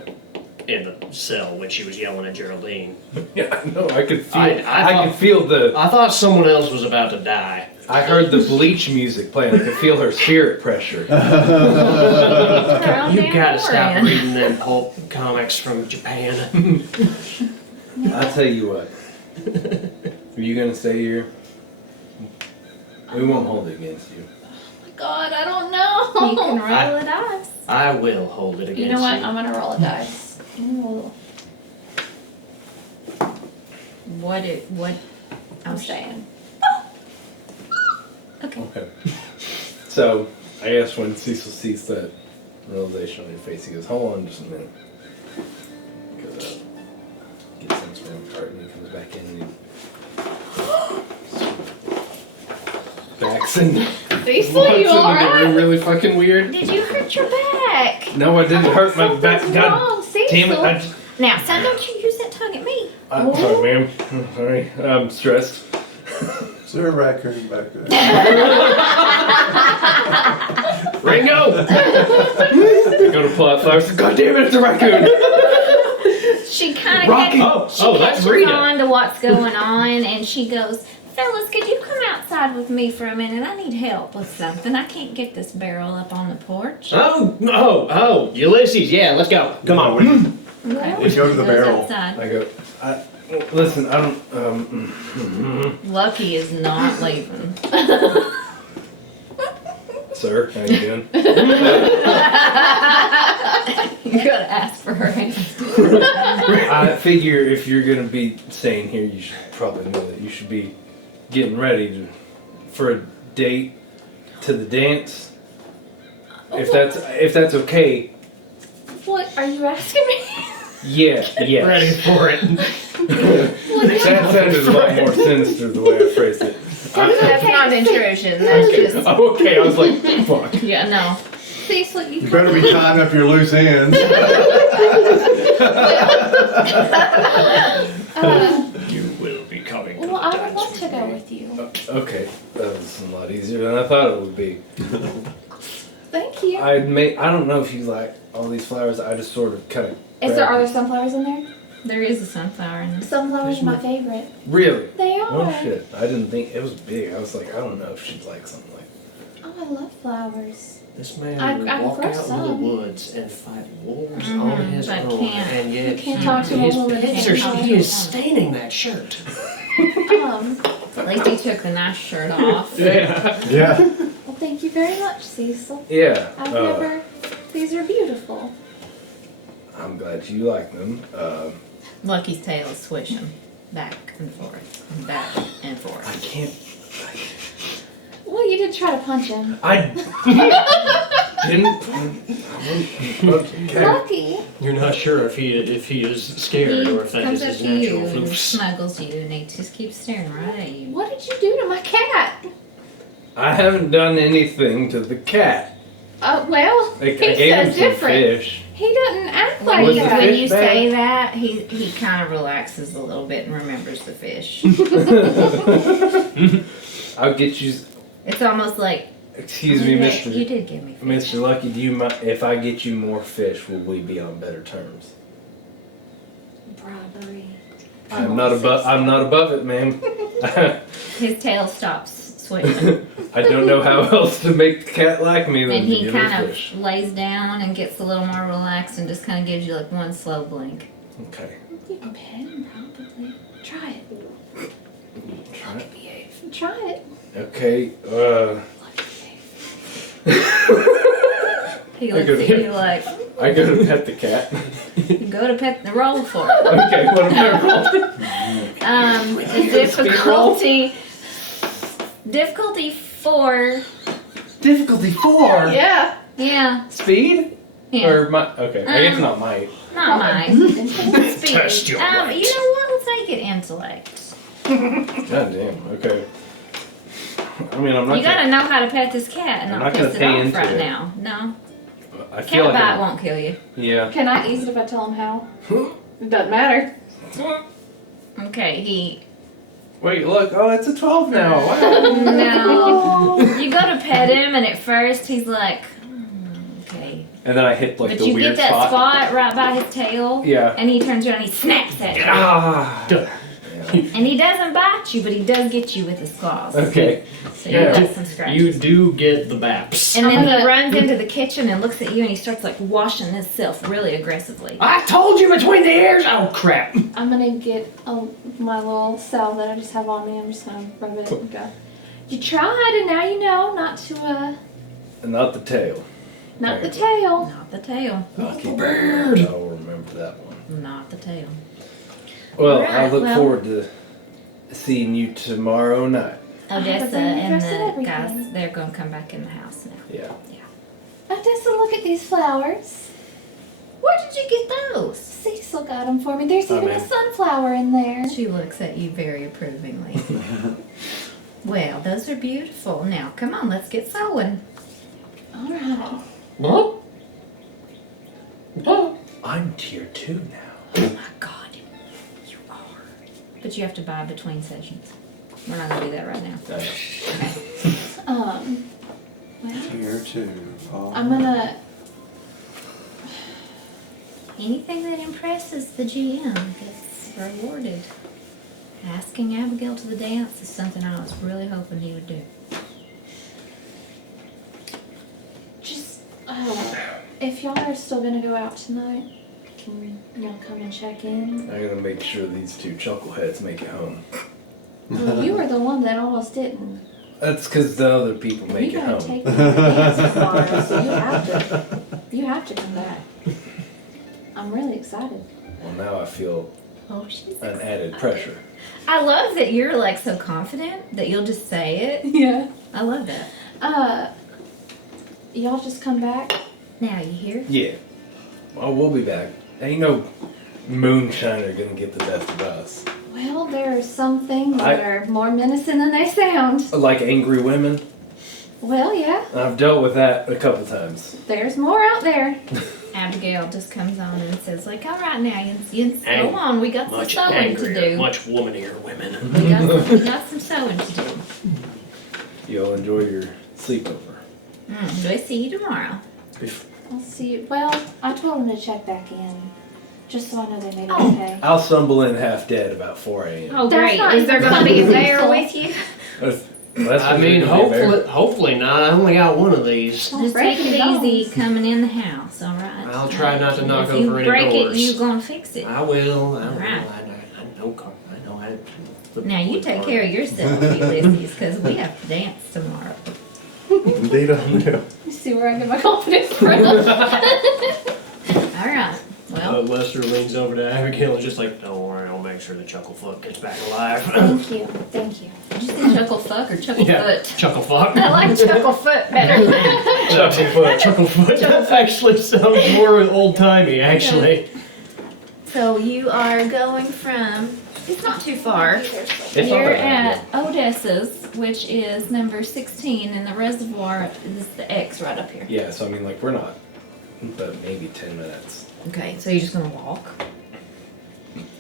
the cell when she was yelling at Geraldine. Yeah, I know. I could feel. I could feel the. I thought someone else was about to die. I heard the bleach music playing. I could feel her spirit pressure. You gotta stop reading them pulp comics from Japan. I'll tell you what. Are you gonna stay here? We won't hold it against you. God, I don't know. You can roll the dice. I will hold it against you. You know what? I'm gonna roll a dice. Ooh, What? I'm staying. Okay. Okay. So, I guess when Cecil sees that realization on your face, he goes, "Hold on just a minute." Goes up, gets some sort of cart, and he comes back in and he backs in. Cecil, you alright? Really fucking weird. Did you hurt your back? No, I didn't hurt my back. Something's God wrong, Cecil. damn it! I just, Now, son, don't you use that tongue at me. I'm sorry, ma'am. I'm sorry. I'm stressed. Is there a raccoon back there? Ringo! Go to plot flowers. God damn it! It's a raccoon. She kind of Rocky. That's catches Rita. on to what's going on, and she goes, "Fellas, could you come outside with me for a minute? I need help with something. I can't get this barrel up on the porch." Oh, Ulysses, yeah, let's go. Come on. Okay. Let's go to the Goes barrel. outside. I go. Listen. I don't. Lucky is not leaving. Sir, how you doing? You gotta ask for her hand. I figure if you're gonna be staying here, you should probably know that you should be getting ready for a date to the dance. If that's okay. What are you asking me? Yeah. Yes. Ready for it. That sounded a lot more sinister the way I phrased it. That's not intrusion. That's just Oh, okay. I was like, fuck. yeah, no. Cecil, you You better be tying up your loose ends. You will be coming. well, I would love to go with you. Okay, that was a lot easier than I thought it would be. Thank you. I don't know if you like all these flowers. I just sort of kind of. Are there sunflowers in there? There is a sunflower in this. Sunflower's my favorite. Really? They are. Oh shit! I didn't think it was big. I was like, I don't know if she'd like something like. Oh, I love flowers. This man I would can walk grow out into the some. woods and fight wolves Mhm, on his but own, can't. and yet You can't talk to a his woman pants and are, talk he to is a woman. staining that shirt. At least he took the nice shirt off. Yeah. Yeah. Well, thank you very much, Cecil. Yeah. I've never. These are beautiful. I'm glad you like them. Lucky's tail is swishing back and forth, and back and I forth. can't. Well, you did try to punch him. I didn't. Okay. Lucky. You're not sure if he is scared He or if that comes is up his to you natural and fluke. snuggles you, and he just keeps staring right at you. What did you do to my cat? I haven't done anything to the cat. Well, I he's gave him so some different. fish. He doesn't act When like Was you, the that. when fish you bad? say that, he kind of relaxes a little bit and remembers the fish. I'll get you. It's almost like, Excuse me, you Mister. did give me fish. Mr. Lucky, do you if I get you more fish, will we be on better terms? Bribery. I'm not above it, ma'am. His tail stops swishing. I don't know how else to make the cat like me than And to he give her kind of fish. lays down and gets a little more relaxed and just kind of gives you like one slow blink. Okay. You can pet him, probably. Try it. Try it. Try it. Okay. He I looks go at to- you like, I go to pet the cat. you go to pet the roll for it. Okay, what am I rolling? The difficulty 4. Difficulty 4? Yeah. Yeah. Speed? Yeah. Or my, okay, I guess not might. Not mine. Speed. Test your might. You know what? Let's make it intellect. God damn, okay. I mean, I'm not You gotta know how to pet this cat and I'm not not gonna piss it pay off into right it. now. No. I feel Cat like bite won't kill you. Yeah. Can I ease it if I tell him how? It doesn't matter. Okay, he. Wait, look. Oh, it's a 12 now. Wow. No. You go to pet him, and at first he's like, okay. And then I hit like But the you weird get that spot. spot right by his tail, Yeah. and he turns around and he snaps at you. Ah. Duh. And he doesn't bite you, but he does get you with his claws. Okay. So you Yeah. got some scratches. You do get the baps. And then I'm he gonna- runs into the kitchen and looks at you and he starts like washing himself really aggressively. I told you between the ears. Oh crap! I'm gonna get my little salve that I just have on me. I'm just gonna rub it and go. You tried, and now you know not to, And not the tail. not the tail. Not the tail. Lucky bird. I'll remember that one. Not the tail. Well, Right, I look well- forward to seeing you tomorrow night. Odessa bring you and dress and the everything. guys, they're going to come back in the house now. Yeah. Odessa, look at these flowers. Where did you get those? Cecil got them for me. There's Oh, even man. a sunflower in there. She looks at you very approvingly. Well, those are beautiful. Now, come on, let's get sewing. All right. What? What? I'm tier 2 now. Oh my God, you are. But you have to buy between sessions. We're not going to do that right now. Well, Tier 2. Oh. I'm gonna. Anything that impresses the GM gets rewarded. Asking Abigail to the dance is something I was really hoping he would do. Just, if y'all are still gonna go out tonight, can y'all come and check in? I gotta make sure these two chuckleheads make it home. Well, you were the one that almost didn't. That's because the other people make You it gotta home. take me to the dance tomorrow, so you have to come back. I'm really excited. Well, now I feel Oh, she's an added pressure. I love that you're like so confident that you'll just say it. Yeah. I love that. Y'all just come back. Now you hear? Yeah. Well, we'll be back. Ain't no Moonshiner gonna get the best of us. Well, there are some things that are more menacing than they sound. Like angry women. Well, yeah, I've dealt with that a couple times. there's more out there. Abigail just comes on and says like, all right now, you Ang- go on. We got some Much sewing angrier, to do. much womanier women. We got some sewing to do. You'll enjoy your sleepover. Do I see you tomorrow? I'll see you. Well, I told him to check back in. Just so I know they made it Oh. okay. I'll stumble in half dead about 4 a.m. Oh, That's great. not Is there going to be a even bear close. with you? That's I mean, hopefully not. I only got one of these. Just break take it any easy bones. coming in the house, all right? I'll try not to knock if over you any break doors. it, you're going to fix it. I will. I Right. know, Carl. I know. Now you take care of yourself, Ulysses, because we have to dance tomorrow. Indeed, I do. You see where I get my confidence from? All right. Well, Lester leans over to Abigail and just like, don't worry, I'll make sure the Chucklefuck gets back alive. Thank you. Thank you. did you say chuckle fuck or chuckle Yeah, foot? Chucklefuck. I like chuckle foot better. Chucklefoot. That actually sounds more old timey, actually. So you are going from, it's not too far. It's not You're that at Odessa's, which is number 16, and the reservoir is the X right up here. Yeah, so I mean, like, we're not, but maybe 10 minutes. Okay, so you're just gonna walk?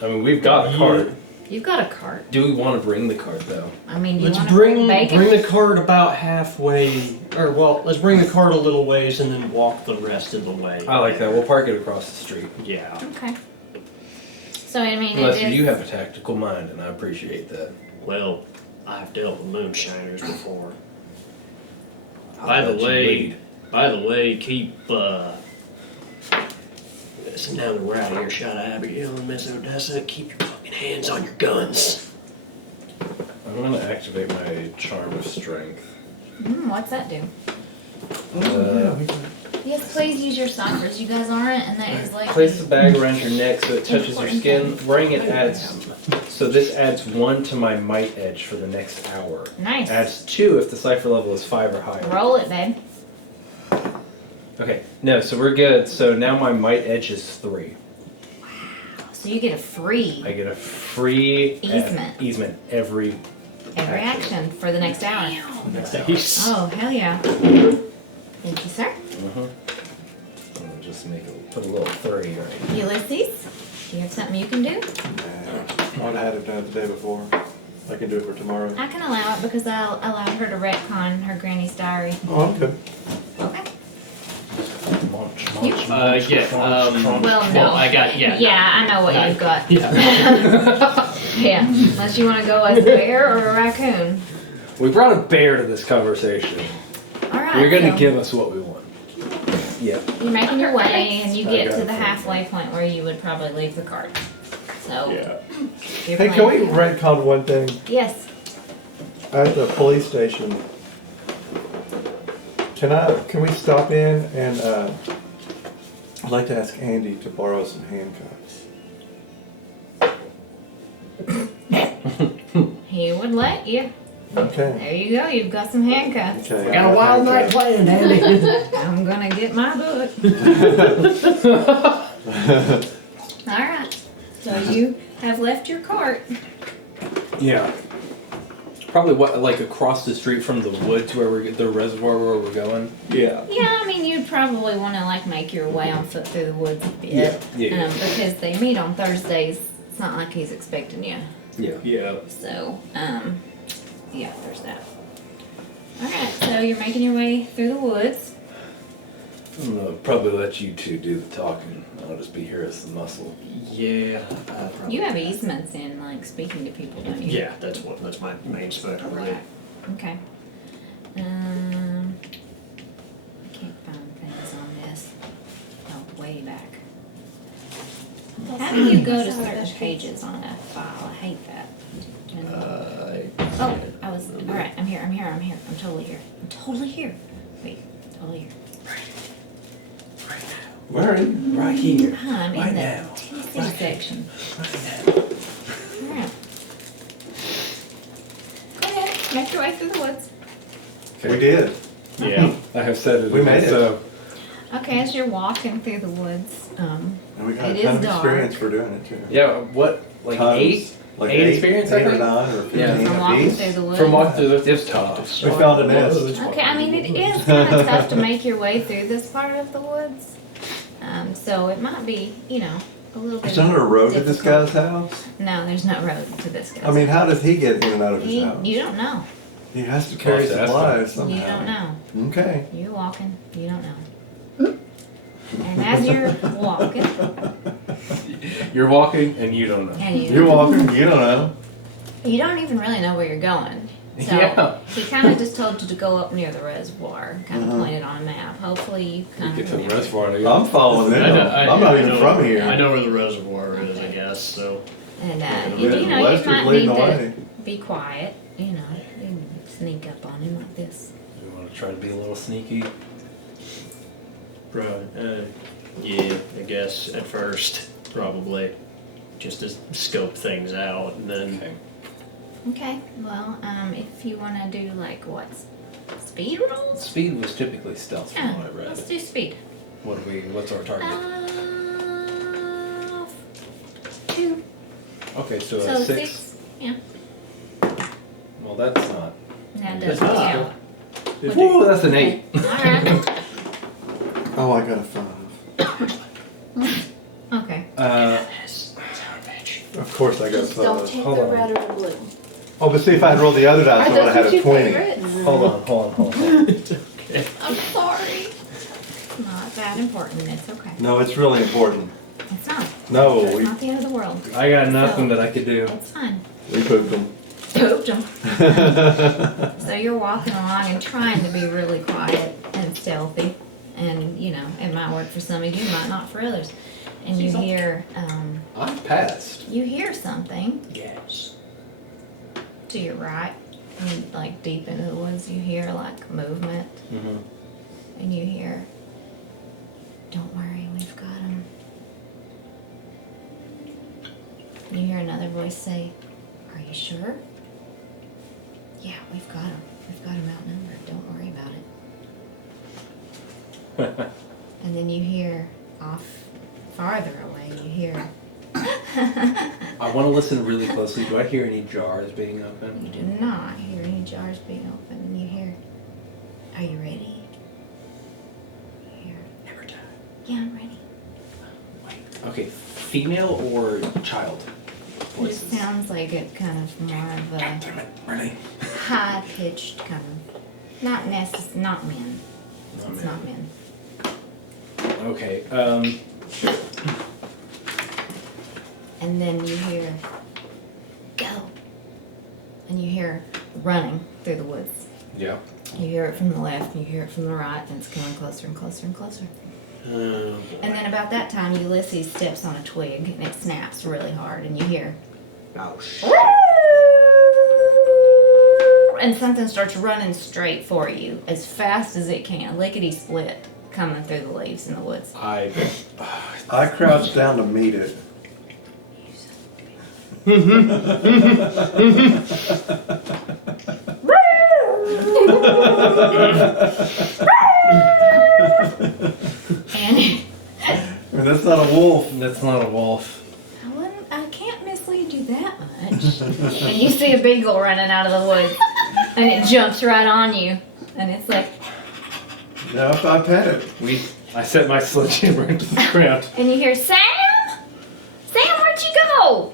I mean, we've got a cart. You've got a cart. Do we want to bring the cart, though? I mean, do you Let's want to bring bacon? the cart about halfway, or well, let's bring the cart a little ways and then walk the rest of the way. I like that. We'll park it across the street. Yeah. Okay. So I mean, Unless it is. you have a tactical mind, and I appreciate that. Well, I've dealt with moonshiners before. I'll By the let you way, lead. keep listen, now that we're out of earshot of Abigail and Miss Odessa, keep your fucking hands on your guns. I'm going to activate my charm of strength. What's that do? Uh, Yes, please use your ciphers. You guys aren't, and that is like. Place the bag around your neck so it touches your skin. Wearing it adds. So this adds 1 to my might edge for the next hour. Nice. Adds 2 if the cipher level is 5 or higher. Roll it, babe. Okay, no, so we're good. So now my might edge is 3. So you get a free I get a free Easement. every action for the next hour. Next ace. Oh, hell yeah. Thank you, sir. I'll just put a little 30 right. Ulysses, do you have something you can do? I'd had it done the day before. I can do it for tomorrow. I can allow it because I allowed her to retcon her granny's diary. Oh, I'm good. Okay. Munch, You- munch, Well, no. I got, yeah. Yeah, I know what you've got. Yeah. Yeah, unless you want to go as a bear or a raccoon. We brought a bear to this conversation. All right. You're going to so give us what we want. Yep. You're making your way, and you I get got to it. the halfway point where you would probably leave the cart. So. Yeah. you're Hey, can we playing- retcon one thing? Yes. At the police station, can we stop in and, I'd like to ask Andy to borrow some handcuffs. He would let you. Okay. There you go. You've got some handcuffs. Okay. Got a wild night planned, Andy. I'm gonna get my book. All right. So you have left your cart. Yeah. Probably like across the street from the woods where the reservoir where we're going. Yeah. Yeah, I mean, you'd probably want to like make your way on foot through the woods a bit. Yeah. Because they meet on Thursdays. It's not like he's expecting you. Yeah. Yeah. So, yeah, there's that. All right. So you're making your way through the woods. I'm gonna probably let you two do the talking. I'll just be here as the muscle. Yeah. Probably. You have easements in like speaking to people, don't you? Yeah, that's my main specialty. Right. Okay. I can't find things on this. Oh, way back. How do you go to certain pages on a file? I hate that. Oh, I was. All right. I'm here. I'm totally here. Wait, totally here. Where are you? Right here. I'm Right in the now. TC section. Right now. All right. Go ahead. Make your way through the woods. We did. Yeah. I have said it. We made it. So Okay, as you're walking through the woods, And we got It a is ton of dark. experience for doing it too. yeah, what like Tons. 8? Like 8 experience, I 8 or think? 9 or 15 Yeah. from walking apiece. through the woods. From walking through the it was tough. We found a nest. Okay, I mean, it is kind of tough to make your way through this part of the woods. So it might be, a little bit. Is there a road to this difficult. guy's house? No, there's no road to this guy's. I mean, how does he get in and out of his house? You don't know. He has to carry I'll have to ask supplies him. somehow. You don't know. Okay. You're walking. You don't know. And as you're walking, You're walking and you don't know. and You're walking, you don't know. you don't even really know where you're going. So Yeah. he kind of just told you to go up near the reservoir, kind of pointed on a map. Hopefully you You kind get of to the remember. reservoir. I'm following them. I'm not even from I here. know where the reservoir is, I guess, so. And Yeah, you know, you Lester's might leading need the to way. be quiet, you know, you can sneak up on him like this. You want to try to be a little sneaky? Right. Yeah, I guess at first, probably. Just to scope things out and then. Okay. Okay, well, if you want to do like what? Speed rolls? Speed was typically stealth from Yeah, what I read. let's do speed. What's our target? 2. Okay, so, So 6. Yeah, Well, that's not. that That's doesn't not count. Woo, that's an 8. Alright, Oh, I got a 5. okay. Of course I got Just don't 5. take Hold the on. red or the blue. Oh, but see, if I had rolled the other dice, I would have had a 20. Hold on. I'm sorry. Not that important, it's okay. No, it's really important. It's not. No, It's we not the end of the world. I got nothing So- that I could do. It's fine. pooped them. Pooped 'em. So you're walking along and trying to be really quiet and stealthy. And, you know, it might work for some of you, might not for others. And you hear, I passed. you hear something Yes. to your right. And, like, deep into the woods, you hear, like, movement. Mm-hmm. And you hear, don't worry, we've got him. You hear another voice say, are you sure? Yeah, we've got him. We've got him outnumbered. Don't worry about it. And then you hear off farther away, you hear, I want to listen really closely. Do I hear any jars being you opened? do not hear any jars being opened. And you hear, are you ready? You hear, Never die. yeah, I'm ready. Okay, female or child It voices? sounds like it kind of more of a Damn it, really? high pitched kind of, not not men. It's not men. Okay, And then you hear, go. And you hear running through the woods. yeah. You hear it from the left, and you hear it from the right, and it's coming closer and closer and closer. And then about that time, Ulysses steps on a twig, and it snaps really hard, and you hear, Oh, shit. and something starts running straight for you as fast as it can, lickety split, coming through the leaves in the woods. I crouched down to meet it. And I mean, that's not a wolf. That's not a wolf. I can't mislead you that much. And you see a beagle running out of the woods, and it jumps right on you, and it's like, No, I pet it. I set my sledgehammer into the ground. and you hear, Sam, where'd you go?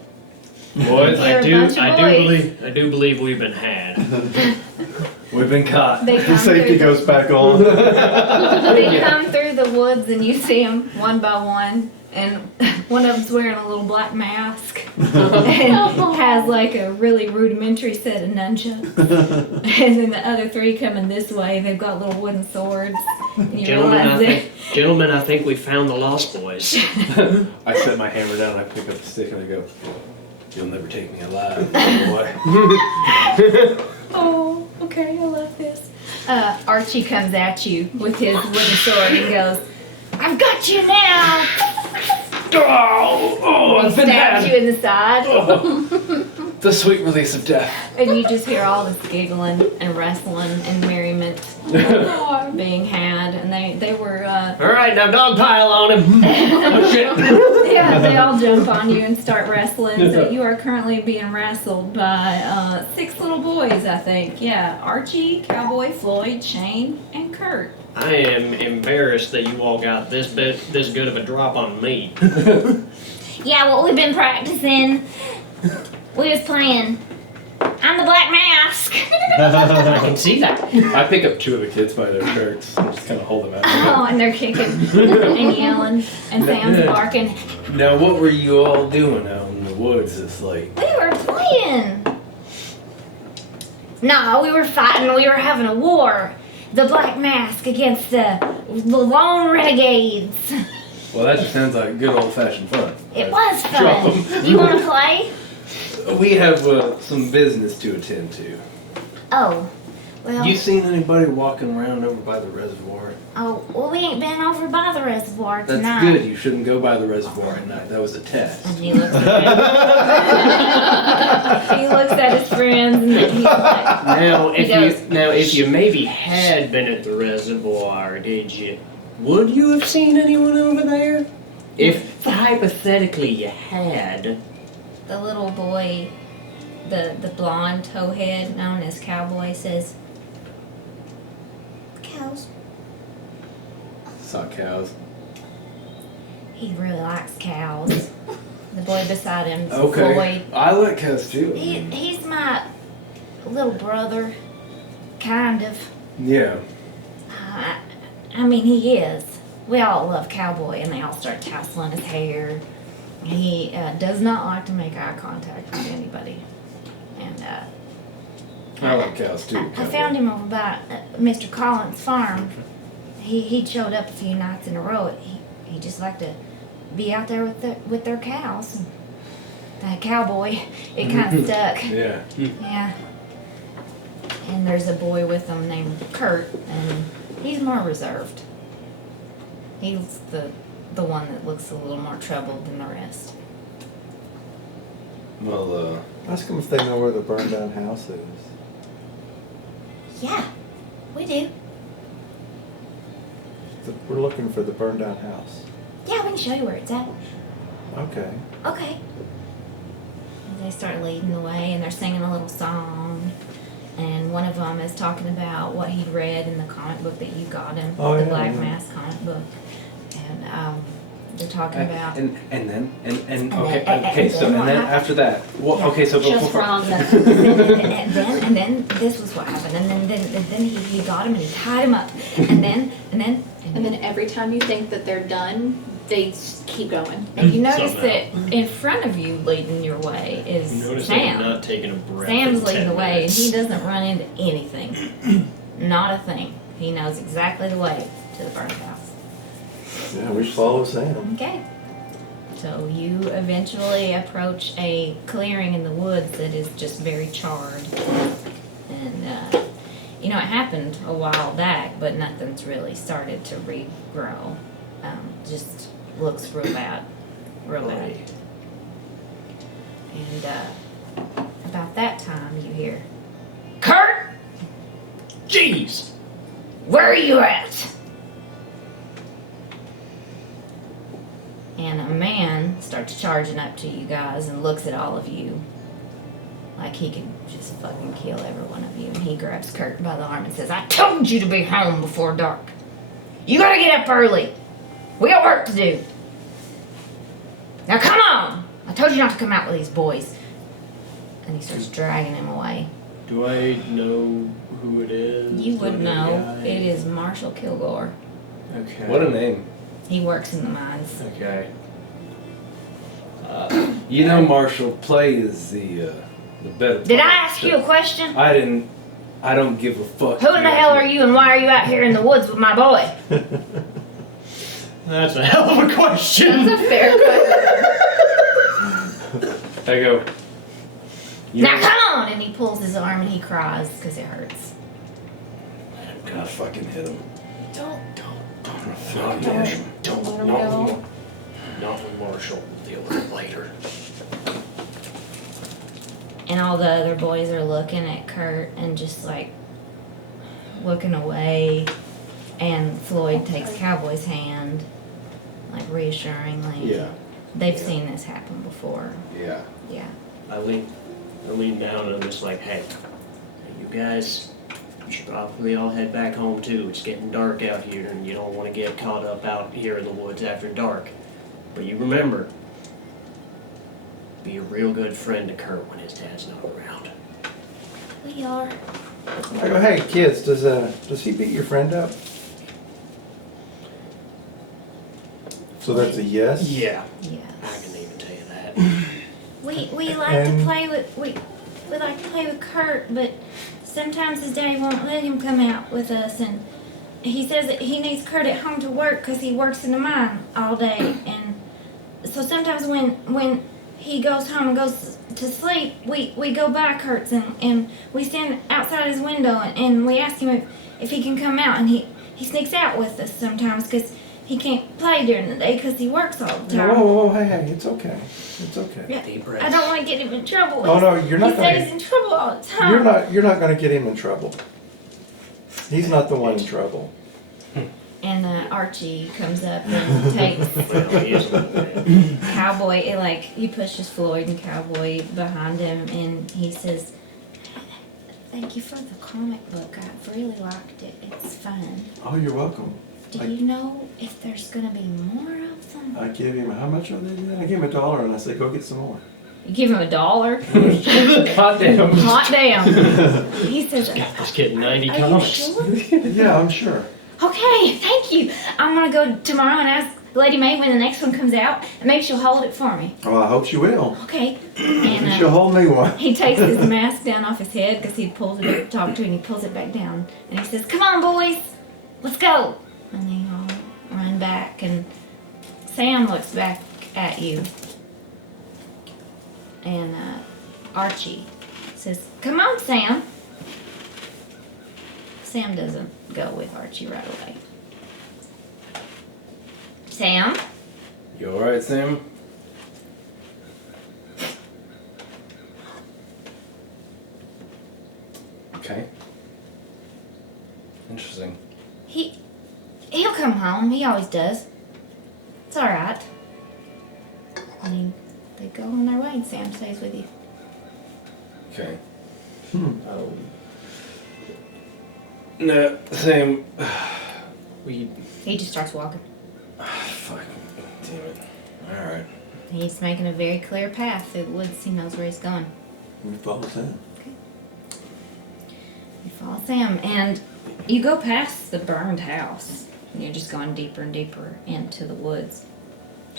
Boys, You're a bunch of boys. I do believe we've been had. We've been caught. They The come safety through goes back on. They come through the woods and you see them one by one, and one of them's wearing a little black mask and has like a really rudimentary set of nunchucks. And then the other three coming this way, they've got little wooden swords. And you realize Gentlemen, I think we found the Lost Boys. I set my hammer down, I pick up the stick, and I go, you'll never take me alive, boy. Oh, okay, I love this. Archie comes at you with his wooden sword and goes, I've got you now! Oh, He I've been stabs had. you in the side. The sweet release of death. And you just hear all this giggling and wrestling and merriment being had. And they were, All right, now dog pile on him. Oh, shit. yeah, they all jump on you and start wrestling. So you are currently being wrestled by 6 little boys, I think. Yeah, Archie, Cowboy, Floyd, Shane, and Kurt. I am embarrassed that you all got this good of a drop on me. Yeah, well, we've been practicing. We was playing I'm the Black Mask. I can see that. I pick up 2 of the kids by their shirts and just kind of hold them out. Oh, and they're kicking and yelling, and Sam's barking. Now, what were you all doing out in the woods this late? We were playing. No, we were fighting. We were having a war. The Black Mask against the lone renegades. Well, that just sounds like good old-fashioned fun. It was Drop fun. 'em. You want to play? We have some business to attend to. Oh, well. You seen anybody walking around over by the reservoir? Oh, well, we ain't been over by the reservoir That's tonight. good. You shouldn't go by the reservoir at night. That was a test. And he looks at he looks at his friends and he's like, Now, He does. if you maybe had been at the reservoir, did you? Would you have seen anyone over there? If hypothetically you had. the little boy, the blonde towhead known as Cowboy says, cows. Saw cows. He really likes cows. The boy beside him, Okay. Floyd. I like cows too. He's my little brother, kind of. Yeah. I mean, he is. We all love Cowboy, and they all start tasseling his hair. He does not like to make eye contact with anybody. And I like cows too. I found him over by Mr. Collins' farm. He showed up a few nights in a row. He just liked to be out there with their cows. That Cowboy, it kind of stuck. Yeah. Yeah. And there's a boy with him named Kurt, and he's more reserved. He's the one that looks a little more troubled than the rest. Well, Ask them if they know where the burned down house is. Yeah, we do. We're looking for the burned down house. Yeah, we can show you where it's at. Okay. Okay. And they start leading the way, and they're singing a little song. And one of them is talking about what he'd read in the comic book that you got him, Oh, the yeah, Black yeah. Mask comic book. And they're talking about. and then okay then- okay and so then and what then happened? after that Yeah. okay so Just before wrong. and then this was what happened. And then he got him and he tied him up. And then every time you think that they're done, they keep going. and you notice Somehow. that in front of you, leading your way, is Notice that Sam. you're not taking a breath. Sam's in leading 10 the way, and minutes. he doesn't run into anything. Not a thing. He knows exactly the way to the burnt house. Yeah, we follow Sam. Okay. So you eventually approach a clearing in the woods that is just very charred. And, it happened a while back, but nothing's really started to regrow. Just looks real bad. Real bad. And, about that time you hear, Kurt! Jeez! Where are you at? And a man starts charging up to you guys and looks at all of you like he could just fucking kill every one of you. And he grabs Kurt by the arm and says, I told you to be home before dark. You gotta get up early. We got work to do. Now come on! I told you not to come out with these boys. And he starts dragging him away. Do I know who it is? You would Do I know. the guy? It is Marshall Kilgore. Okay. what a name. He works in the mines. Okay. You know, Marshall, play is the better Did I part. ask you a question? I don't give a fuck. Who in the hell are you and why are you out here in the woods with my boy? That's a hell of a question. That's a fair question. I go. You Now know- come on! And he pulls his arm and he cries because it hurts. I'm gonna fucking hit him. Don't Fucking hit him. Don't. let him Not go. with, not with Marshall. Deal with it later. And all the other boys are looking at Kurt and just like looking away. And Floyd takes Cowboy's hand, like reassuringly. Yeah. They've Yeah. seen this happen before. Yeah. Yeah. I lean down and I'm just like, hey, you guys, you should probably all head back home too. It's getting dark out here and you don't want to get caught up out here in the woods after dark. But you remember, be a real good friend to Kurt when his dad's not around. We are. I go, hey kids, does he beat your friend up? So that's a yes? Yeah, I Yes. can even tell you that. We like to play with we like to play with Kurt, but sometimes his daddy won't let him come out with us, and he says that he needs Kurt at home to work because he works in the mine all day, and so sometimes when he goes home and goes to sleep, we go by Kurt's and we stand outside his window and we ask him if he can come out, and he sneaks out with us sometimes because he can't play during the day because he works all the time. Whoa, hey, it's okay. It's okay. Yeah, Deep breaths. I don't want to get him in trouble. Oh no, you're not He stays gonna. in trouble all the time. You're not gonna get him in trouble. He's not the one in trouble. And Archie comes up and takes Well, he is a little bit. Cowboy, like he pushes Floyd and Cowboy behind him, and he says, "Thank you for the comic book. I've really liked it. It's fun. Oh, you're welcome. Do you know if there's gonna be more of them?" I give him, how much are they doing? I give him $1 and I say, go get some more. You give him $1. Hot damn. Hot damn. He says, Got this kid 90 "Are you comics. sure?" Yeah, I'm sure. Okay, thank you. I'm gonna go tomorrow and ask Lady May when the next one comes out, and maybe she'll hold it for me. Oh, I hope she will. Okay. And She'll hold me one. he takes his mask down off his head because he pulls it up to talk to, and he pulls it back down, and he says, "Come on, boys, let's go." And they all run back, and Sam looks back at you, and Archie says, "Come on, Sam." Sam doesn't go with Archie right away. Sam? You alright, Sam? Okay. Interesting. He'll come home. He always does. It's all right. And they go on their way, and Sam stays with you. Okay. Oh, No, Sam. we. He just starts walking. Fuck. Damn it. Alright. He's making a very clear path through the woods. He knows where he's going. We follow Sam. You follow Sam, and you go past the burned house. And you're just going deeper and deeper into the woods.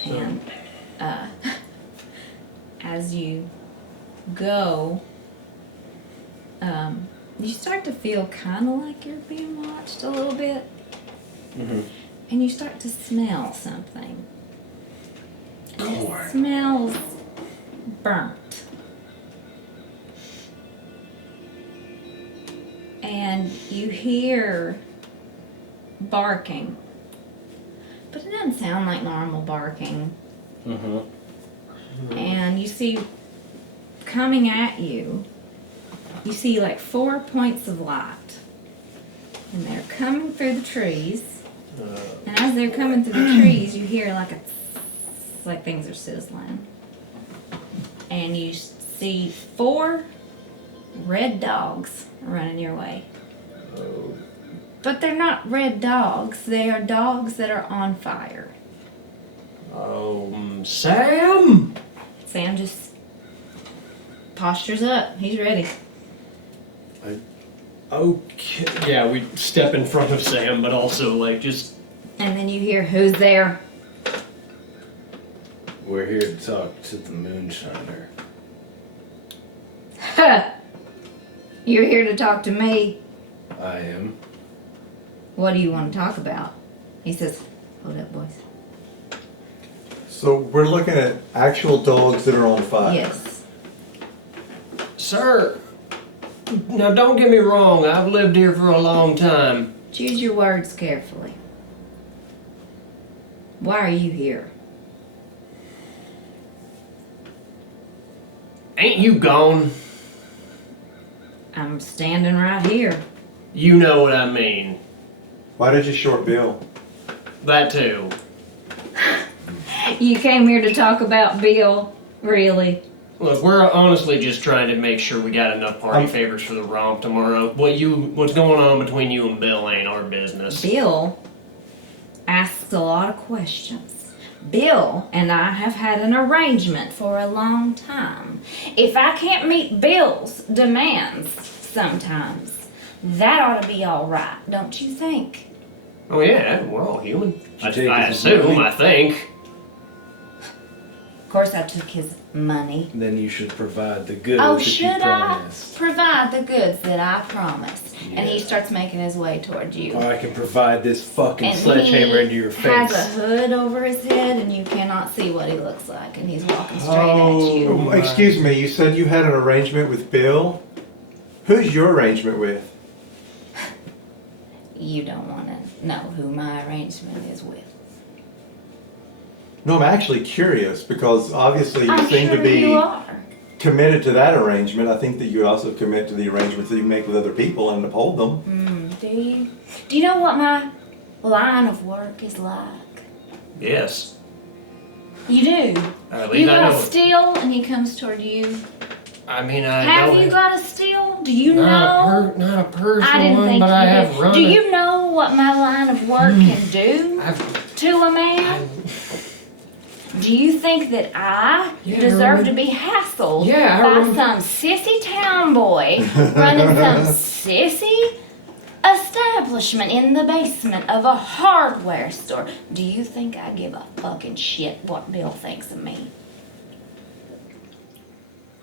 And as you go, you start to feel kind of like you're being watched a little bit. Mm-hmm. And you start to smell something. And it Corn. smells burnt. And you hear barking. But it doesn't sound like normal barking. Mm-hmm. And you see coming at you, you see like 4 points of light. And they're coming through the trees. And as they're coming through the trees, you hear like like things are sizzling. And you see 4 red dogs running your way. Oh. But they're not red dogs. They are dogs that are on fire. Sam? Sam just postures up. He's ready. Okay. Yeah, we step in front of Sam, but also like just. And then you hear, "Who's there?" We're here to talk to the Moonshiner. "Ha! You're here to talk to me. I am. What do you want to talk about?" He says, "Hold up, boys." So we're looking at actual dogs that are on fire. Yes. Sir, now don't get me wrong, I've lived here for a long time. Choose your words carefully. Why are you here? Ain't you gone? I'm standing right here. You know what I mean. Why did you short Bill? That too. You came here to talk about Bill, really? Look, we're honestly just trying to make sure we got enough party I'm- favors for the romp tomorrow. What's going on between you and Bill ain't our business. Bill asks a lot of questions. Bill and I have had an arrangement for a long time. If I can't meet Bill's demands sometimes, That ought to be all right, don't you think? Oh yeah, we're all human. I Take his assume. money. I think. Of course, I took his money. Then you should provide the goods Oh, that you should I promised. provide the goods that I promised? And he Yeah. starts making his way toward you. Or I can provide this fucking And sledgehammer he into your has face. a hood over his head, and you cannot see what he looks like, and he's walking straight at you. Oh, excuse me, you said you had an arrangement with Bill? Who's your arrangement with? You don't want to know who my arrangement is with. No, I'm actually curious because obviously you I'm seem sure to be you are. committed to that arrangement. I think that you also commit to the arrangements that you make with other people and uphold them. Do you? Do you know what my line of work is like? Yes. You do. At You least I got know. a steal, and he comes toward you. I mean, I Have know you it- got a steal? Do you know? not a personal I didn't one, think but you I did. have run Do it. you know what my line of work can do I've, to a man? Do you think that I Yeah, I deserve remember- to be hassled Yeah, I by remember- some sissy town boy running some sissy establishment in the basement of a hardware store? Do you think I give a fucking shit what Bill thinks of me?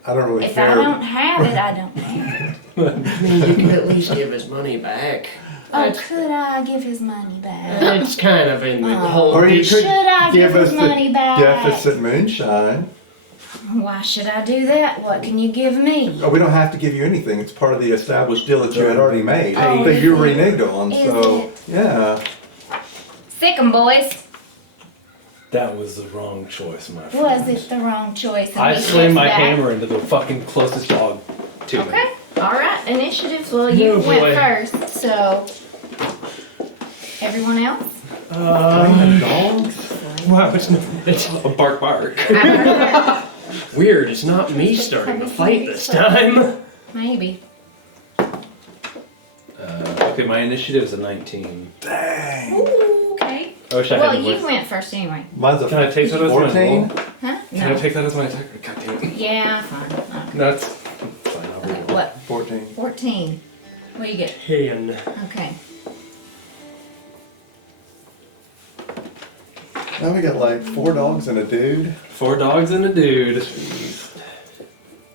I don't really If I care. don't have it, I don't have it. I mean, you can at least give his money back. Oh, could I give his money back? It's kind of in the whole. Or you Should could I give give us his the money back? deficit moonshine. Why should I do that? What can you give me? Oh, we don't have to give you anything. It's part of the established deal that you had already made, Oh, that you is it? reneged on. Is So, it? yeah. Sick 'em, boys. That was the wrong choice, my friend. Was it the wrong choice? And I he slammed gets my back? hammer into the fucking closest dog to me. Okay. All right. Initiatives. Well, you Oh, went boy. first, so everyone else. Playing dogs? Wow, it's A bark bark. weird. It's not me starting the fight this time. Maybe. Okay, my initiative's a 19. Dang. Ooh, okay. I wish I Well, had you more. went first anyway. Mine's a Can I take that as my 14? roll? Huh? Can I No. take that as my attack? God damn it. Yeah, fine. Okay. No, it's fine. I'll read it. What? 14. 14. What do you get? Hen. Okay. Now we got like 4 dogs and a dude. 4 dogs and a dude.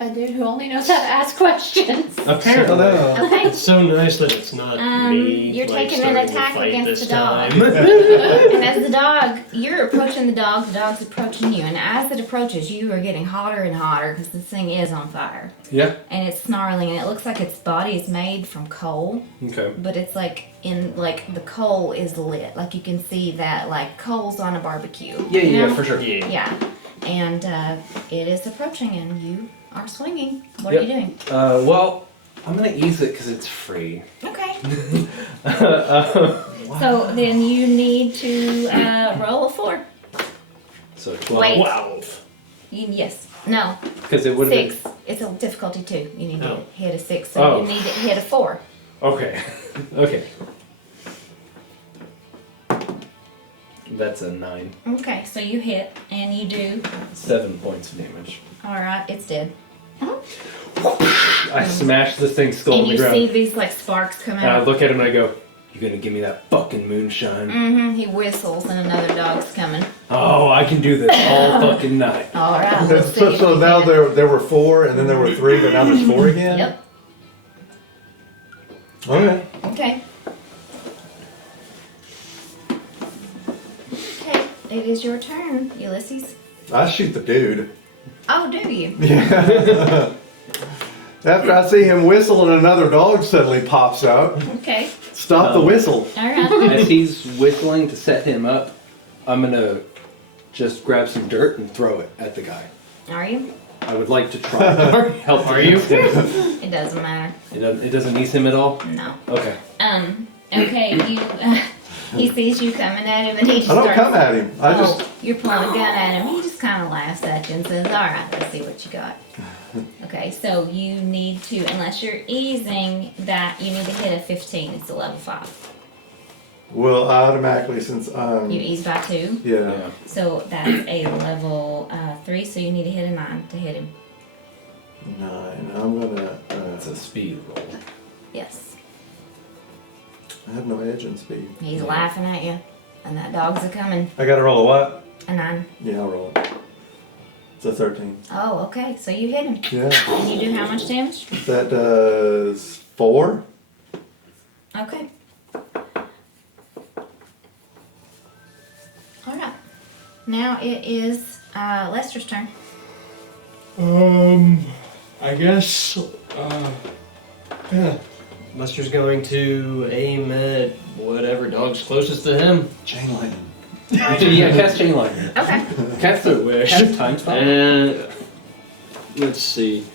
A dude who only knows how to ask questions. Apparently. Hello. Okay. It's so nice that it's not me. You're like, taking an starting the attack fight against this the dog. time. And as the dog, you're approaching the dog's approaching you. And as it approaches, you are getting hotter and hotter because this thing is on fire. Yeah. And it's snarling, and it looks like its body is made from coal, Okay. but it's like the coal is lit. Like you can see that, like coals on a barbecue. Yeah, you yeah, know? for sure. Yeah. Yeah. And it is approaching, and you are swinging. What are you doing? Well, I'm gonna ease it because it's free. Okay. So then you need to roll a 4. So 12. Wait. Wow. Yes. No. Because it would have 6. It's a difficulty 2. You need to Oh. hit a 6, so Oh. you need to hit a 4. Okay. Okay. That's a 9. Okay, so you hit, and you do. 7 points of damage. All right, it's dead. I smash this thing's skull And on the you ground. see these like sparks come And I out. look at him and I go, "You gonna give me that fucking moonshine?" Mm-hmm. He whistles, and another dog's coming. Oh, I can do this all fucking night. All right. Let's see So, if so you now can. there were 4 and then there were 3, but now there's 4 again? Yep. Okay. Okay. Okay. It is your turn, Ulysses. I shoot the dude. Oh, do you? Yeah. After I see him whistle and another dog suddenly pops out, Okay. stop the whistle. All right. As he's whistling to set him up, I'm gonna just grab some dirt and throw it at the guy. Are you? I would like to try to help. Are you? It doesn't matter. It doesn't ease him at all? No. Okay. Okay. You. He sees you coming at him, and he just I don't starts. come at him. I just, You're pulling a gun at him. He just kind of laughs at you and says, "All right, let's see what you got." Okay, so you need to, unless you're easing that, you need to hit a 15. It's a level 5. well, automatically since You ease by 2, yeah. Yeah. so that's a level 3. So you need to hit a 9 to hit him. 9. I'm gonna. It's a speed roll. Yes. I have no edge in speed. He's laughing at you, and that dog's a coming. I gotta roll a what? A 9. Yeah, I'll roll it. It's a 13. Oh, okay. So you hit him. Yeah. And you do how much damage? That does 4. Okay. All right. Now it is Lester's turn. I guess, yeah. Lester's going to aim at whatever dog's closest to him. Chain lightning. Yeah, cast chain lightning. Okay. Cast the Wish. cast time spell. And let's see.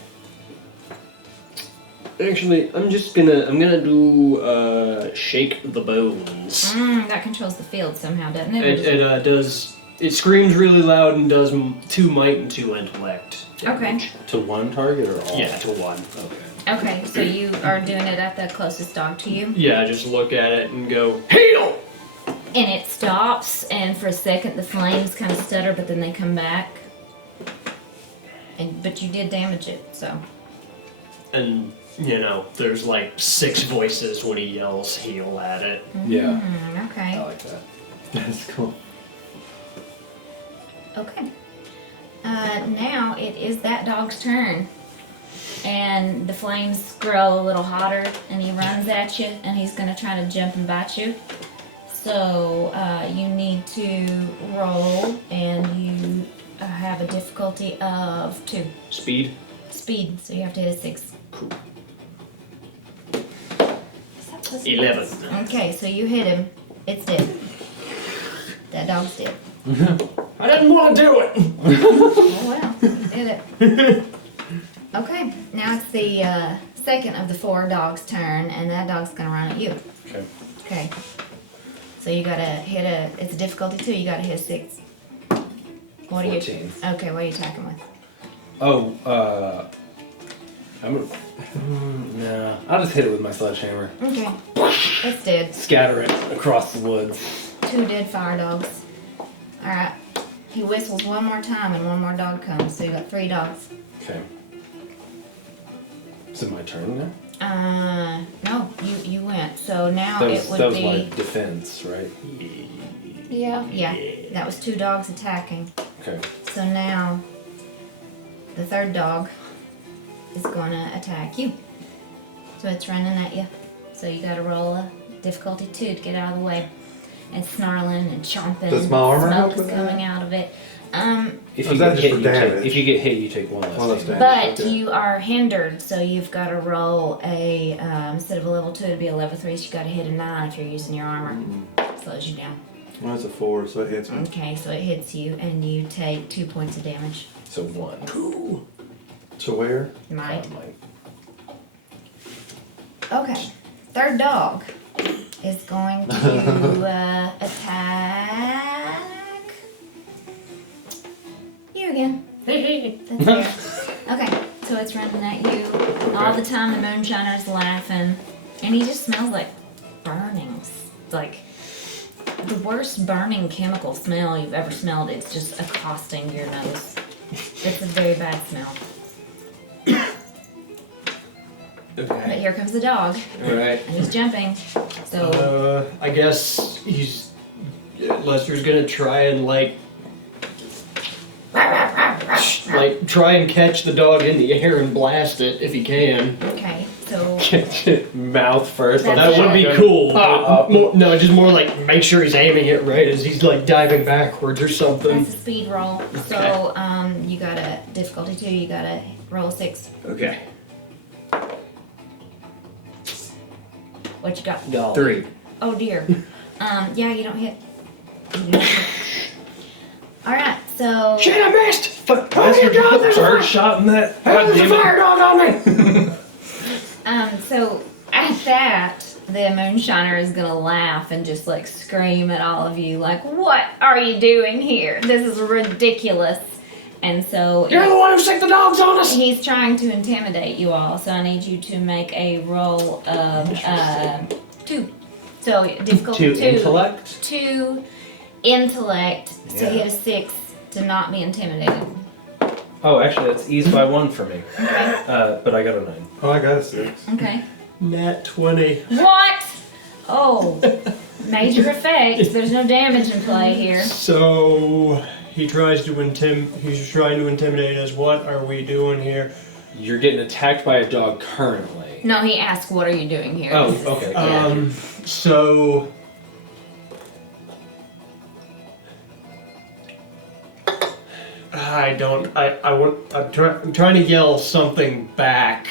Actually, I'm gonna do shake the bones. That controls the field somehow, doesn't it? It does. It screams really loud and does 2 might and 2 intellect. Damage. To one target or all? Yeah, to 1. Okay. Okay, so you are doing it at the closest dog to you, Yeah, just look at it and go heal. and it stops. And for a second, the flames kind of stutter, but then they come back. But you did damage it, so. And there's like 6 voices when he yells heal at it. Yeah. Okay. I like that. That's cool. Okay. Now it is that dog's turn. And the flames grow a little hotter, and he runs at you, and he's going to try to jump and bite you. So you need to roll, and you have a difficulty of 2. Speed. Speed, so you have to hit a 6. Cool. Is that plus 11. Okay, so you hit him. It's dead. That dog's dead. I didn't want to do it. Oh well, you did it. Okay, now it's the second of the 4 dogs' turn, and that dog's gonna run at you. Okay. Okay. So you gotta hit it's a difficulty 2, you gotta hit a 6. What 14. Okay, what are you attacking with? Oh, I'm gonna. No, I'll just hit it with my sledgehammer. Okay. It's dead. Scatter it across the woods. 2 dead fire dogs. Alright. He whistles one more time and one more dog comes, so you got 3 dogs. Okay. Is it my turn now? No, you went. So now That it was, would that was be. my defense, right? Yeah. Yeah, that was 2 dogs attacking. Okay. So now the 3rd dog is gonna attack you. So it's running at you. So you gotta roll a difficulty 2 to get out of the way. It's snarling and chomping. Does my armor help Smoke is with coming that? out of it. If Or you is that get just hit, for you take, damage? if you get hit, you take one One less less damage. but okay. you are hindered, so you've got to roll a instead of a level 2 to be a level 3. So you got to hit a 9 if you're using your armor. Slows you down. Well, that's a 4, so it hits me. Okay, so it hits you, and you take 2 points of damage. So 1. So where? Might. Mike. Okay, 3rd dog is going to attack you again. That's fair. Okay, so it's running at you. All the time the Moonshiner's laughing, and he just smells like burning. Like the worst burning chemical smell you've ever smelled. It's just accosting your nose. It's a very bad smell. But Okay. here comes the dog, Alright. and he's jumping. So I guess Lester's gonna try and try and catch the dog in the air and blast it if he can. okay, so Mouth first. That's That would be cool. but just more like make sure he's aiming it right as he's like diving backwards or something. that's a speed roll. So you got a difficulty 2. You got to roll 6. Okay. What you got? 3. Oh dear. Yeah, you don't hit. You don't hit. All right, so Shit, I missed! Oh my god, there's a fire, shot in that. there's a fire dog on me! so at that, the Moonshiner is gonna laugh and just like scream at all of you, like, "What are you doing here? This is ridiculous!" And so You're the one who sicked the dogs on us! he's trying to intimidate you all. So I need you to make a roll of 2. So difficulty 2. 2 intellect. 2 intellect to Yeah. hit a 6 to not be intimidated. Oh, actually, that's eased by 1 for me. Okay. But I got a 9. Oh, I got a 6. Okay. Nat 20. What? Oh, major effect. There's no damage in play here. So he tries to he's trying to intimidate us. What are we doing here? You're getting attacked by a dog currently. No, he asked, "What are you doing here?" Oh, This is- okay. So I'm trying to yell something back,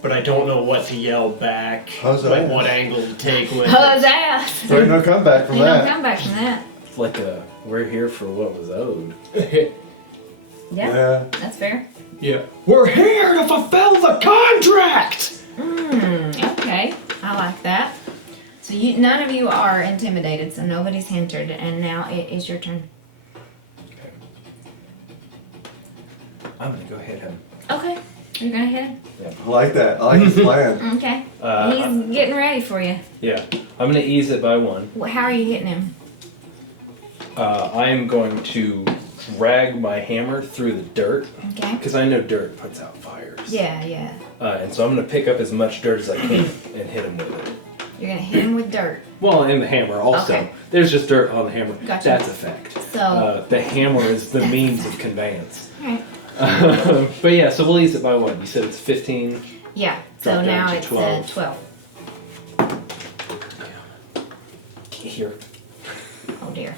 but I don't know what to yell back. How's Like that? what angle to take with How's it. ass. There ain't no comeback from You don't that. come back from that. It's like we're here for what was owed. Yeah, that's fair. Yeah. We're here to fulfill the contract! Okay, I like that. So none of you are intimidated, so nobody's hindered, and now it is your turn. I'm gonna go hit him. Okay, you're gonna hit him. I like that. I like his plan. Okay, Uh, he's getting ready for you. Yeah, I'm gonna ease it by 1. How are you hitting him? I am going to drag my hammer through the dirt Okay. because I know dirt puts out fires. Yeah, yeah. And so I'm gonna pick up as much dirt as I can and hit him with it. You're gonna hit him with dirt. Well, and the hammer also. Okay. There's just dirt on the hammer. Gotcha. That's effect. So, The hammer is the means of conveyance. alright. But yeah, so we'll ease it by 1. You said it's 15. Yeah. So Drop down now to it's 12. 12. Here. Oh dear.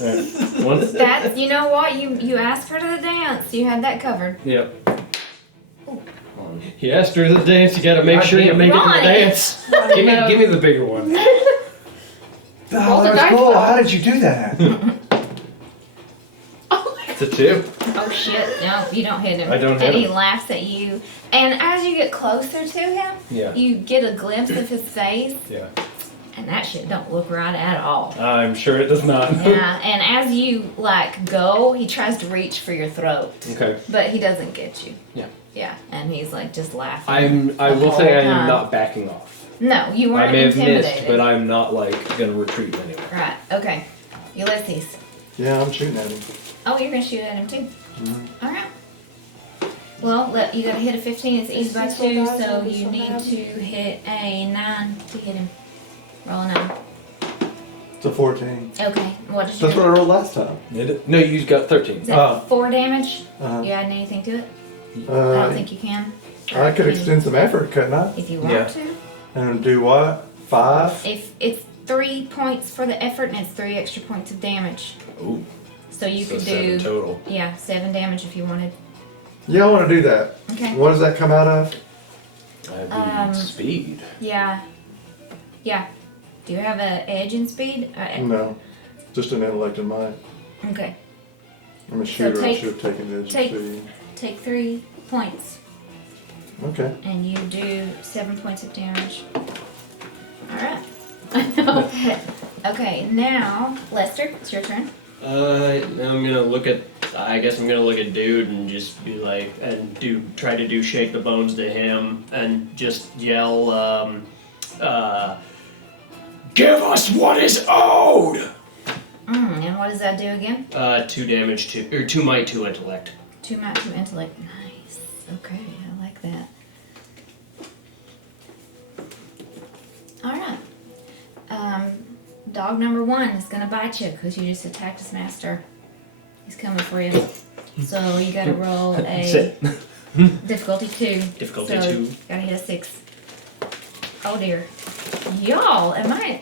Alright. Once. That's, you know what? You asked her to the dance. You had that covered. Yep. He asked her to the dance, you gotta make sure you Goddamn. make it in the Ronnie. dance. Give me the bigger one. Oh, that was cool. How did you do that? It's a 2. Oh shit, no, you don't hit him. I don't hit And he him. laughs at you. And as you get closer to him, Yeah. you get a glimpse of his face, Yeah. and that shit don't look right at all. I'm sure it does not. Yeah, and as you go, he tries to reach for your throat, Okay. but he doesn't get you. Yeah. Yeah, and he's like just laughing. I the will say I whole am time. not backing off. No, you I weren't may have intimidated. missed, but I'm not like gonna retreat anyway. Right. Okay. Ulysses. Yeah, I'm shooting at him. Oh, you're gonna shoot at him too. Mm-hmm. All right. Well, you gotta hit a 15. It's easy by 2, so you need to hit a 9 to hit him. Roll a 9. It's a 14. Okay. What did you? That's what I rolled last time. No, you got 13. Is that Oh. 4 damage? Uh-huh. You adding anything to it? I don't Uh, think you can. I could extend some effort, couldn't I? If you want Yeah. to. And do what? 5? If it's 3 points for the effort and it's 3 extra points of damage. Ooh. So you So could 7 do total. 7 damage if you wanted. Yeah, I want to do that. Okay. What does that come out of? Speed. Yeah. Yeah. Do you have a edge in speed? No, just an intellect in mind. Okay. I'm a shooter. I take- should have taken this. take- Take 3 points Okay. and you do 7 points of damage. Alright. Okay, now, Lester, it's your turn. Now I'm gonna look at. I guess I'm gonna look at dude and just be like, try to do shake the bones to him and just yell, give us what is owed. And what does that do again? 2 damage to 2 might 2 intellect. 2 might, 2 intellect. Nice. Okay, I like that. Alright. Dog number 1 is gonna bite you because you just attacked his master. He's coming for you. So you gotta roll a Sit. difficulty 2. Difficulty So 2. gotta hit a 6. Oh dear. Y'all, am I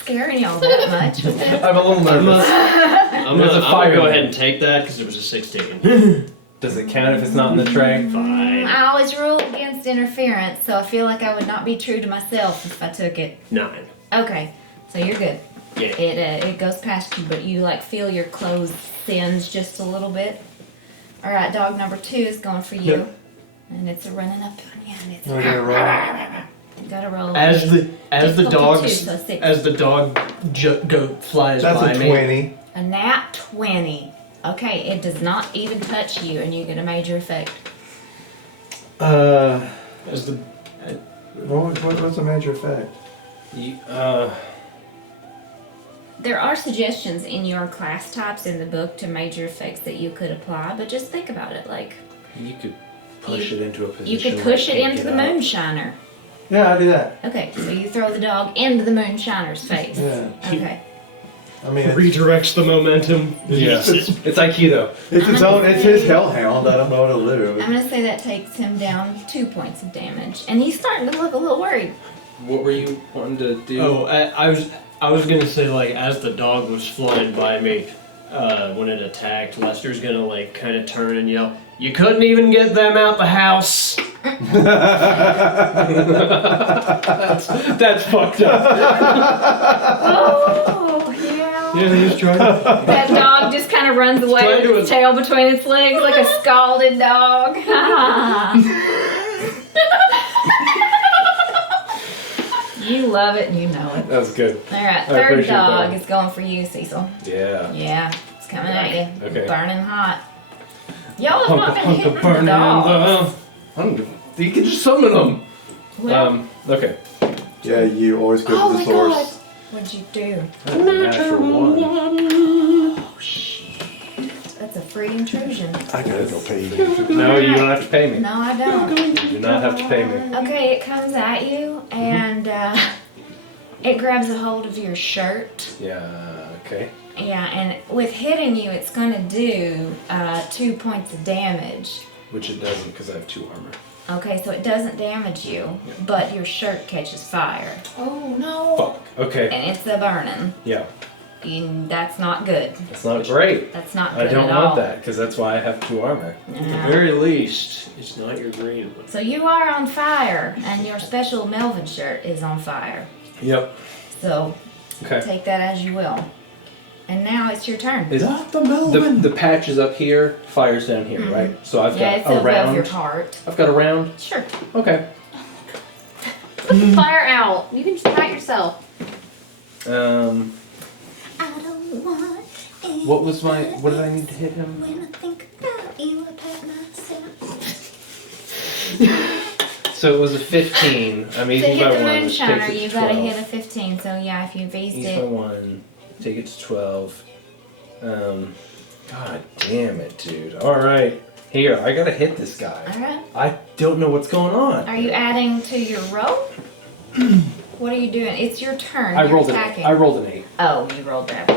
scaring y'all that much with this? I'm a little nervous. I'm There's gonna, a I'm fire gonna go in ahead it. and take that because it was a 16. Does it count if it's not in the tray? Fine. I always rule against interference, so I feel like I would not be true to myself if I took it. 9. Okay, so you're good. Yeah. It goes past you, but you like feel your clothes singe just a little bit. All right, dog number 2 is going for you, Yep. and it's running up on you, and it's I gotta roll. you gotta roll. As the Difficulty dog 2, so 6. as the dog flies That's by a me. 20. A nat 20. Okay, it does not even touch you, and you get a major effect. As the What's the major effect? You, There are suggestions in your class types in the book to major effects that you could apply, but just think about it. Like, you could push it into a position. you could where push it it can't into the get out. Moonshiner. Yeah, I do that. Okay, so you throw the dog into the Moonshiner's face. Yeah. Okay. I mean, Redirects the momentum. Yeah. It's Aikido. it's his hellhound. I don't know what it'll do. I'm gonna say that takes him down 2 points of damage, and he's starting to look a little worried. What were you wanting to do? Oh, I was gonna say, like, as the dog was flying by me, when it attacked, Lester's gonna, like, kind of turn and yell, "You couldn't even get them out the house!" That's fucked up. Oh, yeah. Yeah, he was trying to... That dog just kind of runs away trying with to- its tail between its legs like a scalded dog. You love it and you know it. That was good. Alright, I third appreciate dog that. is going for you, Cecil. Yeah. Yeah, it's coming at you. Okay. Burning hot. Y'all have not been hitting the dogs. You can just summon them. Well, Okay. Yeah, you always go oh to my the source. god. What'd you do? Natural one. Oh shit. That's a free intrusion. I gotta go pay you. No, you don't have to pay me. No, I don't. You do not have to pay me. Okay, it comes at you and it grabs a hold of your shirt. Yeah, okay. Yeah, and with hitting you, it's gonna do 2 points of damage. Which it doesn't because I have 2 armor. Okay, so it doesn't damage you, but your shirt catches fire. Oh no. Fuck. Okay. And it's a burning. Yeah. And that's not good. That's not great. That's not I good don't at all. want that because that's why I have 2 armor. At the Yeah. very least, it's not your green one. So you are on fire, and your special Melvin shirt is on fire. Yep. So Okay. take that as you will. And now it's your turn. Is the patch is up here, fire's down here, right? So I've Yeah, got it's a above round. your heart. I've got a round. Sure. Okay. Put the fire out. You can just fight yourself. I don't want it What was my? What did I need to hit him? when I think about you, I pat myself. So it was a 15. I'm To easy hit by the 1. Which takes Moonshiner, it you to gotta 12. hit a 15. So yeah, if you've eased Ease by it. 1. Take it to 12. God damn it, dude. Alright. Here, I gotta hit this guy. Alright. I don't know what's going on. Are you adding to your roll? What are you doing? It's your turn. I You're rolled attacking. I rolled an 8. Oh, you rolled that.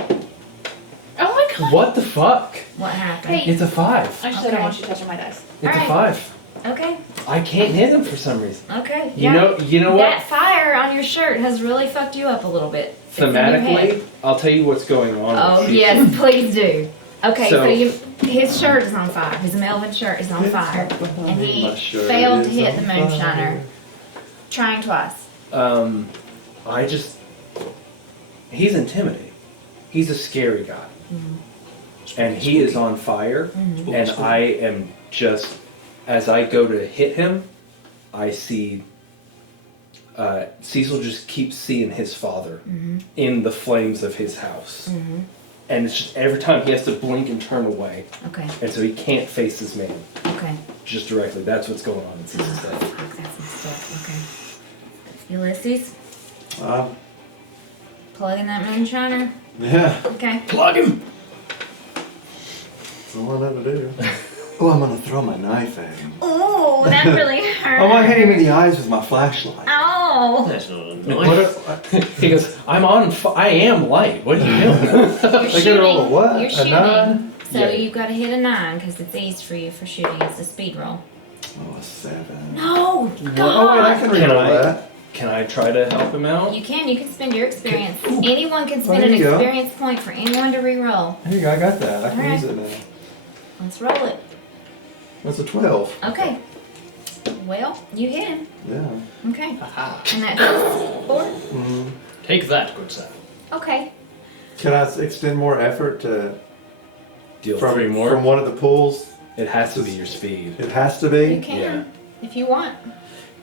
Oh my god. What the fuck? What happened? Hey. It's a 5. I just Okay. don't want you touching my dice. It's Alright. a 5. Okay. I can't hit him for some reason. Okay. You know what? That fire on your shirt has really fucked you up a little bit. It's in your head. Thematically, I'll tell you what's going on. Oh with you. yes, please do. Okay, so, So- his shirt is on fire. His Melvin shirt is on fire, and he My shirt failed to is hit the on Moonshiner. fire. Trying twice. I just. He's intimidating. He's a scary guy. And he is on fire, and I am just. As I go to hit him, I see. Cecil just keeps seeing his father in the flames of his house. And it's just every time he has to blink and turn away. Okay, And so he can't face his man okay. just directly. That's what's going on in Cecil's head. Fuck, that's messed up. Okay. Ulysses, plugging that Moonshiner. Yeah, Okay. Plug him! that's all I know to do. Oh, I'm gonna throw my knife at him. Oh, that really hurt. I'm gonna hit him in the eyes with my flashlight. Oh. That's not a What knife. He goes, I am light. What are you doing? You're I shooting. gotta roll a what? You're A shooting. 9? So Yeah. you've got to hit a 9 because it's eased for you for shooting. It's a speed roll. Oh, a 7. No, Oh, wait, I God. can Can reroll I? that. Can I try to help him out? You can spend your experience. Anyone can Well, spend there an you go. experience point for anyone to re-roll. Here you go, I got that. I can Alright. use it now. Let's roll it. That's a 12. Okay. Well, you hit him. Yeah. Okay. Aha. And that's 4. Mm-hmm. Take that, good sir. Okay. Can I extend more effort to Deal from 3 more. from one of the pools? It has to be your speed. It has to be. You can. If you want.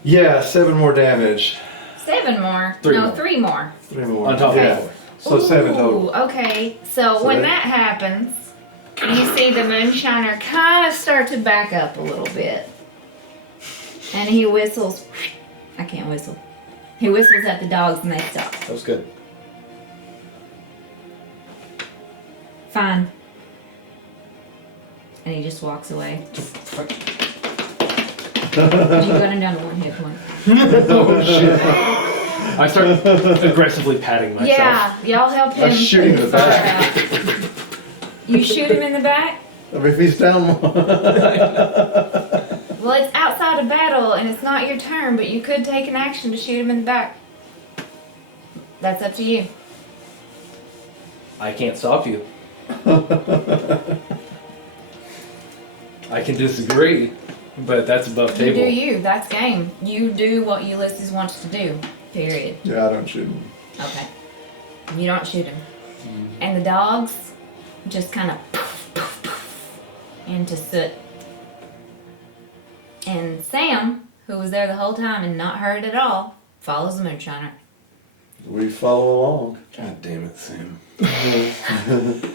Yeah, 7 more damage. 7 more. 3 no, more. 3 more. 3 more. On top yeah. of 4. So 7 total. Ooh, okay. So, So when that- that happens, you see the Moonshiner kind of start to back up a little bit. And he whistles. I can't whistle. He whistles at the dogs and they stop. That was good. Fine. And he just walks away. You got him down to 1 hit point. Oh shit. I start aggressively patting myself. Yeah, y'all help him I shoot him put in the the fire back. out. You shoot him in the back? I mean, if he's down one. Well, it's outside of battle and it's not your turn, but you could take an action to shoot him in the back. That's up to you. I can't stop you. I can disagree, but that's above You table. do you. That's game. You do what Ulysses wants to do. Period. Yeah, I don't shoot him. Okay. You don't shoot him. And the dogs just kind of into soot. And Sam, who was there the whole time and not hurt at all, follows the Moonshiner. We follow along. God damn it, Sam.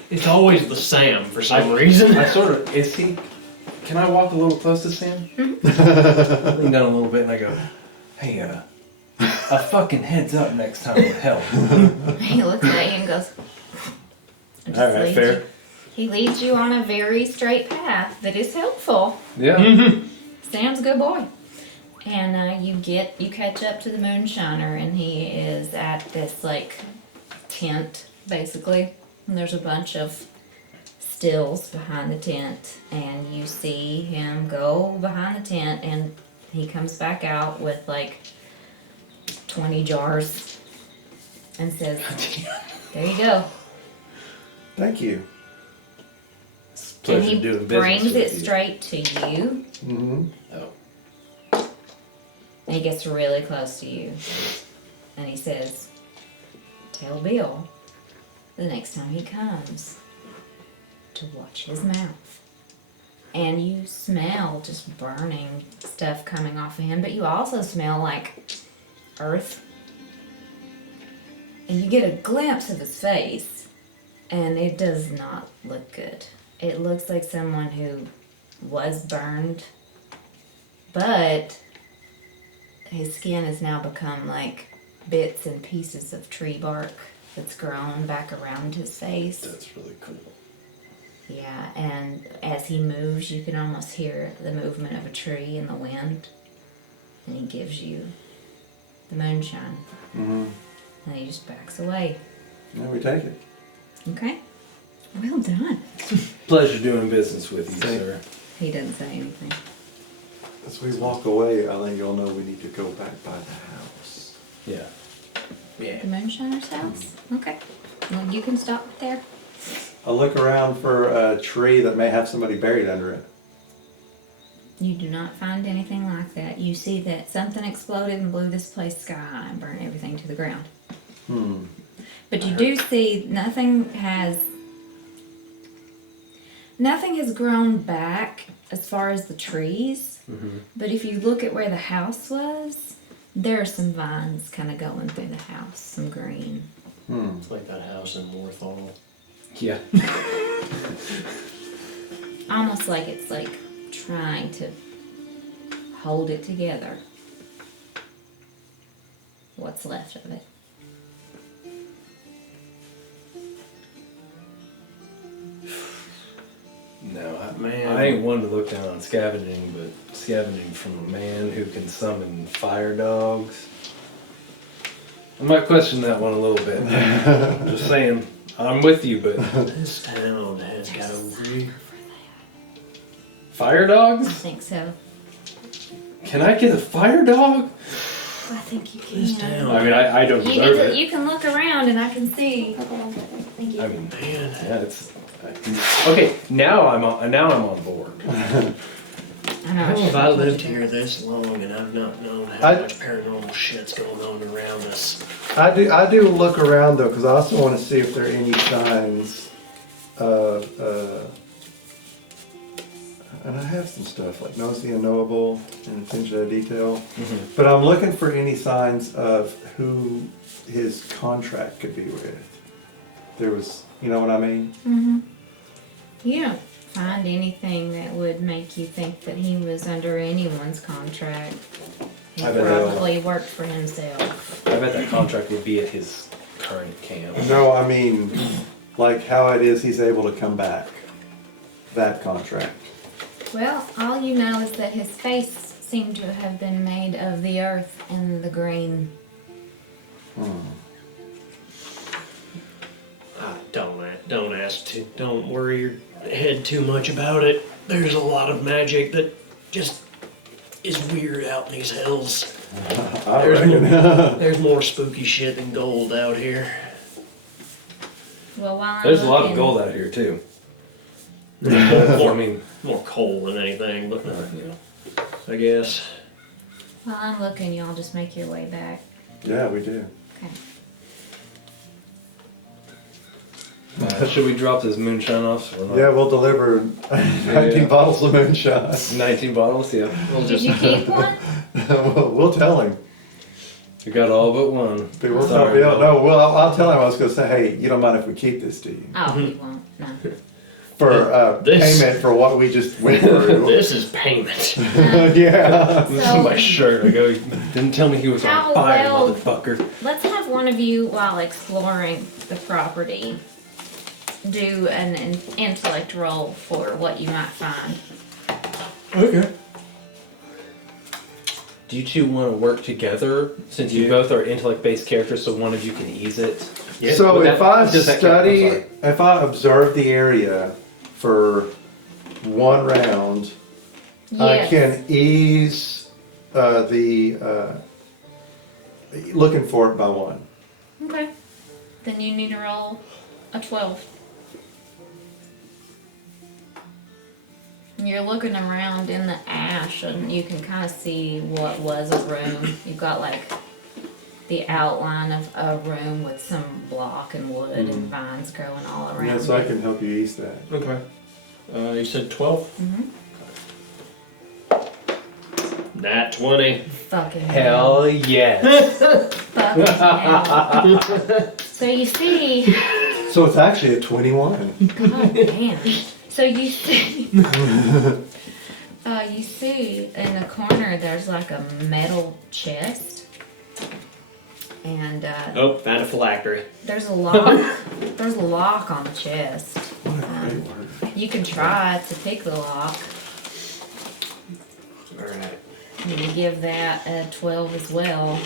It's always the Sam for some reason. I sort of, is he, can I walk a little close to Sam? Lean down a little bit and I go, hey, a fucking heads up next time would help. He looks at you and goes, and just Alright, leads fair. you- He leads you on a very straight path that is helpful. Yeah. Sam's a good boy. And you catch up to the Moonshiner, and he is at this like tent basically. And there's a bunch of stills behind the tent, and you see him go behind the tent, and he comes back out with like 20 jars and says, "There you go." Thank you. It's a And pleasure he doing business brings with it you. straight to you, Mm-hmm. Oh. and he gets really close to you, and he says, "Tell Bill the next time he comes to watch his mouth." And you smell just burning stuff coming off of him, but you also smell like earth. And you get a glimpse of his face, and it does not look good. It looks like someone who was burned, but his skin has now become like bits and pieces of tree bark that's grown back around his face. That's really cool. Yeah, and as he moves, you can almost hear the movement of a tree in the wind. And he gives you the moonshine. Mm-hmm. And he just backs away. Now we take it. Okay? Well done. Pleasure doing business with you, Thank- sir. He doesn't say anything. As we walk away, I think you'll know we need to go back by the house. Yeah. Yeah. The moonshiner's house? Okay. Well, you can stop there. I'll look around for a tree that may have somebody buried under it. You do not find anything like that. You see that something exploded and blew this place sky high and burned everything to the ground. Hmm. But you do see nothing has grown back as far as the trees. Mm-hmm. But if you look at where the house was, there are some vines kind of going through the house, some green. Hmm. It's like that house in Morthal. Yeah. Almost like it's like trying to hold it together. What's left of it. No, Man. I ain't one to look down on scavenging, but scavenging from a man who can summon fire dogs. I might question that one a little bit. Just saying, I'm with you, but This town has got a fire I dogs? think so. Can I get a fire dog? I think you This can. town. I mean, I don't You, deserve need to, it. you can look around and I can see. Thank you. I mean, Man. yeah, it's okay. Now I'm on board. I know. How have I told you lived to. here this long and I've not known how I- much paranormal shit's going on around us? I do look around though, because I also want to see if there are any signs of, and I have some stuff like knows the unknowable and attention to detail, but I'm looking for any signs of who his contract could be with. There was, you know what I mean? Mm-hmm. You don't find anything that would make you think that he was under anyone's contract. He I bet probably worked for himself. I bet that contract would be at his current camp. No, I mean, like how it is he's able to come back. That contract. Well, all you know is that his face seem to have been made of the earth and the green. Don't ask to. Don't worry your head too much about it. There's a lot of magic that just is weird out in these hills. I There's reckon. There's more spooky shit than gold out here. Well, while I'm There's a lot of looking- gold out here too. More, I mean, more coal than anything, but I guess. While I'm looking, y'all just make your way back. Yeah, we do. Okay. should we drop this moonshine off? Or not? Yeah, we'll deliver 19 bottles of moonshine. 19 bottles. Yeah, We'll Did you keep one? We'll tell him. we got all but one. But we'll Sorry, tell, Bill. no, well, I'll tell him. I was going to say, hey, you don't mind if we keep this, do you? Oh, you won't. No. For This- payment for what we just went through. This is payment. Yeah. This So- is my shirt. I go. Didn't tell me he was How on fire, well- motherfucker. Let's have one of you, while exploring the property, do an intellect roll for what you might find. Okay. Do you two want to work together since you both are intellect-based characters, so one of you can ease it? Yeah. So Would if that- I does that count? I'm study, sorry. if I observe the area for one round, I Yes. can ease looking for it by one. Okay. Then you need to roll a 12. You're looking around in the ash and you can kind of see what was a room. You've got like the outline of a room with some block and wood and vines growing all around. Yeah, so I it. can help you ease that. Okay. You said 12? Mhm. Nat 20. Fucking Hell yes. Fucking hell. So you see, So it's actually a 21. god damn. So you see, you see in the corner there's like a metal chest, and Oh, found a phylactery. there's a lock. There's a lock on the chest. What a great word. You can try to pick the lock. Alright. You can give that a 12 as well.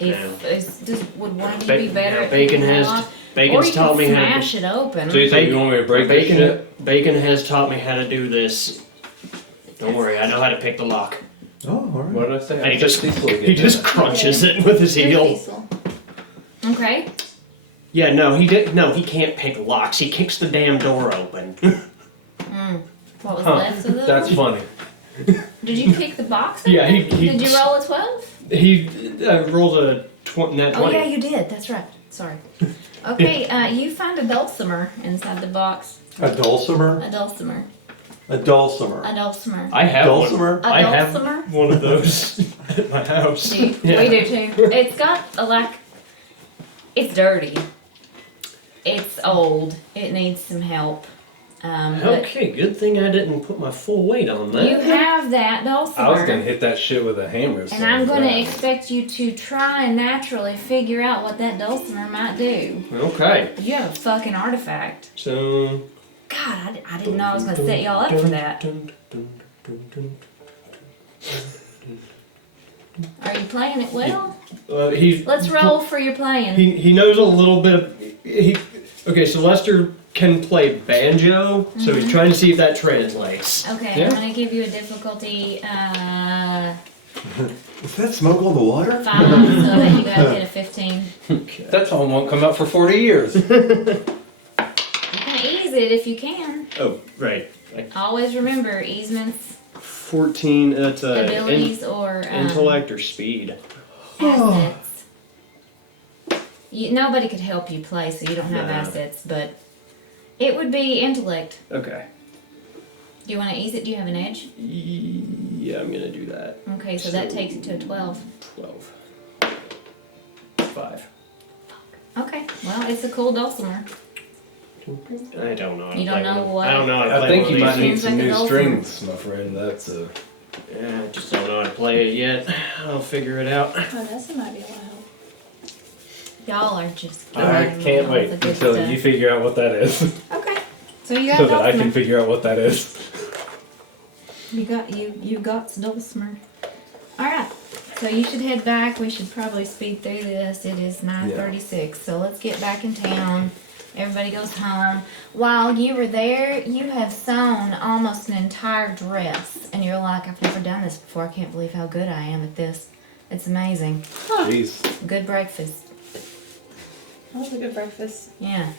Would one of you Ba- be better now at Bacon picking the has- lock? Bacon's or you taught can me how to. smash it open. So you said you want me to break this shit? Bacon has taught me how to do this. Don't worry, I know how to pick the lock. Oh, all right. What did I say? And he I just said Cecil again. he just crunches it with his heel. Cecil. Okay. Yeah, no, he did. No, he can't pick locks. He kicks the damn door open. What was Huh, left of the That's funny. Did you pick the box? Yeah, open? he- Did you roll a 12? He rolled a nat 20. Oh yeah, you did. That's right. Sorry. Okay, you find a dulcimer inside the box. A dulcimer? A dulcimer. A dulcimer. A dulcimer. I have Dulcimer? one. I have dulcimer? one of those at my house. Do Yeah. We do too. It's got it's dirty. It's old. It needs some help. But Okay, good thing I didn't put my full weight on that. you have that dulcimer. I was gonna hit that shit with a hammer. And I'm going to expect you to try and naturally figure out what that dulcimer might do. Okay, You have a fucking artifact. so. God, I didn't know I was going to set y'all up for that. Are you playing it well? He's Let's roll for your playing. he knows a little bit. Okay, so Lester can play banjo, so he's trying to see if that translates. Okay, Yeah. I'm going to give you a difficulty Is that smoke on the water? 5, so that you got to hit a 15. Okay. That song won't come out for 40 years. You can ease it if you can. Oh, right. Always remember easements, 14. That's abilities, or intellect or speed. assets. Nobody could help you play, so you don't have No. assets, but it would be intellect. Okay. Do you want to ease it? Do you have an edge? Yeah, I'm gonna do that. Okay, so that takes it to a 12. 12. 5. Okay, well, it's a cool dulcimer. I don't know. How to You don't play know one. what- I don't know how to I play think one you of might these. need Seems some like a new dulcimer. strings, my friend. That's a. Yeah, I just don't know how to play it yet. I'll figure it out. Oh, that's might be a while. Y'all are just. I getting can't all wait the good until stuff. you figure out what that is, Okay, so you got so that I dulcimer. can figure out what that is. You got dulcimer. Alright, so you should head back. We should probably speed through this. It is 9:36, so let's get back in town. Everybody goes home. While you were there, you have sewn almost an entire dress. And you're like, I've never done this before. I can't believe how good I am at this. It's amazing. Jeez. Good breakfast. That was a good breakfast. Yeah.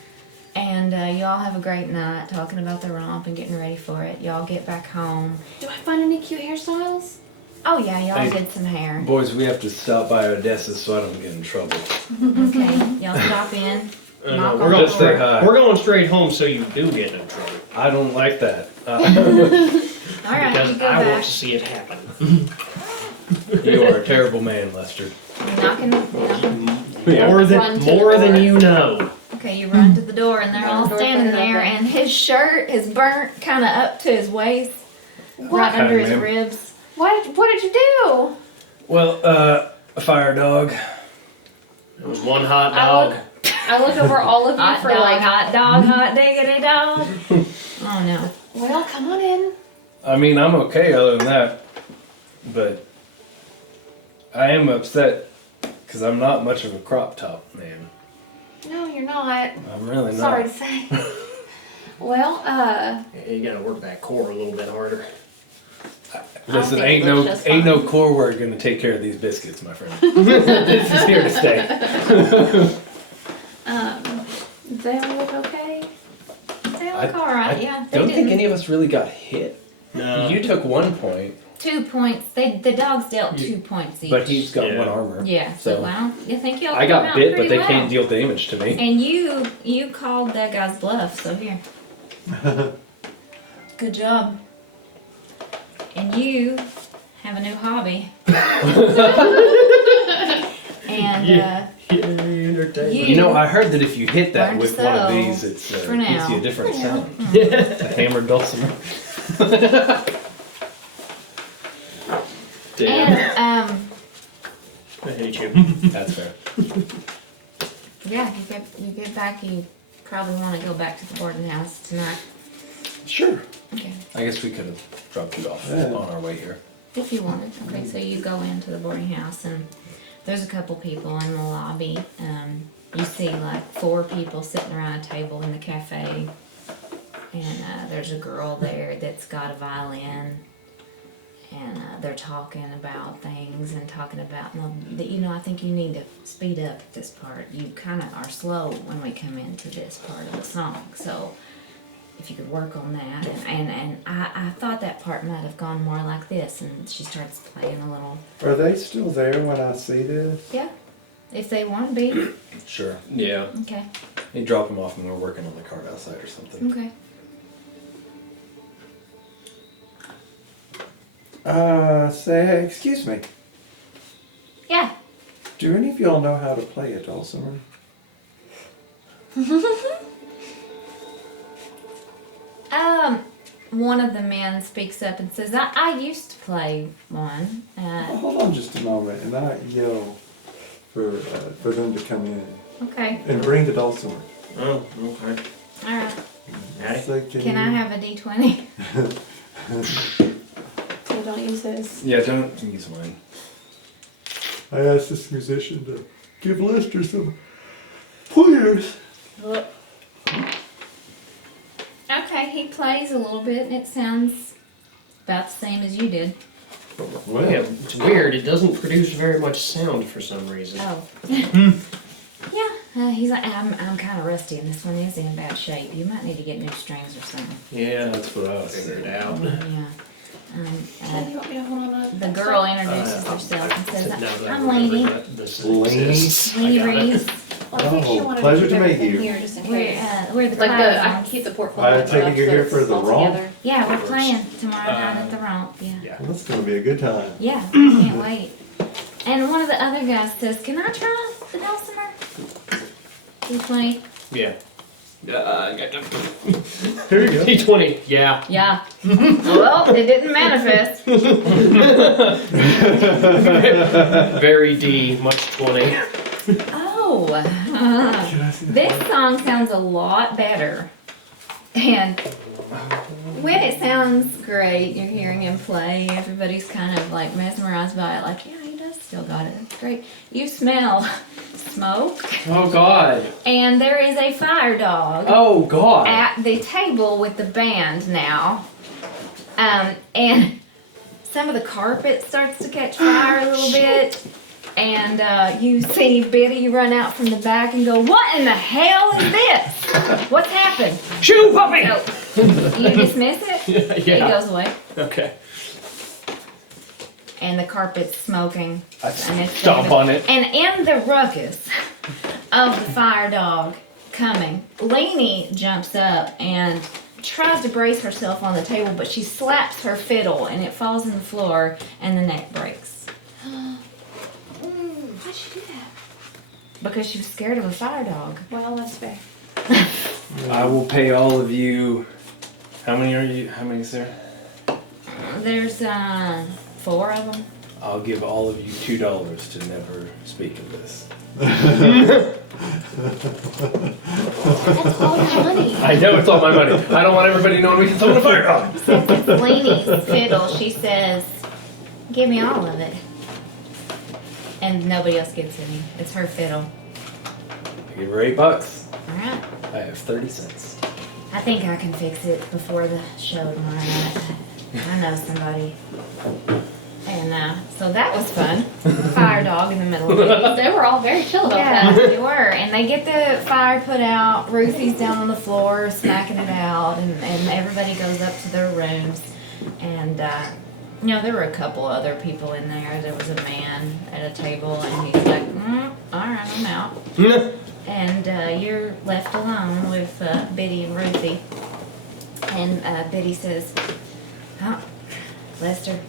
And y'all have a great night talking about the romp and getting ready for it. Y'all get back home. Do I find any cute hairstyles? Oh yeah, y'all Hey. did some hair. Boys, we have to stop by Odessa so I don't get in trouble. Okay, y'all stop in. No, Knock we're on going the say straight. door. hi. We're going straight home so you do get in trouble. I don't like that. Alright, you Because go I want back. to see it happen. You are a terrible man, Lester. Knocking. More Run than to the more than door. you know. Okay, you run to the door and they're all Door standing open. there and his shirt is burnt kind of up to his waist. Right under his Hi, ma'am. ribs. What did you do? Well, a fire dog. It was one hot I dog. I look over all of you Hot for dog, like, hot dog, hot diggity dog. Oh no. well, come on in. I mean, I'm okay other than that. But I am upset because I'm not much of a crop top man. No, you're not. I'm really not. Sorry to say. Well, Yeah, you gotta work that core a little bit harder. Listen, think ain't it no looks just ain't no fine. core work gonna take care of these biscuits, my friend. This is here to stay. they all look okay. They I- look alright, I yeah. They don't think didn't. any of us really got hit. No. You took 1 point, 2 points. The dogs dealt 2 points each. but he's got Yeah. 1 armor. Yeah, so So well, you think you'll I come got out bit, but pretty they well. can't deal damage to me. And you called that guy's bluff, so here. Good job. And you have a new hobby. And Yeah. Entertainment. You- You know, I heard that if you hit that Learn with to one of sew these, it for gives now. you a different sound. Yeah. A hammered dulcimer. Damn. and I hate you. That's fair. yeah, you get back. You probably want to go back to the boarding house tonight. Sure. Okay, I guess we could have dropped you off Yeah. on our way here. if you wanted. Okay, so you go into the boarding house and there's a couple people in the lobby. You see like 4 people sitting around a table in the cafe, and there's a girl there that's got a violin, and they're talking about things and talking about, well, I think you need to speed up this part. You kind of are slow when we come into this part of the song, so if you could work on that. And I thought that part might have gone more like this, and she starts playing a little, Are they still there when I see this? yeah, if they want to be. Sure. Yeah. Okay, You drop them off when we're working on the card outside or something. okay. Say, excuse me. Yeah. Do any of y'all know how to play a dulcimer? One of the men speaks up and says, I used to play one. Well, hold on just a moment, and I yell for them to come in Okay, and bring the dulcimer. Oh, okay. alright. Natty? So Can I have a D20? So don't use those. Yeah, don't use mine. I asked this musician to give Lester some pointers. Okay, he plays a little bit and it sounds about the same as you did. Well, Yeah, it's weird. It doesn't produce very much sound for some reason. Oh. Yeah, he's like, I'm kind of rusty and this one is in bad shape. You might need to get new strings or something. Yeah, That's what I was figure it thinking. out. Yeah. Do you want me to hold on to The girl introduces herself and says, Now that I I'm remember Lainey. that this Lainey? exists, I Lainey got it. Reeves. Well, I think she Oh, wanted pleasure to keep to meet everything you. here just in We're, case. we're the Like I can Clouds. keep the portfolio. I and take it stuff you're so here it's for the all romp? together. Yeah, we're playing tomorrow night at the Romp. Yeah. Yeah. well, that's gonna be a good time. Yeah, I can't wait. And one of the other guys says, can I try the dulcimer? D20. Yeah. I got Here you go. D20. Yeah. Yeah. Well, it didn't manifest. Very D, much 20. Oh. Can I see the This song sounds a lot better. And when it sounds great, you're hearing him play, everybody's kind of like mesmerized by it, like, yeah, he does still got it. It's great. You smell smoke, Oh God. and there is a fire dog Oh God. at the table with the band now. And some of the carpet starts to catch fire a little bit. And you see Biddy run out from the back and go, "What in the hell is this? What's happened?" Shoo, puppy. So, you dismiss it. He Yeah. goes away. Okay. And the carpet's smoking. I And it's stomp on it. And in the ruckus of the fire dog coming, Lainey jumps up and tries to brace herself on the table, but she slaps her fiddle and it falls on the floor and the neck breaks. Why'd she do that? Because she was scared of a fire dog. Well, that's fair. I will pay all of you. How many are you? How many is there? There's 4 of them. I'll give all of you $2 to never speak of this. That's all the money. I know it's all my money. I don't want everybody knowing we can summon a fire dog. Since it's Lainey's fiddle, she says, "Give me all of it." And nobody else gets any. It's her fiddle. I give her $8. Alright. I have 30 cents. I think I can fix it before the show tomorrow night. I know somebody. And so that was fun. Fire dog in the middle of it. They were all very chill about Yeah, that. they were. And they get the fire put out. Ruthie's down on the floor smacking it out. And everybody goes up to their rooms. And, there were a couple other people in there. There was a man at a table. And he's like, all right, I'm out. And you're left alone with Biddy and Ruthie. And Biddy says, "Oh, Lester,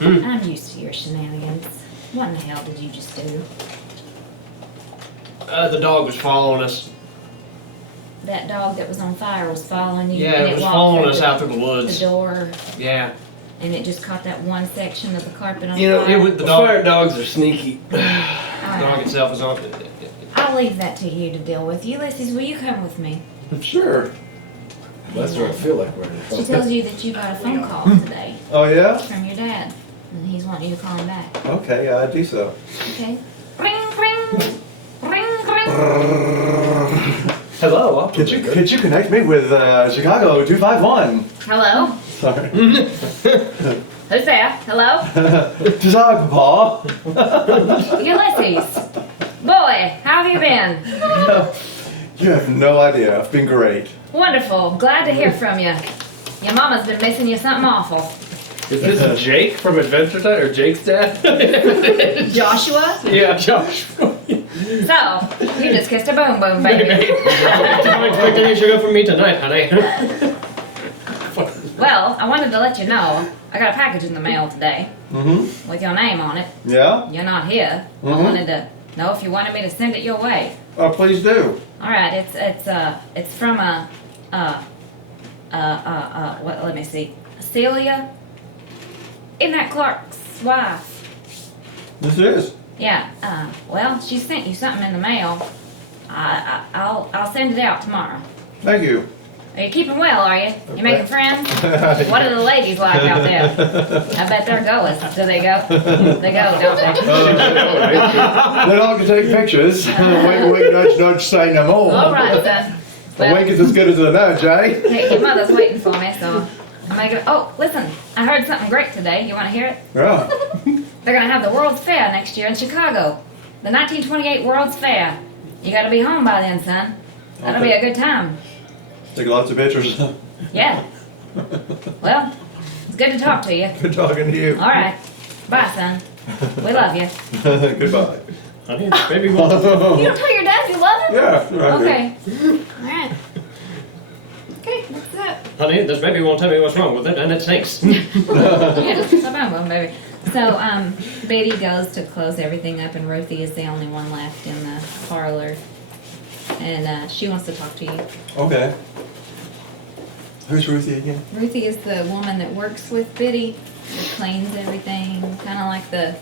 I'm used to your shenanigans. What in the hell did you just do?" The dog was following us. That dog that was on fire was following you. Yeah, and it was walked following through us out through the the woods. door, Yeah. and it just caught that one section of the carpet on You know, fire. it was the dog. Fire dogs are sneaky. All The right. dog itself was on. I'll leave that to you to deal with. Ulysses, will you come with me? Sure. Lester, I feel like we're in She a tells you that you got a phone call today Oh, yeah? from your dad, and he's wanting you to call him back. Okay, I do so. Okay? Ring, ring, ring, ring. Hello. Could you connect me with Chicago 251? Hello? Sorry. Who's there? Hello? Sorry, Papa. Ulysses. Boy, how have you been? You have no idea. I've been great. Wonderful. Glad to hear from you. Your mama's been missing you something awful. Is this Jake from Adventure Time or Jake's dad? Joshua? Yeah, Josh. So, you just kissed a boom boom, baby. I'm expecting you to go for me tonight, honey. Well, I wanted to let you know, I got a package in the mail today Mm-hmm. with your name on it. Yeah? You're not here. I Mhm. wanted to know if you wanted me to send it your way. Oh, please do. All right, it's from what? Let me see. Celia. Isn't that Clark's wife? This is. Yeah. Well, she sent you something in the mail. I'll send it out tomorrow. Thank you. Are you keeping well? Are you? You making friends? What are the ladies like out there? I bet they're going. Do they go? They go, don't they? They all can take pictures. Wink, wink, nudge, nudge, say no more. All right, son. A Well, wink is as good as a nudge, eh? hey, your mother's waiting for me, so I'm making. Oh, listen! I heard something great today. You want to hear it? Yeah. They're gonna have the World's Fair next year in Chicago. The 1928 World's Fair. You gotta be home by then, son. That'll be a good time. Take lots of pictures. Yeah. Well, it's good to talk to you. Good talking to you. All right. Bye, son. We love you. Goodbye. Honey, this baby won't. You don't tell your dad you love him? Yeah, right. Okay. All right. Okay, that's it. Honey, this baby won't tell me what's wrong with it, and it stinks. Yeah, just a bum baby. So, Betty goes to close everything up, and Ruthie is the only one left in the parlor. And she wants to talk to you. Okay. Who's Ruthie again? Ruthie is the woman that works with Biddy, that cleans everything, kind of like the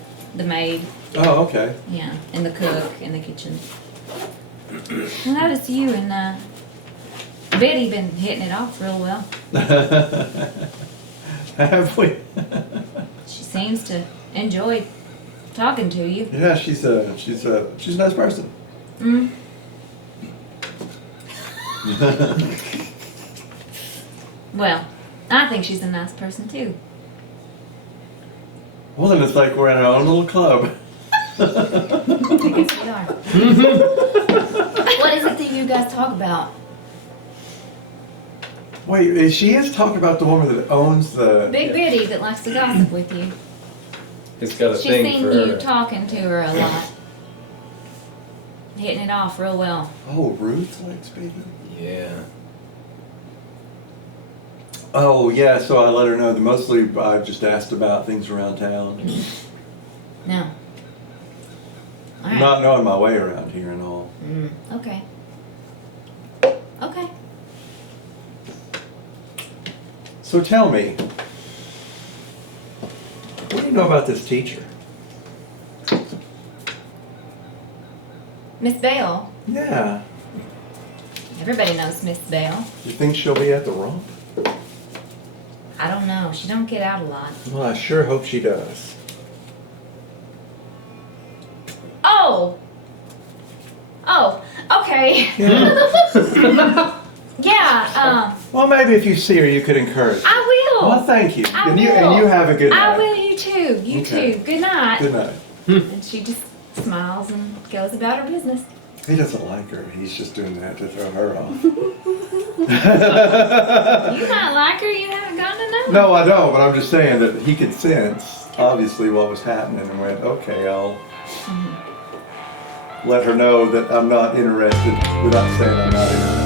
maid, Oh, okay. yeah, and the cook in the kitchen. I noticed you and Biddy been hitting it off real well. Have we? She seems to enjoy talking to you. Yeah, she's a nice person. Mm. Well, I think she's a nice person too. Well, then it's like we're in our own little club. I guess we are. What is it that you guys talk about? Wait, she is talking about the woman that owns the. Big Biddy that likes to gossip with you. It's got a She's thing seen for you her. talking to her a lot. Hitting it off real well. Oh, Ruth likes Biddy. Yeah. Oh yeah, so I let her know that mostly I just asked about things around town, No. Alright. not knowing my way around here and all. Okay. Okay. So tell me, what do you know about this teacher? Miss Bale. Yeah, Everybody knows Miss Bale. you think she'll be at the Romp? I don't know. She don't get out a lot. Well, I sure hope she does. Oh! Oh, okay. Yeah, Well, maybe if you see her, you could encourage her. I will. Well, thank you. I and will. you have a good night. I will, you too. You Okay. too. Good night. Good night. And she just smiles and goes about her business. He doesn't like her. He's just doing that to throw her off. You might like her, you haven't gotten to know her. No, I don't, but I'm just saying that he could sense, obviously, what was happening and went, okay, I'll let her know that I'm not interested without saying I'm not interested.